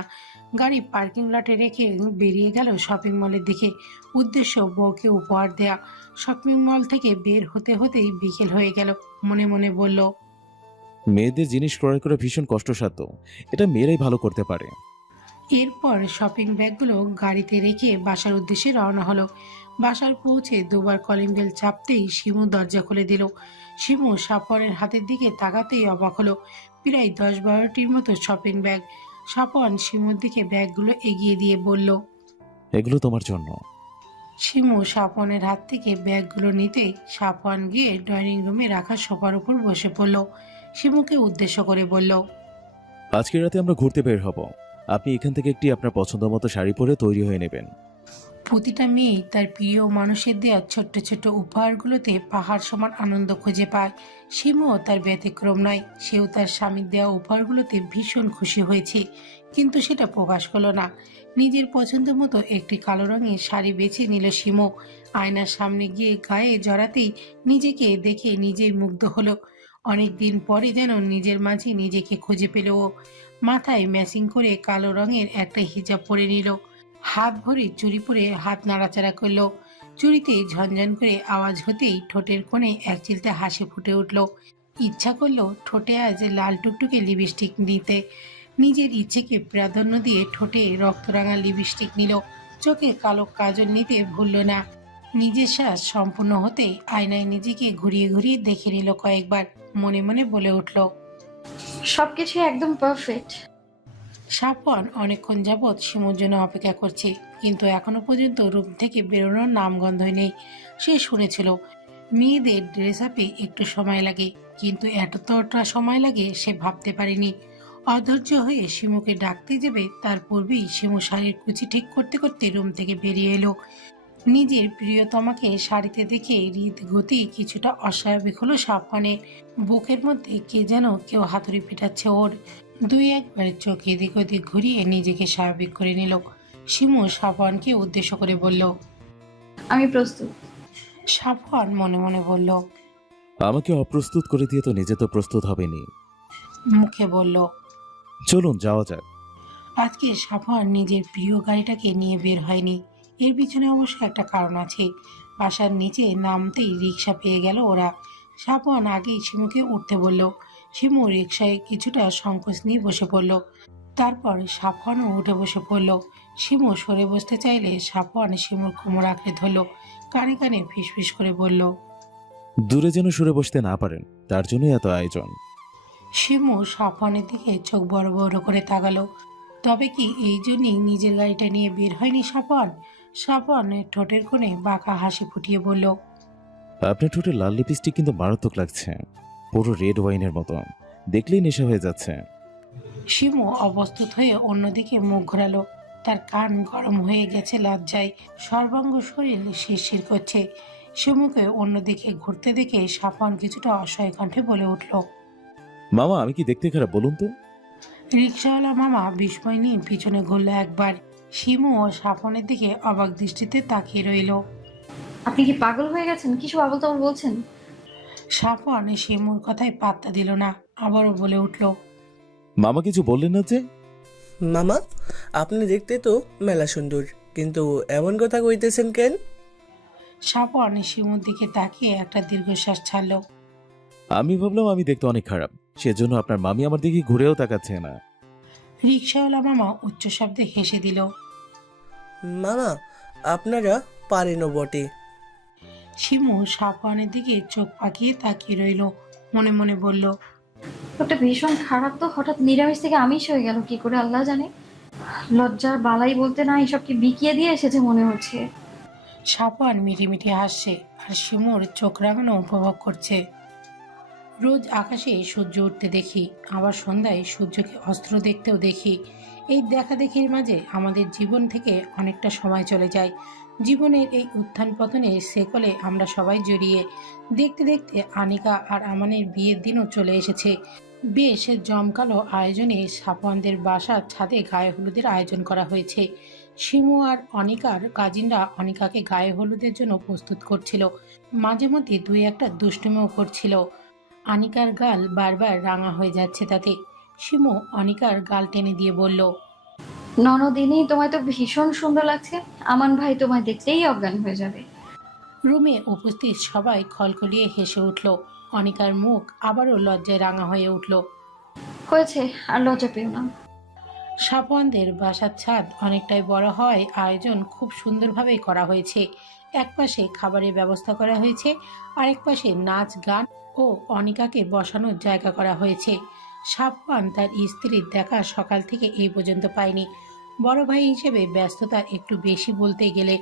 গাড়ি পার্কিং লটে রেখে বেরিয়ে গেল শপিং মলের দিকে। উদ্দেশ্য বউকে উপহার দেয়া। শপিং মল থেকে বের হতে হতেই বিকেল হয়ে গেল। মনে মনে বলল, মেয়েদের জিনিস ক্রয় করা ভীষণ কষ্টসাধ্য, এটা মেয়েরাই ভালো করতে পারে। এরপর শপিং ব্যাগগুলো গাড়িতে রেখে বাসার উদ্দেশ্যে রওনা হলো। বাসার পৌঁছে 2 বার কলিং বেল চাপতেই শিমু দরজা খুলে দিল। শিমু সাপনের হাতের দিকে তাকাতেই অবাক হলো। প্রায় 10-12টির মতো শপিং ব্যাগ। সাপন শিমুর দিকে ব্যাগগুলো এগিয়ে দিয়ে বলল, এগুলো তোমার জন্য। শিমু সাপনের হাত থেকে ব্যাগগুলো নিতেই সাপন গিয়ে ডাইনিং রুমে রাখা সোফার উপর বসে পড়ল। শিমুকে উদ্দেশ্য করে বলল, আজকে রাতে আমরা ঘুরতে বের হব। আপনি এখান থেকে একটি আপনার পছন্দ মতো শাড়ি পরে তৈরি হয়ে নেবেন। প্রতিটা মেয়ে তার প্রিয় মানুষের দেওয়া ছোট্ট ছোট্ট উপহারগুলোতে পাহাড় সমান আনন্দ খুঁজে পায়। শিমুও তার ব্যতিক্রম নয়। সেও তার স্বামীর দেওয়া উপহারগুলোতে ভীষণ খুশি হয়েছে, কিন্তু সেটা প্রকাশ করলো না। নিজের পছন্দ মতো একটি কালো রঙের শাড়ি বেছে নিল শিমু। আয়নার সামনে গিয়ে গায়ে জড়াতেই নিজেকে দেখে নিজেই মুগ্ধ হলো। অনেক দিন পরে যেন নিজের মাঝে নিজেকে খুঁজে পেল ও। মাথায় ম্যাচিং করে কালো রঙের একটা হিজাব পরে নিল। হাত ভরে চুড়ি পরে হাত নাড়াচাড়া করলো। চুড়িতে ঝনঝন করে আওয়াজ হতেই ঠোঁটের কোণে এক চিলতে হাসি ফুটে উঠল। ইচ্ছা করলো ঠোঁটে আজ লাল টুকটুকে লিপস্টিক নিতে। নিজের ইচ্ছেকে প্রাধান্য দিয়ে ঠোঁটে রক্তরাঙা লিপস্টিক নিল। চোখে কালো কাজল নিতে ভুলল না। নিজের শ্বাস সম্পূর্ণ হতেই আয়নায় নিজেকে ঘুরিয়ে ঘুরিয়ে দেখে নিল কয়েকবার। মনে মনে বলে উঠল, সবকিছু একদম পারফেক্ট। সাপন অনেকক্ষণ যাবৎ শিমুর জন্য অপেক্ষা করছে, কিন্তু এখনো পর্যন্ত রুম থেকে বেরোনোর নামগন্ধই নেই। সে শুনেছিল মেয়েদের ড্রেস আপে একটু সময় লাগে, কিন্তু এতটা সময় লাগে সে ভাবতে পারেনি। অধৈর্য হয়ে শিমুকে ডাকতে যাবে তার পূর্বেই শিমু শাড়ির কুচি ঠিক করতে করতে রুম থেকে বেরিয়ে এলো। নিজের প্রিয়তমাকে শাড়িতে দেখে হৃদ গতি কিছুটা অস্বাভাবিক হলো সাপনের। বুকের মধ্যে কে যেন কেউ হাতুড়ি পিটাচ্ছে ওর। 2-1 চোখ এদিক ওদিক ঘুরিয়ে নিজেকে স্বাভাবিক করে নিল। শিমু সাপনকে উদ্দেশ্য করে বলল, আমি প্রস্তুত। সাপন মনে মনে বলল, আমাকে অপ্রস্তুত করে দিয়ে তো নিজে তো প্রস্তুত হবেনি। মুখে বলল, চলুন যাওয়া যাক। আজকে সাপন নিজের প্রিয় গাড়িটাকে নিয়ে বের হয়নি। এর পিছনে অবশ্য একটা কারণ আছে। বাসার নিচে নামতেই রিক্সা পেয়ে গেল ওরা। সাফওয়ান আগেই শিমুকে উঠতে বলল। শিমু রিকশায় কিছুটা সংকোচ নিয়ে বসে পড়ল। তারপর সাফওয়ানও উঠে বসে পড়ল। শিমু সরে বসতে চাইলে সাফওয়ান শিমুর কোমর আঁকড়ে ধরল। কানে কানে ফিসফিস করে বলল। দূরে যেন সরে বসতে না পারেন, তার জন্যই এত আয়োজন। শিমু সাফওয়ানের দিকে চোখ বড় বড় করে তাকালো। তবে কি এই জন্যই নিজের গাড়িটা নিয়ে বের হয়নি সাফওয়ান? সাফওয়ানের ঠোঁটের কোণে বাঁকা হাসি ফুটিয়ে বলল। আপনার ঠোঁটে লাল লিপস্টিক কিন্তু মারাত্মক লাগছে, পুরো রেড ওয়াইনের মতো, দেখলেই নেশা হয়ে যাচ্ছে। শিমু অপ্রস্তুত হয়ে অন্যদিকে মুখ ঘোরালো। তার কান গরম হয়ে গেছে লজ্জায়, সর্বাঙ্গ শরীর শিরশির করছে। শিমুকে অন্যদিকে ঘুরতে দেখে সাফওয়ান কিছুটা অসহায় কণ্ঠে বলে উঠল। মামা আমি কি দেখতে খারাপ বলুন তো? রিকশাওয়ালা মামা বিস্ময় নিয়ে পিছনে ঘুরল একবার। শিমু ও সাফওয়ানের দিকে অবাক দৃষ্টিতে তাকিয়ে রইল। আপনি কি পাগল হয়ে গেছেন? কিছু আবল তাবল বলছেন। সাফওয়ান শিমুর কথায় পাত্তা দিল না, আবারও বলে উঠল। মামা কিছু বললেন না যে? মামা, আপনি দেখতে তো মেলা সুন্দর, কিন্তু এমন কথা কইতেছেন কেন? সাফওয়ান শিমুর দিকে তাকিয়ে একটা দীর্ঘশ্বাস ছাড়ল। আমি ভাবলাম আমি দেখতে অনেক খারাপ, সেজন্য আপনার মামি আমার দিকে ঘুরেও তাকাচ্ছে না। রিকশাওয়ালা মামা উচ্চ শব্দে হেসে দিল। মামা, আপনারা পারেনও বটে। শিমু সাফওয়ানের দিকে চোখ পাকিয়ে তাকিয়ে রইল, মনে মনে বলল। লোকটা ভীষণ খারাপ তো, হঠাৎ নিরামিষ থেকে আমিষ হয়ে গেল কি করে আল্লাহ জানে। লজ্জার বালাই বলতে না, এসব কি বিকিয়ে দিয়ে এসেছে মনে হচ্ছে। সাফওয়ান মিটিমিটি হাসছে আর শিমুর চোখ রাঙানো উপভোগ করছে। রোজ আকাশে সূর্য উঠতে দেখি, আবার সন্ধ্যায় সূর্যকে অস্ত্র দেখতেও দেখি। এই দেখাদেখির মাঝে আমাদের জীবন থেকে অনেকটা সময় চলে যায়। জীবনের এই উত্থান পতনের সেকলে আমরা সবাই জড়িয়ে। দেখতে দেখতে আনিকা আর আমানের বিয়ের দিনও চলে এসেছে। বেশ জমকালো আয়োজনে সাফওয়ানদের বাসার ছাদে গায়ে হলুদের আয়োজন করা হয়েছে। শিমু আর অনিকার কাজিনরা অনিকাকে গায়ে হলুদের জন্য প্রস্তুত করছিল। মাঝে মধ্যে দুই একটা দুষ্টুমিও করছিল। আনিকার গাল বারবার রাঙা হয়ে যাচ্ছে তাতে। শিমু অনিকার গাল টেনে দিয়ে বলল। ননদিনী, তোমায় তো ভীষণ সুন্দর লাগছে। আমান ভাই তোমায় দেখলেই অজ্ঞান হয়ে যাবে। রুমে উপস্থিত সবাই খলখলিয়ে হেসে উঠল। অনিকার মুখ আবারও লজ্জায় রাঙা হয়ে উঠল। হয়েছে, আর লজ্জা পেও না। সাফওয়ানদের বাসার ছাদ অনেকটাই বড় হয়, আয়োজন খুব সুন্দরভাবেই করা হয়েছে। এক পাশে খাবারের ব্যবস্থা করা হয়েছে, আরেক পাশে নাচ গান ও অনিকাকে বসানোর জায়গা করা হয়েছে। সাফওয়ান তার স্ত্রীর দেখা সকাল থেকে এই পর্যন্ত পায়নি। বড় ভাই হিসেবে ব্যস্ততা একটু বেশি বলতে গেলে।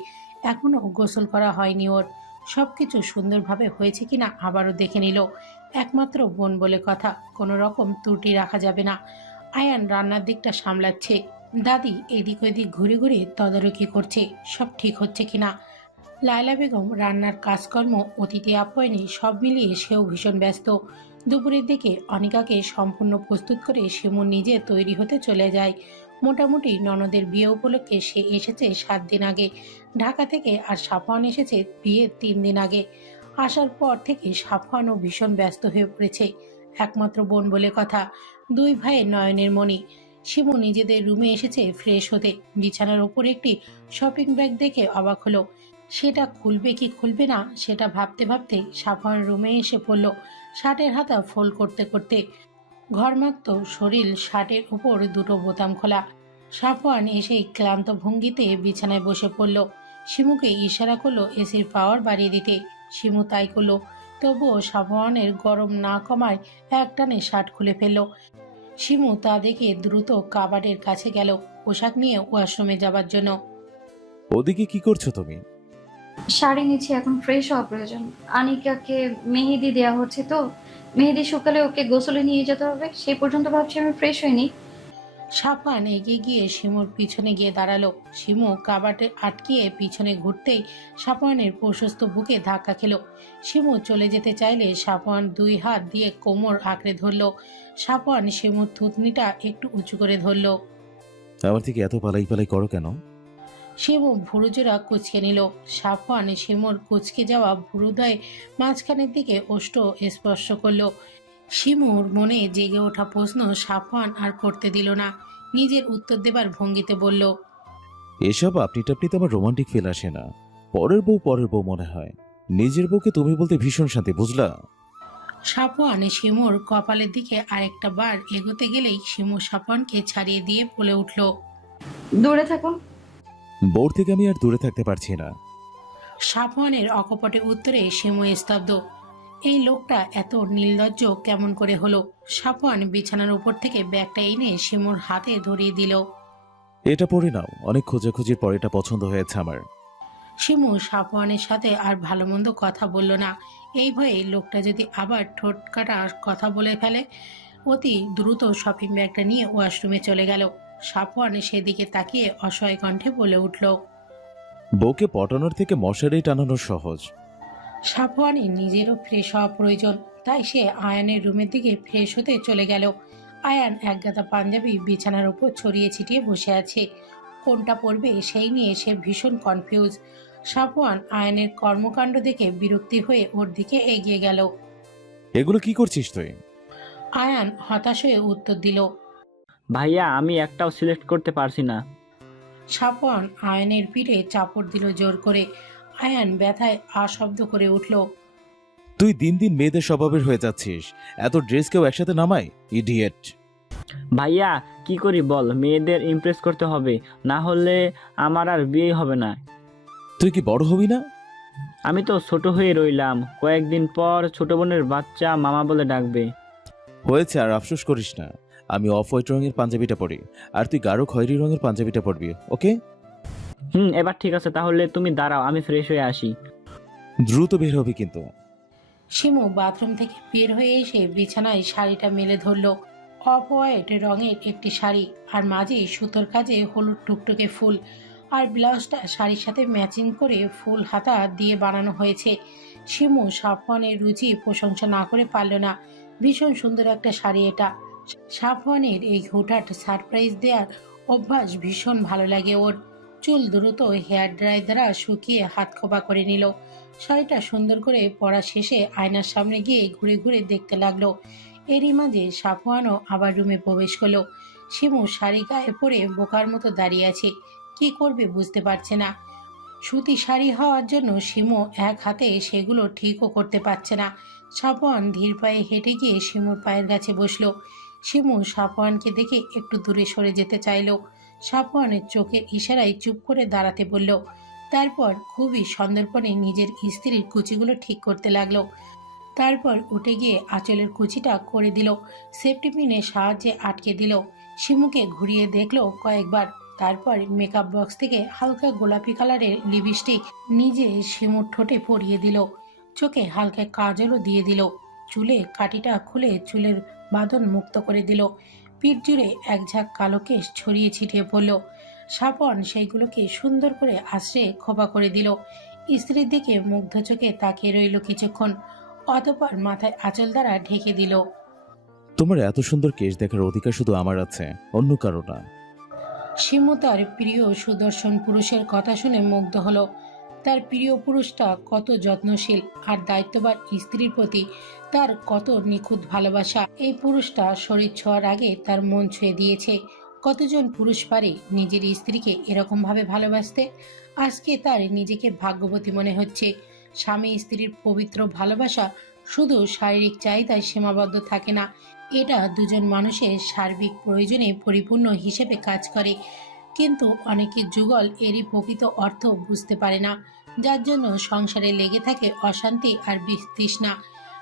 এখনো গোসল করা হয়নি ওর। সবকিছু সুন্দরভাবে হয়েছে কিনা আবারও দেখে নিল। একমাত্র বোন বলে কথা, কোনো রকম ত্রুটি রাখা যাবে না। আয়ান রান্নার দিকটা সামলাচ্ছে, দাদি এদিক ওদিক ঘুরে ঘুরে তদারকি করছে সব ঠিক হচ্ছে কিনা। লায়লা বেগম রান্নার কাজকর্ম, অতিথি আপ্যায়নে সব মিলিয়ে সেও ভীষণ ব্যস্ত। দুপুরের দিকে অনিকাকে সম্পূর্ণ প্রস্তুত করে শিমু নিজে তৈরি হতে চলে যায়। মোটামুটি ননদের বিয়ে উপলক্ষে সে এসেছে 7 দিন আগে ঢাকা থেকে, আর সাফওয়ান এসেছে বিয়ের 3 দিন আগে। আসার পর থেকে সাফওয়ানও ভীষণ ব্যস্ত হয়ে পড়েছে। একমাত্র বোন বলে কথা, দুই ভাইয়ের নয়নের মণি। শিমু নিজেদের রুমে এসেছে ফ্রেশ হতে। বিছানার ওপর একটি শপিং ব্যাগ দেখে অবাক হলো। সেটা খুলবে কি খুলবে না সেটা ভাবতে ভাবতে সাফওয়ান রুমে এসে পড়ল, শার্টের হাতা ফোল্ড করতে করতে। ঘরমাক্ত শরীর, শার্টের উপর দুটো বোতাম খোলা। সাফওয়ান এসেই ক্লান্ত ভঙ্গিতে বিছানায় বসে পড়ল। শিমুকে ইশারা করলো এসির পাওয়ার বাড়িয়ে দিতে। শিমু তাই করলো। তবুও সাফওয়ানের গরম না কমায় একটানে শার্ট খুলে ফেলল। শিমু তা দেখে দ্রুত কাবাডের কাছে গেল পোশাক নিয়ে ওয়াশরুমে যাবার জন্য। ওদিকে কি করছো তুমি? শাড়ি নিচ্ছি, এখন ফ্রেশ হওয়া প্রয়োজন। আনিকাকে মেহেদি দেওয়া হচ্ছে তো, মেহেদি শুকালে ওকে গোসলে নিয়ে যেতে হবে। সেই পর্যন্ত ভাবছি আমি ফ্রেশ হইনি। সাফওয়ান এগিয়ে গিয়ে শিমুর পিছনে গিয়ে দাঁড়ালো। শিমু কাবাটে আটকিয়ে পিছনে ঘুরতেই সাফওয়ানের প্রশস্ত বুকে ধাক্কা খেল। শিমু চলে যেতে চাইলে সাফওয়ান 2 হাত দিয়ে কোমর আঁকড়ে ধরল। সাফওয়ান শিমুর থুতনিটা একটু উঁচু করে ধরল। আমার থেকে এত পালাই পালাই করো কেন? শিমু ভুরুজোড়া কুচকে নিল। সাফওয়ান শিমুর কুচকে যাওয়া ভুরুদয় মাঝখানের দিকে ওষ্ঠ স্পর্শ করলো। শিমুর মনে জেগে ওঠা প্রশ্ন সাফওয়ান আর করতে দিল না, নিজের উত্তর দেবার ভঙ্গিতে বলল। এসব আপনি টাপনিতে আমার রোমান্টিক ফিল আসে না। পরের বউ মনে হয়। নিজের বউকে তুমি বলতে ভীষণ শান্তি, বুঝলা? সাফওয়ান শিমুর কপালের দিকে আরেকটা বার এগোতে গেলেই শিমু সাফওয়ানকে ছাড়িয়ে দিয়ে বলে উঠল, দূরে থাকুন। বোর থেকে আমি আর দূরে থাকতে পারছি না। সাফওয়ানের অকপটে উত্তরে শিমু স্তব্ধ। এই লোকটা এত নির্লজ্জ কেমন করে হলো? সাফওয়ান বিছানার উপর থেকে ব্যাগটা এনে শিমুর হাতে ধরিয়ে দিল। এটা পরে নাও, অনেক খোঁজাখুঁজির পর এটা পছন্দ হয়েছে আমার। শিমু সাফওয়ানের সাথে আর ভালো মন্দ কথা বলল না। এই ভয়ে লোকটা যদি আবার ঠোঁট কাটার কথা বলে ফেলে। অতি দ্রুত শপিং ব্যাগটা নিয়ে ওয়াশরুমে চলে গেল। সাফওয়ান সেদিকে তাকিয়ে অসহায় কণ্ঠে বলে উঠল, বউকে পটানোর থেকে মশারি টানানো সহজ। সাফওয়ানের নিজেরও ফ্রেশ হওয়া প্রয়োজন, তাই সে আয়ানের রুমের দিকে ফ্রেশ হতে চলে গেল। আয়ান একগাদা পাঞ্জাবি বিছানার উপর ছড়িয়ে ছিটিয়ে বসে আছে। কোনটা পরবে সেই নিয়ে সে ভীষণ কনফিউজ। সাফওয়ান আয়ানের কর্মকাণ্ড দেখে বিরক্তি হয়ে ওর দিকে এগিয়ে গেল। এগুলো কি করছিস তুই? আয়ান হতাশ হয়ে উত্তর দিল। ভাইয়া আমি একটাও সিলেক্ট করতে পারছি না। সাফওয়ান আয়ানের পিঠে চাপড় দিল জোর করে। আয়ান ব্যথায় আশব্দ করে উঠল। তুই দিন দিন মেয়েদের স্বভাবের হয়ে যাচ্ছিস। এত ড্রেস কেউ একসাথে নামায়? ইডিয়েট। ভাইয়া কি করি বল, মেয়েদের ইমপ্রেস করতে হবে, না হলে আমার আর বিয়ে হবে না। তুই কি বড় হবি না? আমি তো ছোট হয়ে রইলাম, কয়েকদিন পর ছোট বোনের বাচ্চা মামা বলে ডাকবে। হয়েছে, আর আফসোস করিস না। আমি অফ হোয়াইট রঙের পাঞ্জাবিটা পরি, আর তুই গাঢ় খয়েরি রঙের পাঞ্জাবিটা পরবি, ওকে? এবার ঠিক আছে, তাহলে তুমি দাঁড়াও, আমি ফ্রেশ হয়ে আসি। দ্রুত বের হবি কিন্তু। শিমু বাথরুম থেকে বের হয়ে এসে বিছানায় শাড়িটা মেলে ধরল। অফ হোয়াইট রঙের একটি শাড়ি, আর মাঝে সুতোর কাজে হলুদ টুকটুকে ফুল, আর ব্লাউজটা শাড়ির সাথে ম্যাচিং করে ফুল হাতা দিয়ে বানানো হয়েছে। শিমু সাফওয়ানের রুচি প্রশংসা না করে পারল না। ভীষণ সুন্দর একটা শাড়ি এটা। সাফওয়ানের এই হুটহাট সারপ্রাইজ দেওয়ার অভ্যাস ভীষণ ভালো লাগে ওর। চুল দ্রুত হেয়ার ড্রাই দ্বারা শুকিয়ে হাত খোপা করে নিল। শাড়িটা সুন্দর করে পরা শেষে আয়নার সামনে গিয়ে ঘুরে ঘুরে দেখতে লাগলো। এরই মাঝে সাফওয়ানও আবার রুমে প্রবেশ করলো। শিমু শাড়ি গায়ে পরে বোকার মতো দাঁড়িয়ে আছে, কি করবে বুঝতে পারছে না। সুতি শাড়ি হওয়ার জন্য শিমু এক হাতে সেগুলো ঠিকও করতে পারছে না। সাফওয়ান ধীর পায়ে হেঁটে গিয়ে শিমুর পায়ের কাছে বসলো। শিমু সাফওয়ানকে দেখে একটু দূরে সরে যেতে চাইলো। সাফওয়ানের চোখের ইশারায় চুপ করে দাঁড়াতে বলল। তারপর খুবই সন্দর্পণে নিজের স্ত্রীর কুচিগুলো ঠিক করতে লাগলো। তারপর উঠে গিয়ে আঁচলের কুচিটা করে দিল, সেফটি পিনের সাহায্যে আটকে দিল। শিমুকে ঘুরিয়ে দেখলো কয়েকবার। তারপর মেকআপ বক্স থেকে হালকা গোলাপি কালারের লিপস্টিক নিজে শিমুর ঠোঁটে পরিয়ে দিল। চোখে হালকা কাজলও দিয়ে দিল। চুলে কাটিটা খুলে চুলের বাঁধন মুক্ত করে দিল। পিঠ জুড়ে এক ঝাঁক কালো কেশ ছড়িয়ে ছিটিয়ে পড়ল। সাফওয়ান সেইগুলোকে সুন্দর করে আশ্রে খোপা করে দিল। স্ত্রীর দিকে মুগ্ধ চোখে তাকিয়ে রইল কিছুক্ষণ, অতঃপর মাথায় আঁচল দ্বারা ঢেকে দিল। তোমার এত সুন্দর কেশ দেখার অধিকার শুধু আমার আছে, অন্য কারো না। শিমু তার প্রিয় সুদর্শন পুরুষের কথা শুনে মুগ্ধ হলো। তার প্রিয় পুরুষটা কত যত্নশীল আর দায়িত্ববান স্ত্রীর প্রতি তার কত নিখুঁত ভালোবাসা। এই পুরুষটা শরীর ছোঁয়ার আগে তার মন ছুঁয়ে দিয়েছে। কতজন পুরুষ পারে নিজের স্ত্রীকে এরকমভাবে ভালোবাসতে? আজকে তার নিজেকে ভাগ্যবতী মনে হচ্ছে। স্বামী স্ত্রীর পবিত্র ভালোবাসা শুধু শারীরিক চাহিদায় সীমাবদ্ধ থাকে না, এটা দুজন মানুষের সার্বিক প্রয়োজনে পরিপূর্ণ হিসেবে কাজ করে। কিন্তু অনেকে যুগল এরই প্রকৃত অর্থ বুঝতে পারে না, যার জন্য সংসারে লেগে থাকে অশান্তি আর বিতৃষ্ণা।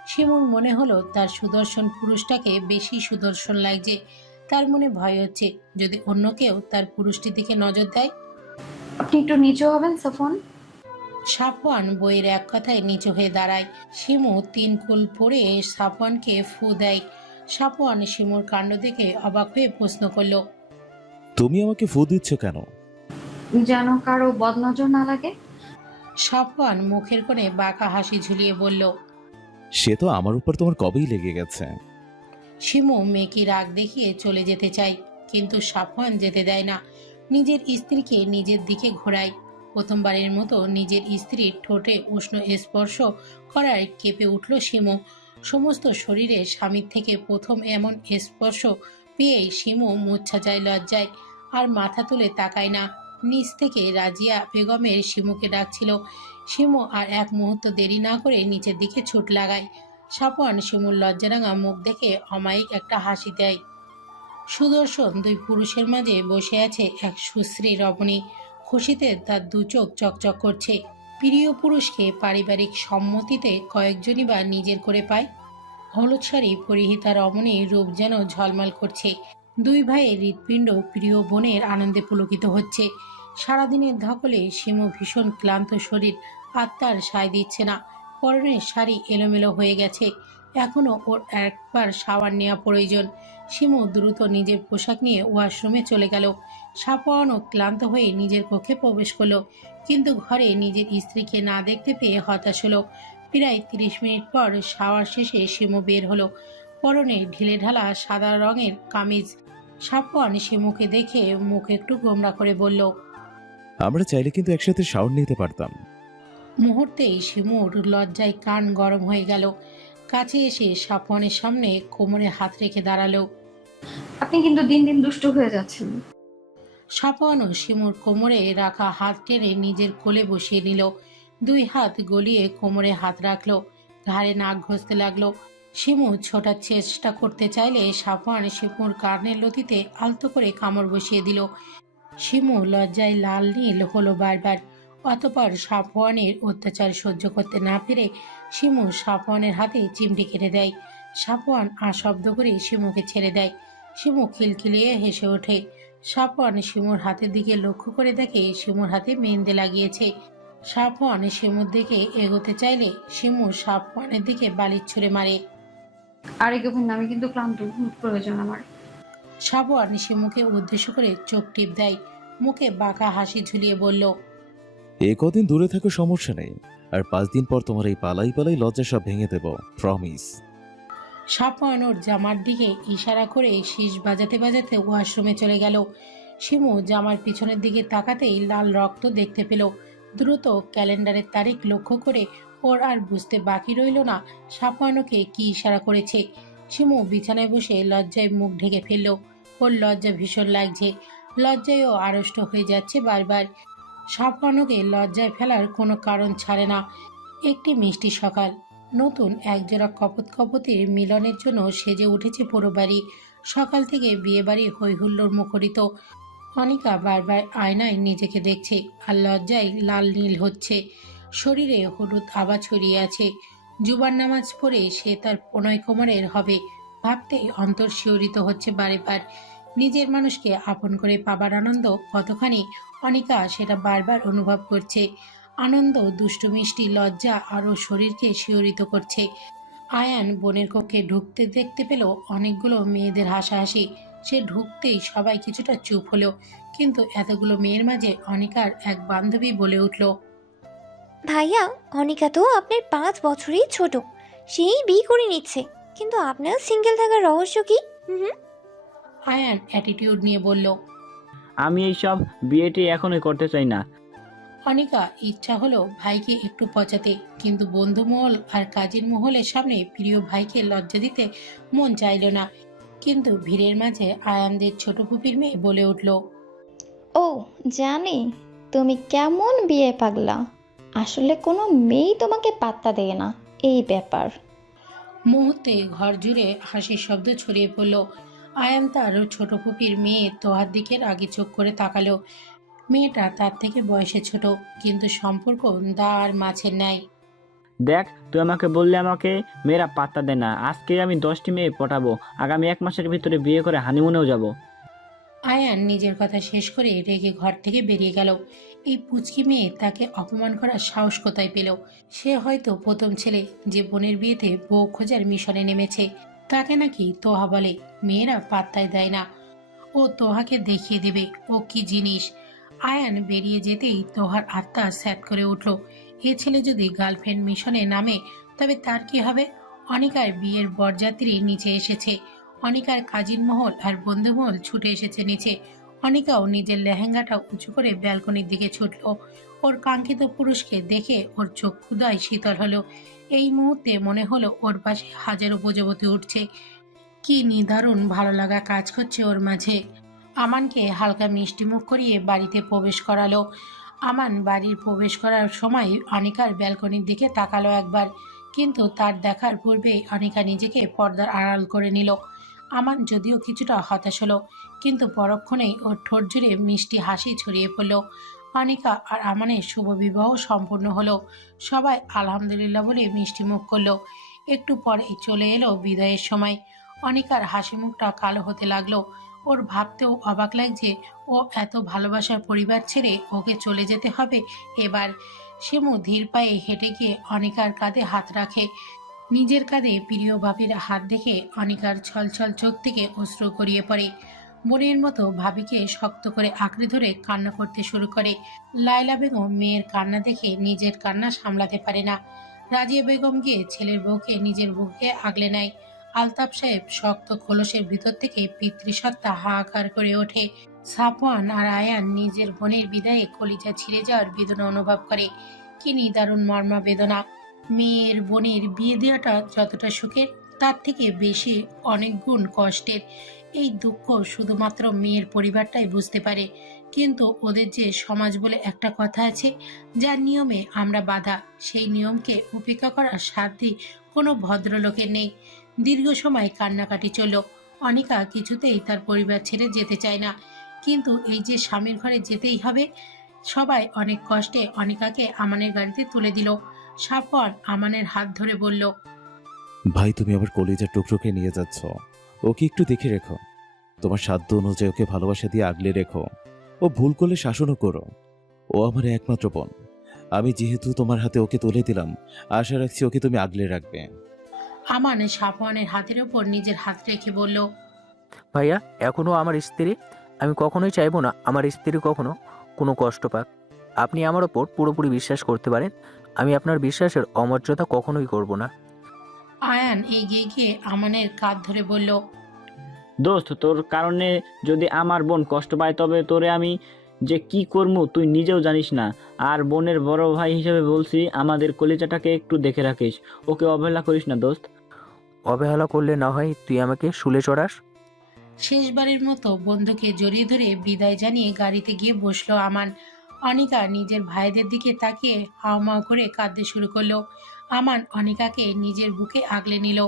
শিমুর মনে হলো তার সুদর্শন পুরুষটাকে বেশি সুদর্শন লাগছে। তার মনে ভয় হচ্ছে যদি অন্য কেউ তার পুরুষটির দিকে নজর দেয়। আপনি একটু নিচু হবেন সাফওয়ান? সাফওয়ান বইয়ের এক কথায় নিচু হয়ে দাঁড়ায়। শিমু 3 কুল পরে সাফওয়ানকে ফু দেয়। সাফওয়ান শিমুর কাণ্ড দেখে অবাক হয়ে প্রশ্ন করল, তুমি আমাকে ফু দিচ্ছ কেন? যেন কারো বদনজর না লাগে। সাফওয়ান মুখের কোণে বাঁকা হাসি ঝুলিয়ে বলল। সে তো আমার উপর তোমার কবেই লেগে গেছে। শিমু মেকি রাগ দেখিয়ে চলে যেতে চায়, কিন্তু সাফওয়ান যেতে দেয় না। নিজের স্ত্রীকে নিজের দিকে ঘোরায়। প্রথমবারের মতো নিজের স্ত্রীর ঠোঁটে উষ্ণ স্পর্শ করায় কেঁপে উঠল শিমু। সমস্ত শরীরে স্বামীর থেকে প্রথম এমন স্পর্শ পেয়েই শিমু মূর্ছা যায় লজ্জায়, আর মাথা তুলে তাকায় না। নিচ থেকে রাজিয়া বেগমের শিমুকে ডাকছিল। শিমু আর এক মুহূর্ত দেরি না করে নিচের দিকে ছুট লাগায়। সাপওয়ান শিমুর লজ্জারাঙা মুখ দেখে অমায়িক একটা হাসি দেয়। সুদর্শন দুই পুরুষের মাঝে বসে আছে এক সুশ্রী রমণী। খুশিতে তার দু চোখ চকচক করছে। প্রিয় পুরুষকে পারিবারিক সম্মতিতে কয়েকজনই বা নিজের করে পায়। হলুদ শাড়ি পরিহিতা রমণীর রূপ যেন ঝলমল করছে। দুই ভাইয়ের হৃৎপিণ্ড প্রিয় বোনের আনন্দে পুলকিত হচ্ছে। সারাদিনের ধকলে শিমু ভীষণ ক্লান্ত শরীর, আত্মার সায় দিচ্ছে না। পরনের শাড়ি এলোমেলো হয়ে গেছে, এখনো ওর একবার শাওয়ার নেওয়া প্রয়োজন। শিমু দ্রুত নিজের পোশাক নিয়ে ওয়াশরুমে চলে গেল। সাপওয়ানও ক্লান্ত হয়ে নিজের কক্ষে প্রবেশ করলো, কিন্তু ঘরে নিজের স্ত্রীকে না দেখতে পেয়ে হতাশ হলো। প্রায় 30 মিনিট পর শাওয়ার শেষে শিমু বের হলো, পরনে ঢিলেঢালা সাদা রঙের কামিজ। সাপওয়ান শিমুকে দেখে মুখ একটু গোমরা করে বলল। আমরা চাইলে কিন্তু একসাথে শাওয়ার নিতে পারতাম। মুহূর্তেই শিমুর লজ্জায় কান গরম হয়ে গেল। কাছে এসে সাপওয়ানের সামনে কোমরে হাত রেখে দাঁড়ালো। আপনি কিন্তু দিন দিন দুষ্ট হয়ে যাচ্ছেন। সাপওয়ানও শিমুর কোমরে রাখা হাত টেনে নিজের কোলে বসিয়ে নিল। দুই হাত গলিয়ে কোমরে হাত রাখলো, ঘাড়ে নাক ঘষতে লাগলো। শিমু ছোটার চেষ্টা করতে চাইলে সাপওয়ান শিমুর কানের লতিতে আলতো করে কামড় বসিয়ে দিল। শিমু লজ্জায় লাল নীল হলো বারবার। অতপর সাপওয়ানের অত্যাচার সহ্য করতে না পেরে শিমু সাপওয়ানের হাতে চিমটি কেটে দেয়। সাপওয়ান আশব্দ করে শিমুকে ছেড়ে দেয়। শিমু খিলখিলিয়ে হেসে ওঠে। সাপওয়ান শিমুর হাতের দিকে লক্ষ্য করে দেখে শিমুর হাতে মেহেন্দি লাগিয়েছে। সাপওয়ান শিমুর দিকে এগোতে চাইলে শিমু সাপওয়ানের দিকে বালিশ ছুঁড়ে মারে। আর এগোবেন না, আমি কিন্তু ক্লান্ত, প্রয়োজন আমার। সাপওয়ান শিমুকে উদ্দেশ্য করে চোখ টিপ দেয়, মুখে বাঁকা হাসি ঝুলিয়ে বলল। এ কদিন দূরে থাকো, সমস্যা নেই। আর 5 দিন পর তোমার এই পালাই পালাই লজ্জা সব ভেঙে দেব, প্রমিস। সাপওয়ান ওর জামার দিকে ইশারা করে শীষ বাজাতে বাজাতে ওয়াশরুমে চলে গেল। শিমু জামার পিছনের দিকে তাকাতেই লাল রক্ত দেখতে পেল। দ্রুত ক্যালেন্ডারের তারিখ লক্ষ্য করে ওর আর বুঝতে বাকি রইল না সাপওয়ানকে কি ইশারা করেছে। শিমু বিছানায় বসে লজ্জায় মুখ ঢেকে ফেলল। ওর লজ্জা ভীষণ লাগছে, লজ্জায়ও আড়ষ্ট হয়ে যাচ্ছে বারবার। সাপওয়ানকে লজ্জায় ফেলার কোনো কারণ ছাড়ে না। একটি মিষ্টি সকাল, নতুন একজোড়া কপত কপতির মিলনের জন্য সেজে উঠেছে পুরো বাড়ি। সকাল থেকে বিয়ে বাড়ি হৈহুল্লোড় মুখরিত। অনিকা বারবার আয়নায় নিজেকে দেখছে আর লজ্জায় লাল নীল হচ্ছে। শরীরে হলুদ আভা ছড়িয়ে আছে। জুবার নামাজ পড়ে সে তার প্রণয় কোমরের হবে ভাবতেই অন্তর শিহরিত হচ্ছে বারেবার। নিজের মানুষকে আপন করে পাবার আনন্দ কতখানি অনিকা সেটা বারবার অনুভব করছে। আনন্দ, দুষ্টু মিষ্টি লজ্জা আরও শরীরকে শিহরিত করছে। আয়ান বোনের কক্ষে ঢুকতে দেখতে পেল অনেকগুলো মেয়েদের হাসাহাসি। সে ঢুকতেই সবাই কিছুটা চুপ হলো, কিন্তু এতগুলো মেয়ের মাঝে অনিকার এক বান্ধবী বলে উঠল। ভাইয়া, অনিকা তো আপনার 5 বছরই ছোট, সেই বিয়ে করে নিচ্ছে, কিন্তু আপনার সিঙ্গেল থাকার রহস্য কি? আয়ান অ্যাটিটিউড নিয়ে বলল। আমি এইসব বিয়েটি এখনই করতে চাই না। অনিকা ইচ্ছা হলো ভাইকে একটু পচাতে, কিন্তু বন্ধু মহল আর কাজের মহলের সামনে প্রিয় ভাইকে লজ্জা দিতে মন চাইল না। কিন্তু ভিড়ের মাঝে আয়ানদের ছোট পুপির মেয়ে বলে উঠল। ও জানি তুমি কেমন বিয়ে পাগলা, আসলে কোনো মেয়েই তোমাকে পাত্তা দেয় না, এই ব্যাপার। মুহূর্তে ঘর জুড়ে হাসির শব্দ ছড়িয়ে পড়ল। আয়ান তার ছোট পুপির মেয়ে তোহার দিকে আগে চোখ করে তাকালো। মেয়েটা তার থেকে বয়সে ছোট, কিন্তু সম্পর্ক দা আর মাছের ন্যায়। দেখ, তুই আমাকে বললে আমাকে মেয়েরা পাত্তা দেয় না। আজকে আমি 10টি মেয়ে পটাবো, আগামী 1 মাসের ভিতরে বিয়ে করে হানিমুনেও যাব। আয়ান নিজের কথা শেষ করে রেগে ঘর থেকে বেরিয়ে গেল। এই পুচকি মেয়ে তাকে অপমান করার সাহস কোথায় পেল? সে হয়তো প্রথম ছেলে যে বোনের বিয়েতে বউ খোঁজার মিশনে নেমেছে। তাকে নাকি তোহা বলে। মেয়েরা পাত্তাই দেয় না। ও তোহাকে দেখিয়ে দেবে ও কি জিনিস। আয়ান বেরিয়ে যেতেই তোহার আত্মা স্যাত করে উঠল। এ ছেলে যদি গার্লফ্রেন্ড মিশনে নামে তবে তার কি হবে? অনিকার বিয়ের বরযাত্রী নিচে এসেছে। অনিকার কাজিন মহল আর বন্ধুমহল ছুটে এসেছে নিচে। অনিকাও নিজের লেহেঙ্গাটা উঁচু করে ব্যালকনির দিকে ছুটল। ওর কাঙ্ক্ষিত পুরুষকে দেখে ওর চোখ ক্ষুধায় শীতল হলো। এই মুহূর্তে মনে হলো ওর পাশে হাজারো প্রজাপতি উঠছে। কি নিদারুণ ভালো লাগা কাজ করছে ওর মাঝে। আমানকে হালকা মিষ্টি মুখ করিয়ে বাড়িতে প্রবেশ করালো। আমান বাড়ির প্রবেশ করার সময় অনিকার ব্যালকনির দিকে তাকালো একবার, কিন্তু তার দেখার পূর্বেই অনিকা নিজেকে পর্দার আড়াল করে নিল। আমান যদিও কিছুটা হতাশ হলো, কিন্তু পরক্ষণেই ওর ঠোঁট জুড়ে মিষ্টি হাসি ছড়িয়ে পড়ল। অনিকা আর আমানের শুভ বিবাহ সম্পূর্ণ হলো। সবাই আলহামদুলিল্লাহ বলে মিষ্টি মুখ করলো। একটু পরেই চলে এলো বিদায়ের সময়। অনিকার হাসি মুখটা কালো হতে লাগলো। ওর ভাবতেও অবাক লাগছে, ও এত ভালোবাসার পরিবার ছেড়ে ওকে চলে যেতে হবে এবার। শিমু ধীর পায়ে হেঁটে গিয়ে অনিকার কাঁধে হাত রাখে। নিজের কাঁধে প্রিয় ভাবির হাত দেখে অনিকার ছলছল চোখ থেকে অশ্রু গড়িয়ে পড়ে। বোনের মতো ভাবিকে শক্ত করে আঁকড়ে ধরে কান্না করতে শুরু করে। লায়লা বেগম মেয়ের কান্না দেখে নিজের কান্না সামলাতে পারে না। রাজিয়া বেগম গিয়ে ছেলের বউকে নিজের বুকে আগলে নেয়। আলতাফ সাহেব শক্ত খোলসের ভিতর থেকে পিতৃসত্তা হাহাকার করে ওঠে। সাফওয়ান আর আয়ান নিজের বোনের বিদায়ে কলিজা ছিঁড়ে যাওয়ার বেদনা অনুভব করে। কি নিদারুণ মর্মা বেদনা! মেয়ের বোনের বিয়ে দেওয়াটা যতটা সুখের, তার থেকে বেশি অনেক গুণ কষ্টের। এই দুঃখ শুধুমাত্র মেয়ের পরিবারটাই বুঝতে পারে। কিন্তু ওদের যে সমাজ বলে একটা কথা আছে, যার নিয়মে আমরা বাঁধা, সেই নিয়মকে উপেক্ষা করার সাধ্যি কোনো ভদ্রলোকের নেই। দীর্ঘ সময় কান্নাকাটি চলল। অনিকা কিছুতেই তার পরিবার ছেড়ে যেতে চায় না, কিন্তু এই যে স্বামীর ঘরে যেতেই হবে। সবাই অনেক কষ্টে অনিকাকে আমানের গাড়িতে তুলে দিল। সাফওয়ান আমানের হাত ধরে বলল, ভাই, তুমি আবার কলিজার টুকরোকে নিয়ে যাচ্ছ, ওকে একটু দেখে রেখো। তোমার সাধ্য অনুযায়ী ওকে ভালোবাসা দিয়ে আগলে রেখো। ও ভুল করলে শাসনও করো। ও আমার একমাত্র বোন। আমি যেহেতু তোমার হাতে ওকে তুলে দিলাম, আশা রাখছি ওকে তুমি আগলে রাখবে। আমান সাফওয়ানের হাতের ওপর নিজের হাত রেখে বলল, ভাইয়া, এখনও আমার স্ত্রী। আমি কখনোই চাইবো না আমার স্ত্রী কখনো কোনো কষ্ট পাক। আপনি আমার ওপর পুরোপুরি বিশ্বাস করতে পারেন। আমি আপনার বিশ্বাসের অমর্যাদা কখনোই করব না। আয়ান এগিয়ে গিয়ে আমানের কাঁধ ধরে বলল, দোস্ত, তোর কারণে যদি আমার বোন কষ্ট পায় তবে তোরে আমি যে কি করবো তুই নিজেও জানিস না। আর বোনের বড় ভাই হিসেবে বলছি, আমাদের কলিজাটাকে একটু দেখে রাখিস। ওকে অবহেলা করিস না দোস্ত। অবহেলা করলে না হয় তুই আমাকে শুলে চড়াস। শেষবারের মতো বন্ধুকে জড়িয়ে ধরে বিদায় জানিয়ে গাড়িতে গিয়ে বসলো আমান। অনিকা নিজের ভাইদের দিকে তাকিয়ে হাওমাও করে কাঁদতে শুরু করলো। আমান অনিকাকে নিজের বুকে আগলে নিল।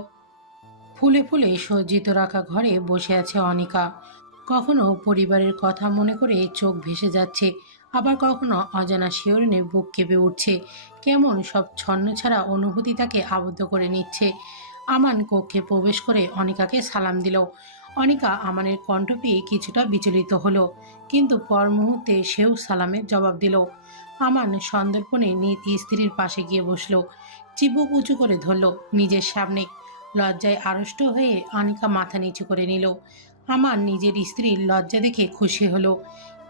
ফুলে ফুলে সজ্জিত রাখা ঘরে বসে আছে অনিকা। কখনো পরিবারের কথা মনে করে চোখ ভেসে যাচ্ছে, আবার কখনো অজানা শিহরণে বুক কেঁপে উঠছে। কেমন সব ছন্নছাড়া অনুভূতি তাকে আবদ্ধ করে নিচ্ছে। আমান কক্ষে প্রবেশ করে অনিকাকে সালাম দিল। অনিকা আমানের কণ্ঠ পেয়ে কিছুটা বিচলিত হলো, কিন্তু পর মুহূর্তে সেও সালামের জবাব দিল। আমান সন্দর্পণে নিজ স্ত্রীর পাশে গিয়ে বসলো। চিবুক উঁচু করে ধরল নিজের সামনে। লজ্জায় আড়ষ্ট হয়ে অনিকা মাথা নিচু করে নিল। আমান নিজের স্ত্রীর লজ্জা দেখে খুশি হলো।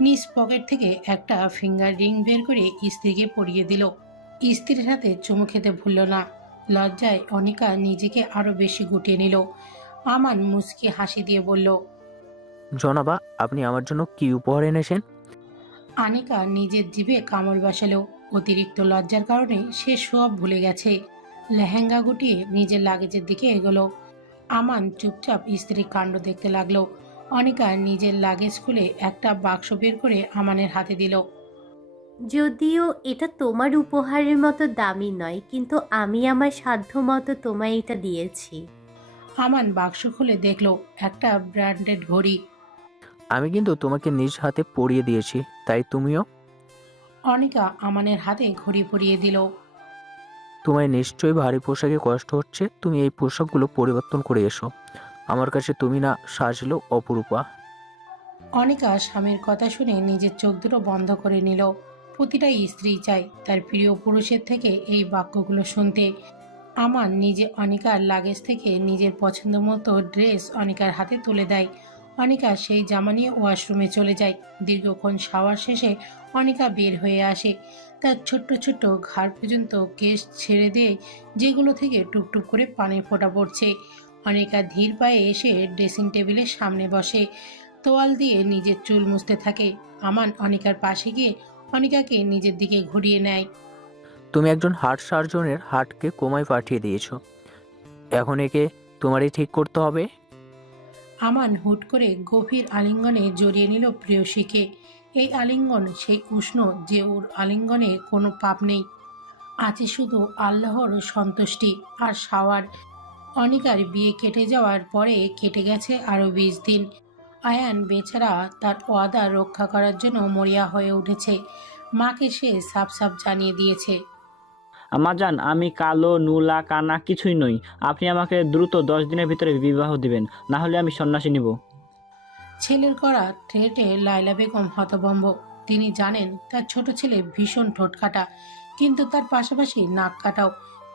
নিজ পকেট থেকে একটা ফিঙ্গার রিং বের করে স্ত্রীকে পরিয়ে দিল। স্ত্রীর হাতে চুমু খেতে ভুলল না। লজ্জায় অনিকা নিজেকে আরো বেশি গুটিয়ে নিল। আমান মুচকি হাসি দিয়ে বলল, জনাবা, আপনি আমার জন্য কি উপহার এনেছেন? আনিকা নিজের জিভে কামড় বসালো। অতিরিক্ত লজ্জার কারণে সে সব ভুলে গেছে। লেহেঙ্গা গুটিয়ে নিজের লাগেজের দিকে এগোলো। আমান চুপচাপ স্ত্রীর কাণ্ড দেখতে লাগলো। অনিকা নিজের লাগেজ খুলে একটা বাক্স বের করে আমানের হাতে দিল। যদিও এটা তোমার উপহারের মতো দামি নয়, কিন্তু আমি আমার সাধ্য মতো তোমায় এটা দিয়েছি। আমান বাক্স খুলে দেখলো একটা ব্র্যান্ডেড ঘড়ি। আমি কিন্তু তোমাকে নিজ হাতে পরিয়ে দিয়েছি, তাই তুমিও। অনিকা আমানের হাতে ঘড়ি পরিয়ে দিল। তোমায় নিশ্চয়ই ভারী পোশাকে কষ্ট হচ্ছে। তুমি এই পোশাকগুলো পরিবর্তন করে এসো। আমার কাছে তুমি না সাজলেও অপরূপা। অনিকা স্বামীর কথা শুনে নিজের চোখ দুটো বন্ধ করে নিল। প্রতিটা স্ত্রী চায় তার প্রিয় পুরুষের থেকে এই বাক্যগুলো শুনতে। আমান নিজে অনিকার লাগেজ থেকে নিজের পছন্দ মতো ড্রেস অনিকার হাতে তুলে দেয়। অনিকা সেই জামা নিয়ে ওয়াশরুমে চলে যায়। দীর্ঘক্ষণ শাওয়ার শেষে অনিকা বের হয়ে আসে। তার ছোট্ট ছোট্ট ঘাড় পর্যন্ত কেশ ছেড়ে দিয়ে যেগুলো থেকে টুপটুপ করে পানির ফোঁটা পড়ছে। অনিকা ধীর পায়ে এসে ড্রেসিং টেবিলের সামনে বসে, তোয়াল দিয়ে নিজের চুল মুছতে থাকে। আমান অনিকার পাশে গিয়ে অনিকাকে নিজের দিকে ঘুরিয়ে নেয়। তুমি একজন হার্ট সার্জনের হার্টকে কোমায় পাঠিয়ে দিয়েছো। এখন একে তোমারই ঠিক করতে হবে। আমান হুট করে গভীর আলিঙ্গনে জড়িয়ে নিল প্রেয়সীকে। এই আলিঙ্গন সেই উষ্ণ যে ওর আলিঙ্গনে কোনো পাপ নেই। আছে শুধু আল্লাহর সন্তুষ্টি আর শাওয়ার। অনিকার বিয়ে কেটে যাওয়ার পরে কেটে গেছে আরও 20 দিন। আয়ান বেচারা তার ওয়াদা রক্ষা করার জন্য মরিয়া হয়ে উঠেছে। মাকে সে সাফ সাফ জানিয়ে দিয়েছে, আমাজান, আমি কালো নুলা কানা কিছুই নই। আপনি আমাকে দ্রুত 10 দিনের ভিতরে বিবাহ দিবেন, না হলে আমি সন্ন্যাসী নিব। ছেলের করা ট্রেটে লাইলা বেগম হতভম্ব। তিনি জানেন তার ছোট ছেলে ভীষণ ঠোঁটকাটা, কিন্তু তার পাশাপাশি নাক কাটাও।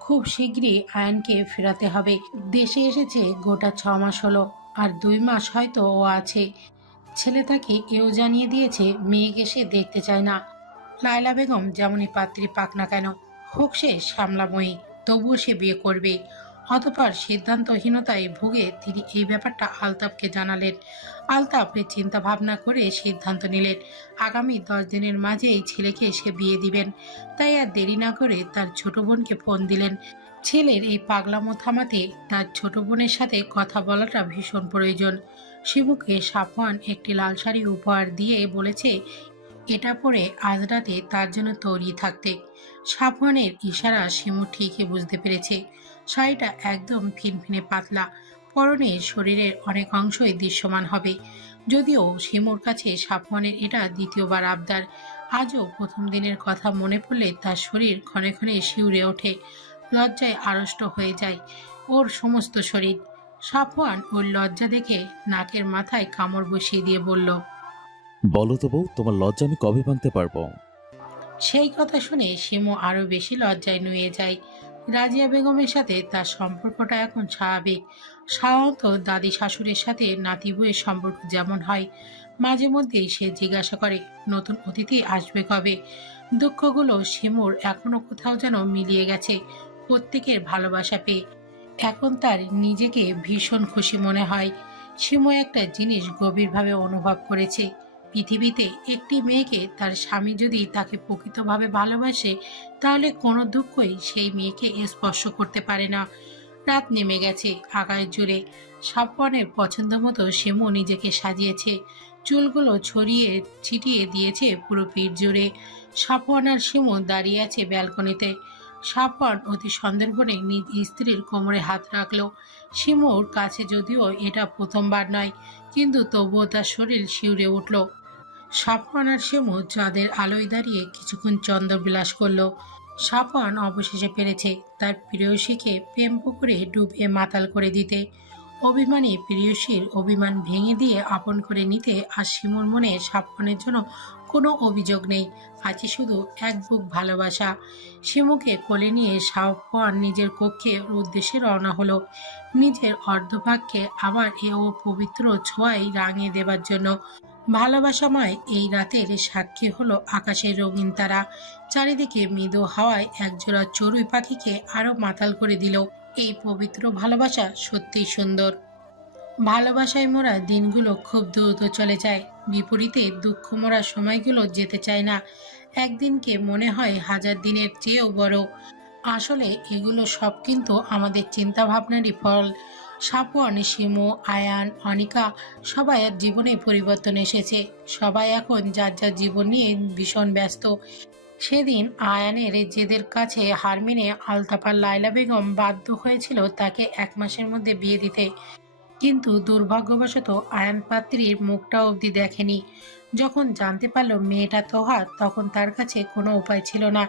খুব শীঘ্রই আয়নকে ফেরাতে হবে। দেশে এসেছে গোটা 6 মাস হলো, আর 2 মাস হয়তো ও আছে। ছেলে তাকে এও জানিয়ে দিয়েছে মেয়েকে সে দেখতে চায় না। লায়লা বেগম যেমনই পাত্রী পাক না কেন, হোক সে শ্যামলাময়ী, তবুও সে বিয়ে করবে। অতঃপর সিদ্ধান্তহীনতায় ভুগে তিনি এই ব্যাপারটা আলতাফকে জানালেন। আলতাফের চিন্তা ভাবনা করে সিদ্ধান্ত নিলেন আগামী 10 দিনের মাঝেই ছেলেকে সে বিয়ে দিবেন। তাই আর দেরি না করে তার ছোট বোনকে ফোন দিলেন। ছেলের এই পাগলামো থামাতে তার ছোট বোনের সাথে কথা বলাটা ভীষণ প্রয়োজন। শিমুকে সাফওয়ান একটি লাল শাড়ি উপহার দিয়ে বলেছে এটা পরে আজ রাতে তার জন্য তৈরি থাকতে। সাফওয়ানের ইশারা শিমু ঠিকই বুঝতে পেরেছে। শাড়িটা একদম ফিনফিনে পাতলা, পরনে শরীরের অনেক অংশই দৃশ্যমান হবে। যদিও শিমুর কাছে সাফওয়ানের এটা দ্বিতীয়বার আবদার। আজও প্রথম দিনের কথা মনে পড়লে তার শরীর ক্ষণে ক্ষণে শিউরে ওঠে, লজ্জায় আড়ষ্ট হয়ে যায় ওর সমস্ত শরীর। সাফওয়ান ওর লজ্জা দেখে নাকের মাথায় কামড় বসিয়ে দিয়ে বলল, বলো তো বউ, তোমার লজ্জা আমি কবে ভাঙতে পারবো? সেই কথা শুনে শিমু আরো বেশি লজ্জায় নুয়ে যায়। রাজিয়া বেগমের সাথে তার সম্পর্কটা এখন স্বাভাবিক। সাধারণত দাদি শাশুড়ির সাথে নাতি বউয়ের সম্পর্ক যেমন হয়, মাঝে মধ্যেই সে জিজ্ঞাসা করে নতুন অতিথি আসবে কবে। দুঃখগুলো শিমুর এখনো কোথাও যেন মিলিয়ে গেছে প্রত্যেকের ভালোবাসা পেয়ে। এখন তার নিজেকে ভীষণ খুশি মনে হয়। শিমু একটা জিনিস গভীরভাবে অনুভব করেছে, পৃথিবীতে একটি মেয়েকে তার স্বামী যদি তাকে প্রকৃতভাবে ভালোবাসে, তাহলে কোনো দুঃখই সেই মেয়েকে স্পর্শ করতে পারে না। রাত নেমে গেছে আকাশ জুড়ে। সাফওয়ানের পছন্দ মতো শিমু নিজেকে সাজিয়েছে। চুলগুলো ছড়িয়ে ছিটিয়ে দিয়েছে পুরো পিঠ জুড়ে। সাফওয়ান আর শিমু দাঁড়িয়ে আছে ব্যালকনিতে। সাফওয়ান অতি সন্দর্পণে নিজ স্ত্রীর কোমরে হাত রাখলো। শিমুর কাছে যদিও এটা প্রথমবার নয়, কিন্তু তবুও তার শরীর শিউরে উঠল। সাফওয়ান আর শিমু চাঁদের আলোয় দাঁড়িয়ে কিছুক্ষণ চন্দ্রবিলাস করলো। সাফওয়ান অবশেষে পেরেছে তার প্রেয়সীকে প্রেম পুকুরে ডুবিয়ে মাতাল করে দিতে। অভিমানী প্রেয়সীর অভিমান ভেঙে দিয়ে আপন করে নিতে আর শিমুর মনে সাফওয়ানের জন্য কোনো অভিযোগ নেই, আছে শুধু এক বুক ভালোবাসা। শিমুকে কোলে নিয়ে সাফওয়ান নিজের কক্ষের উদ্দেশ্যে রওনা হলো, নিজের অর্ধভাগকে আবার ও পবিত্র ছোঁয়ায় রাঙিয়ে দেবার জন্য। ভালোবাসাময় এই রাতের সাক্ষী হলো আকাশের রঙিন তারা। চারিদিকে মৃদু হাওয়ায় একজোড়া চড়ুই পাখিকে আরো মাতাল করে দিল। এই পবিত্র ভালোবাসা সত্যিই সুন্দর। ভালোবাসায় মোরা দিনগুলো খুব দ্রুত চলে যায়, বিপরীতে দুঃখ মোরা সময়গুলো যেতে চায় না। একদিনকে মনে হয় 1000 দিনের চেয়েও বড়। আসলে এগুলো সব কিন্তু আমাদের চিন্তা ভাবনারই ফল। সাফওয়ান, শিমু, আয়ান, অনিকা সবাই আর জীবনে পরিবর্তন এসেছে। সবাই এখন যার যার জীবন নিয়ে ভীষণ ব্যস্ত। সেদিন আয়ানের জেদের কাছে হার মেনে আলতাফ আর লায়লা বেগম বাধ্য হয়েছিল তাকে 1 মাসের মধ্যে বিয়ে দিতে। কিন্তু দুর্ভাগ্যবশত আয়ান পাত্রীর মুখটা অবধি দেখেনি। যখন জানতে পারল মেয়েটা তোহা, তখন তার কাছে কোনো উপায় ছিল না।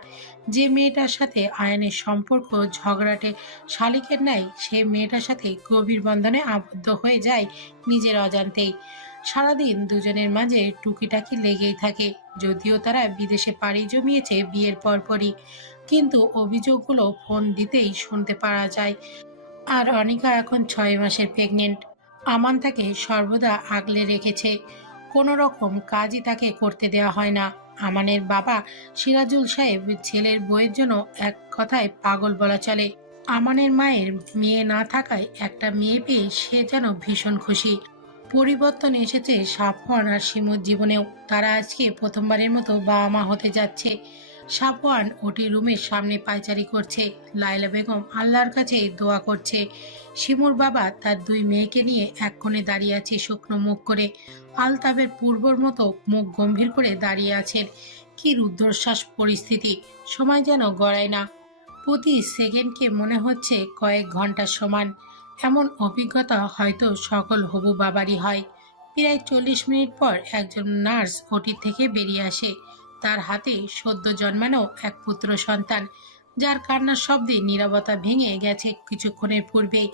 যে মেয়েটার সাথে আয়ানের সম্পর্ক ঝগড়াটে শালিকের ন্যায়, সে মেয়েটার সাথে গভীর বন্ধনে আবদ্ধ হয়ে যায় নিজের অজান্তেই। সারাদিন দুজনের মাঝে টুকিটাকি লেগেই থাকে, যদিও তারা বিদেশে পাড়ি জমিয়েছে বিয়ের পরপরই। কিন্তু অভিযোগগুলো ফোন দিতেই শুনতে পারা যায়। আর অনিকা এখন 6 মাসের প্রেগনেন্ট। আমান তাকে সর্বদা আগলে রেখেছে, কোনো রকম কাজই তাকে করতে দেওয়া হয় না। আমানের বাবা সিরাজুল সাহেব ছেলের বউয়ের জন্য এক কথায় পাগল বলা চলে। আমানের মায়ের মেয়ে না থাকায় একটা মেয়ে পেয়ে সে যেন ভীষণ খুশি। পরিবর্তন এসেছে সাফওয়ান আর শিমুর জীবনেও। তারা আজকে প্রথমবারের মতো বাবা মা হতে যাচ্ছে। সাফওয়ান ওটি রুমের সামনে পায়চারি করছে। লায়লা বেগম আল্লাহর কাছে দোয়া করছে। শিমুর বাবা তার 2 মেয়েকে নিয়ে এক কোণে দাঁড়িয়ে আছে শুকনো মুখ করে। আলতাফের পূর্বর মতো মুখ গম্ভীর করে দাঁড়িয়ে আছেন। কি রুদ্ধশ্বাস পরিস্থিতি, সময় যেন গড়ায় না। প্রতি সেকেন্ডকে মনে হচ্ছে কয়েক ঘন্টার সমান। এমন অভিজ্ঞতা হয়তো সকল হবু বাবারই হয়। প্রায় 40 মিনিট পর একজন নার্স ওটি থেকে বেরিয়ে আসে। তার হাতে সদ্য জন্মানো এক পুত্র সন্তান, যার কান্নার শব্দে নীরবতা ভেঙে গেছে কিছুক্ষণের পূর্বেই।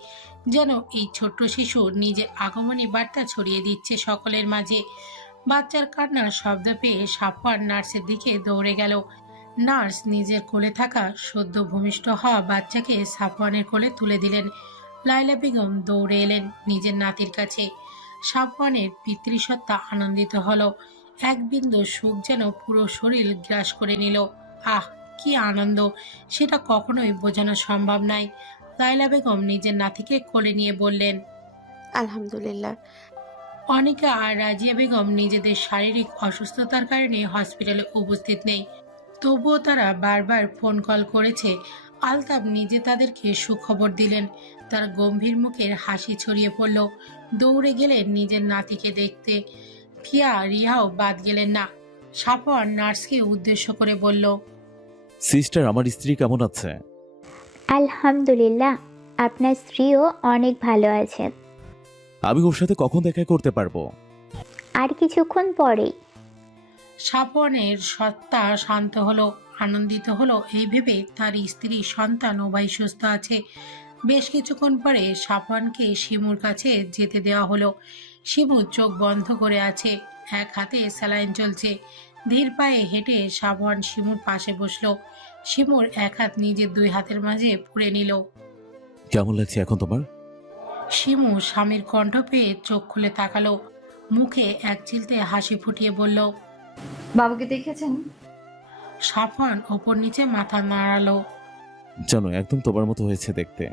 যেন এই ছোট্ট শিশু নিজে আগমনী বার্তা ছড়িয়ে দিচ্ছে সকলের মাঝে। বাচ্চার কান্নার শব্দ পেয়ে সাফওয়ান নার্সের দিকে দৌড়ে গেল। নার্স নিজের কোলে থাকা সদ্য ভূমিষ্ঠ হওয়া বাচ্চাকে সাফওয়ানের কোলে তুলে দিলেন। লায়লা বেগম দৌড়ে এলেন নিজের নাতির কাছে। সাফওয়ানের পিতৃসত্তা আনন্দিত হলো। এক বিন্দু সুখ যেন পুরো শরীর গ্রাস করে নিল। আহ, কি আনন্দ, সেটা কখনোই বোঝানো সম্ভব নয়। লায়লা বেগম নিজের নাতিকে কোলে নিয়ে বললেন, আলহামদুলিল্লাহ। অনিকা আর রাজিয়া বেগম নিজেদের শারীরিক অসুস্থতার কারণে হসপিটালে উপস্থিত নেই। তবুও তারা বারবার ফোন কল করেছে। আলতাফ নিজে তাদেরকে সুখবর দিলেন। তার গম্ভীর মুখের হাসি ছড়িয়ে পড়ল। দৌড়ে গেলেন নিজের নাতিকে দেখতে। ফিয়া রিহাও বাদ গেলেন না। সাফওয়ান নার্সকে উদ্দেশ্য করে বলল, সিস্টার, আমার স্ত্রী কেমন আছে? আলহামদুলিল্লাহ, আপনার স্ত্রীও অনেক ভালো আছেন। আমি ওর সাথে কখন দেখা করতে পারবো? আর কিছুক্ষণ পরেই। সাফওয়ানের সত্তা শান্ত হলো, আনন্দিত হলো এই ভেবে তার স্ত্রী সন্তান উভয় সুস্থ আছে। বেশ কিছুক্ষণ পরে সাফওয়ানকে শিমুর কাছে যেতে দেওয়া হলো। শিমু চোখ বন্ধ করে আছে, এক হাতে স্যালাইন চলছে। ধীর পায়ে হেঁটে সাফওয়ান শিমুর পাশে বসলো। শিমুর এক হাত নিজের দুই হাতের মাঝে পুরে নিল। কেমন লাগছে এখন তোমার? শিমু স্বামীর কণ্ঠ পেয়ে চোখ খুলে তাকালো। মুখে এক চিলতে হাসি ফুটিয়ে বলল, বাবাকে দেখেছেন? সাফওয়ান ওপর নিচে মাথা নাড়ালো। জানো, একদম তোমার মতো হয়েছে দেখতে।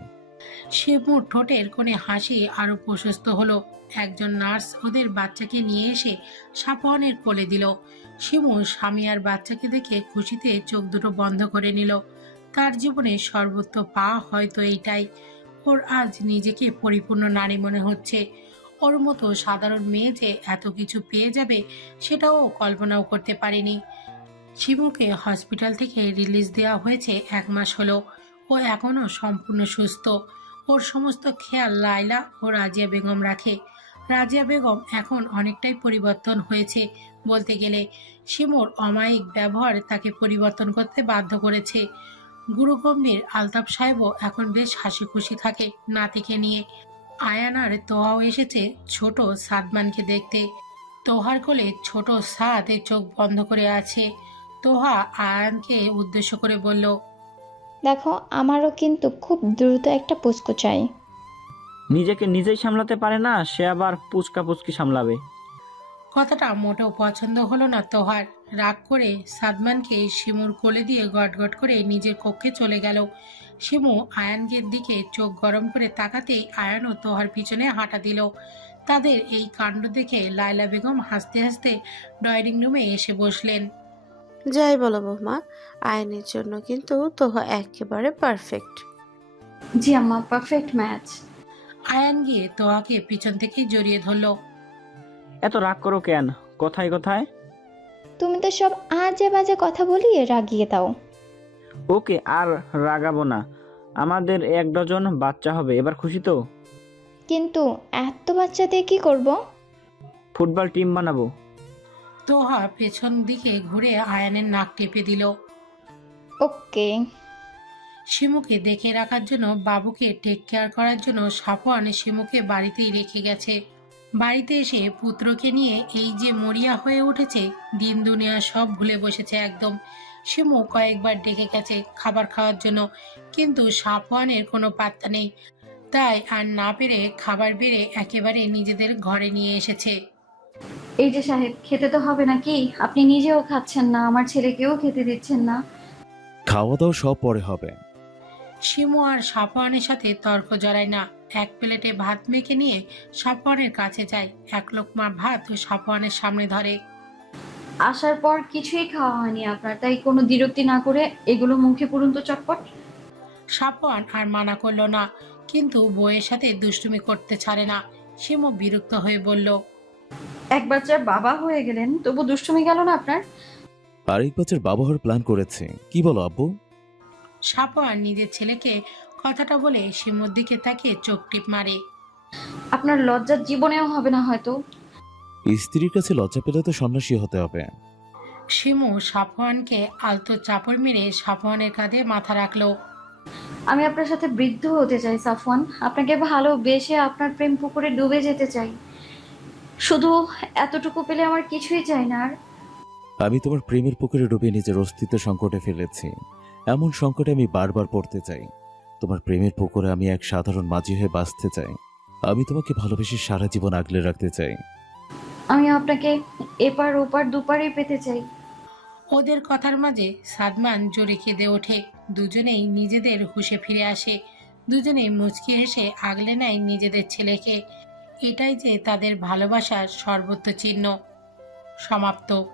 শিমুর ঠোঁটের কোণে হাসি আরো প্রশস্ত হলো। একজন নার্স ওদের বাচ্চাকে নিয়ে এসে সাফওয়ানের কোলে দিল। শিমু স্বামী আর বাচ্চাকে দেখে খুশিতে চোখ দুটো বন্ধ করে নিল। তার জীবনে সর্বোচ্চ পাওয়া হয়তো এইটাই। ওর আজ নিজেকে পরিপূর্ণ নারী মনে হচ্ছে। ওর মতো সাধারণ মেয়ে যে এত কিছু পেয়ে যাবে সেটাও কল্পনাও করতে পারেনি। শিমুকে হসপিটাল থেকে রিলিজ দেওয়া হয়েছে 1 মাস হলো। ও এখনও সম্পূর্ণ সুস্থ। ওর সমস্ত খেয়াল লায়লা ও রাজিয়া বেগম রাখে। রাজিয়া বেগম এখন অনেকটাই পরিবর্তন হয়েছে বলতে গেলে। শিমুর অমায়িক ব্যবহার তাকে পরিবর্তন করতে বাধ্য করেছে। গুরুগম্ভীর আলতাফ সাহেবও এখন বেশ হাসি খুশি থাকে নাতিকে নিয়ে। আয়ান আর তোহাও এসেছে ছোট সাদমানকে দেখতে। তোহার কোলে ছোট সাদ চোখ বন্ধ করে আছে। তোহা আয়ানকে উদ্দেশ্য করে বলল, দেখো, আমারও কিন্তু খুব দ্রুত একটা পুচকু চাই। নিজেকে নিজেই সামলাতে পারে না, সে আবার পুচকা পুচকি সামলাবে। কথাটা মোটেও পছন্দ হলো না তোহার। রাগ করে সাদমানকে শিমুর কোলে দিয়ে গটগট করে নিজের কক্ষে চলে গেল। শিমু আয়ানকে দিকে চোখ গরম করে তাকাতেই আয়ানও তোহার পিছনে হাঁটা দিল। তাদের এই কাণ্ড দেখে লায়লা বেগম হাসতে হাসতে ড্রয়িং রুমে এসে বসলেন। যাই বলো বৌমা, আয়নের জন্য কিন্তু তোহা একেবারে পারফেক্ট। জি আম্মা, পারফেক্ট ম্যাচ। আয়ান গিয়ে তোহাকে পিছন থেকে জড়িয়ে ধরল। এত রাগ করো কেন? কোথায় কোথায়? তুমি তো সব আজে বাজে কথা বলিয়ে রাগিয়ে দাও। ওকে, আর রাগাবো না। আমাদের 1 ডজন বাচ্চা হবে, এবার খুশি তো? কিন্তু এত বাচ্চা দিয়ে কি করব? ফুটবল টিম বানাবো। তোহা পেছন দিকে ঘুরে আয়ানের নাক টেপে দিল। ওকে। শিমুকে দেখে রাখার জন্য, বাবুকে টেক কেয়ার করার জন্য সাফওয়ান শিমুকে বাড়িতেই রেখে গেছে। বাড়িতে এসে পুত্রকে নিয়ে এই যে মরিয়া হয়ে উঠেছে, দিন দুনিয়া সব ভুলে বসেছে একদম। শিমু কয়েকবার ডেকে গেছে খাবার খাওয়ার জন্য, কিন্তু সাফওয়ানের কোনো পাত্তা নেই। তাই আর না পেরে খাবার বেড়ে একেবারে নিজেদের ঘরে নিয়ে এসেছে। এই যে সাহেব, খেতে তো হবে নাকি? আপনি নিজেও খাচ্ছেন না, আমার ছেলেকেও খেতে দিচ্ছেন না। খাওয়া দাওয়া সব পরে হবে। শিমু আর সাফওয়ানের সাথে তর্ক জড়ায় না। এক প্লেটে ভাত মেখে নিয়ে সাফওয়ানের কাছে যায়। 1 লোকমা ভাত সাফওয়ানের সামনে ধরে। আসার পর কিছুই খাওয়া হয়নি আপনার, তাই কোনো বিরক্তি না করে এগুলো মুখে পুরুন তো চটপট। সাফওয়ান আর মানা করলো না, কিন্তু বউয়ের সাথে দুষ্টুমি করতে ছাড়ে না। শিমু বিরক্ত হয়ে বলল, এক বাচ্চার বাবা হয়ে গেলেন, তবু দুষ্টুমি গেল না আপনার? আরেক বাচ্চার বাবা হওয়ার প্ল্যান করেছে। কি বলো আব্বু? সাফওয়ান নিজের ছেলেকে কথাটা বলে শিমুর দিকে তাকিয়ে চোখ টিপ মারে। আপনার লজ্জার জীবনেও হবে না হয়তো। স্ত্রীর কাছে লজ্জা পেলে তো সন্ন্যাসী হতে হবে। শিমু সাফওয়ানকে আলতো চাপড় মেরে সাফওয়ানের কাঁধে মাথা রাখলো। আমি আপনার সাথে বৃদ্ধ হতে চাই সাফওয়ান, আপনাকে ভালোবেসে আপনার প্রেম পুকুরে ডুবে যেতে চাই। শুধু এতটুকু পেলে আমার কিছুই চাই না আর। আমি তোমার প্রেমের পুকুরে ডুবে নিজের অস্তিত্ব সংকটে ফেলেছি। এমন সংকটে আমি বারবার পড়তে চাই। তোমার প্রেমের পুকুরে আমি এক সাধারণ মাঝি হয়ে বাঁচতে চাই। আমি তোমাকে ভালোবেসে সারা জীবন আগলে রাখতে চাই। আমি আপনাকে এপার ওপার দুপারে পেতে চাই। ওদের কথার মাঝে সাদমান জোরে কেঁদে ওঠে। দুজনেই নিজেদের হুঁশে ফিরে আসে। দুজনেই মুচকি হেসে আগলে নেয় নিজেদের ছেলেকে। এটাই যে তাদের ভালোবাসার সর্বোচ্চ চিহ্ন। সমাপ্ত।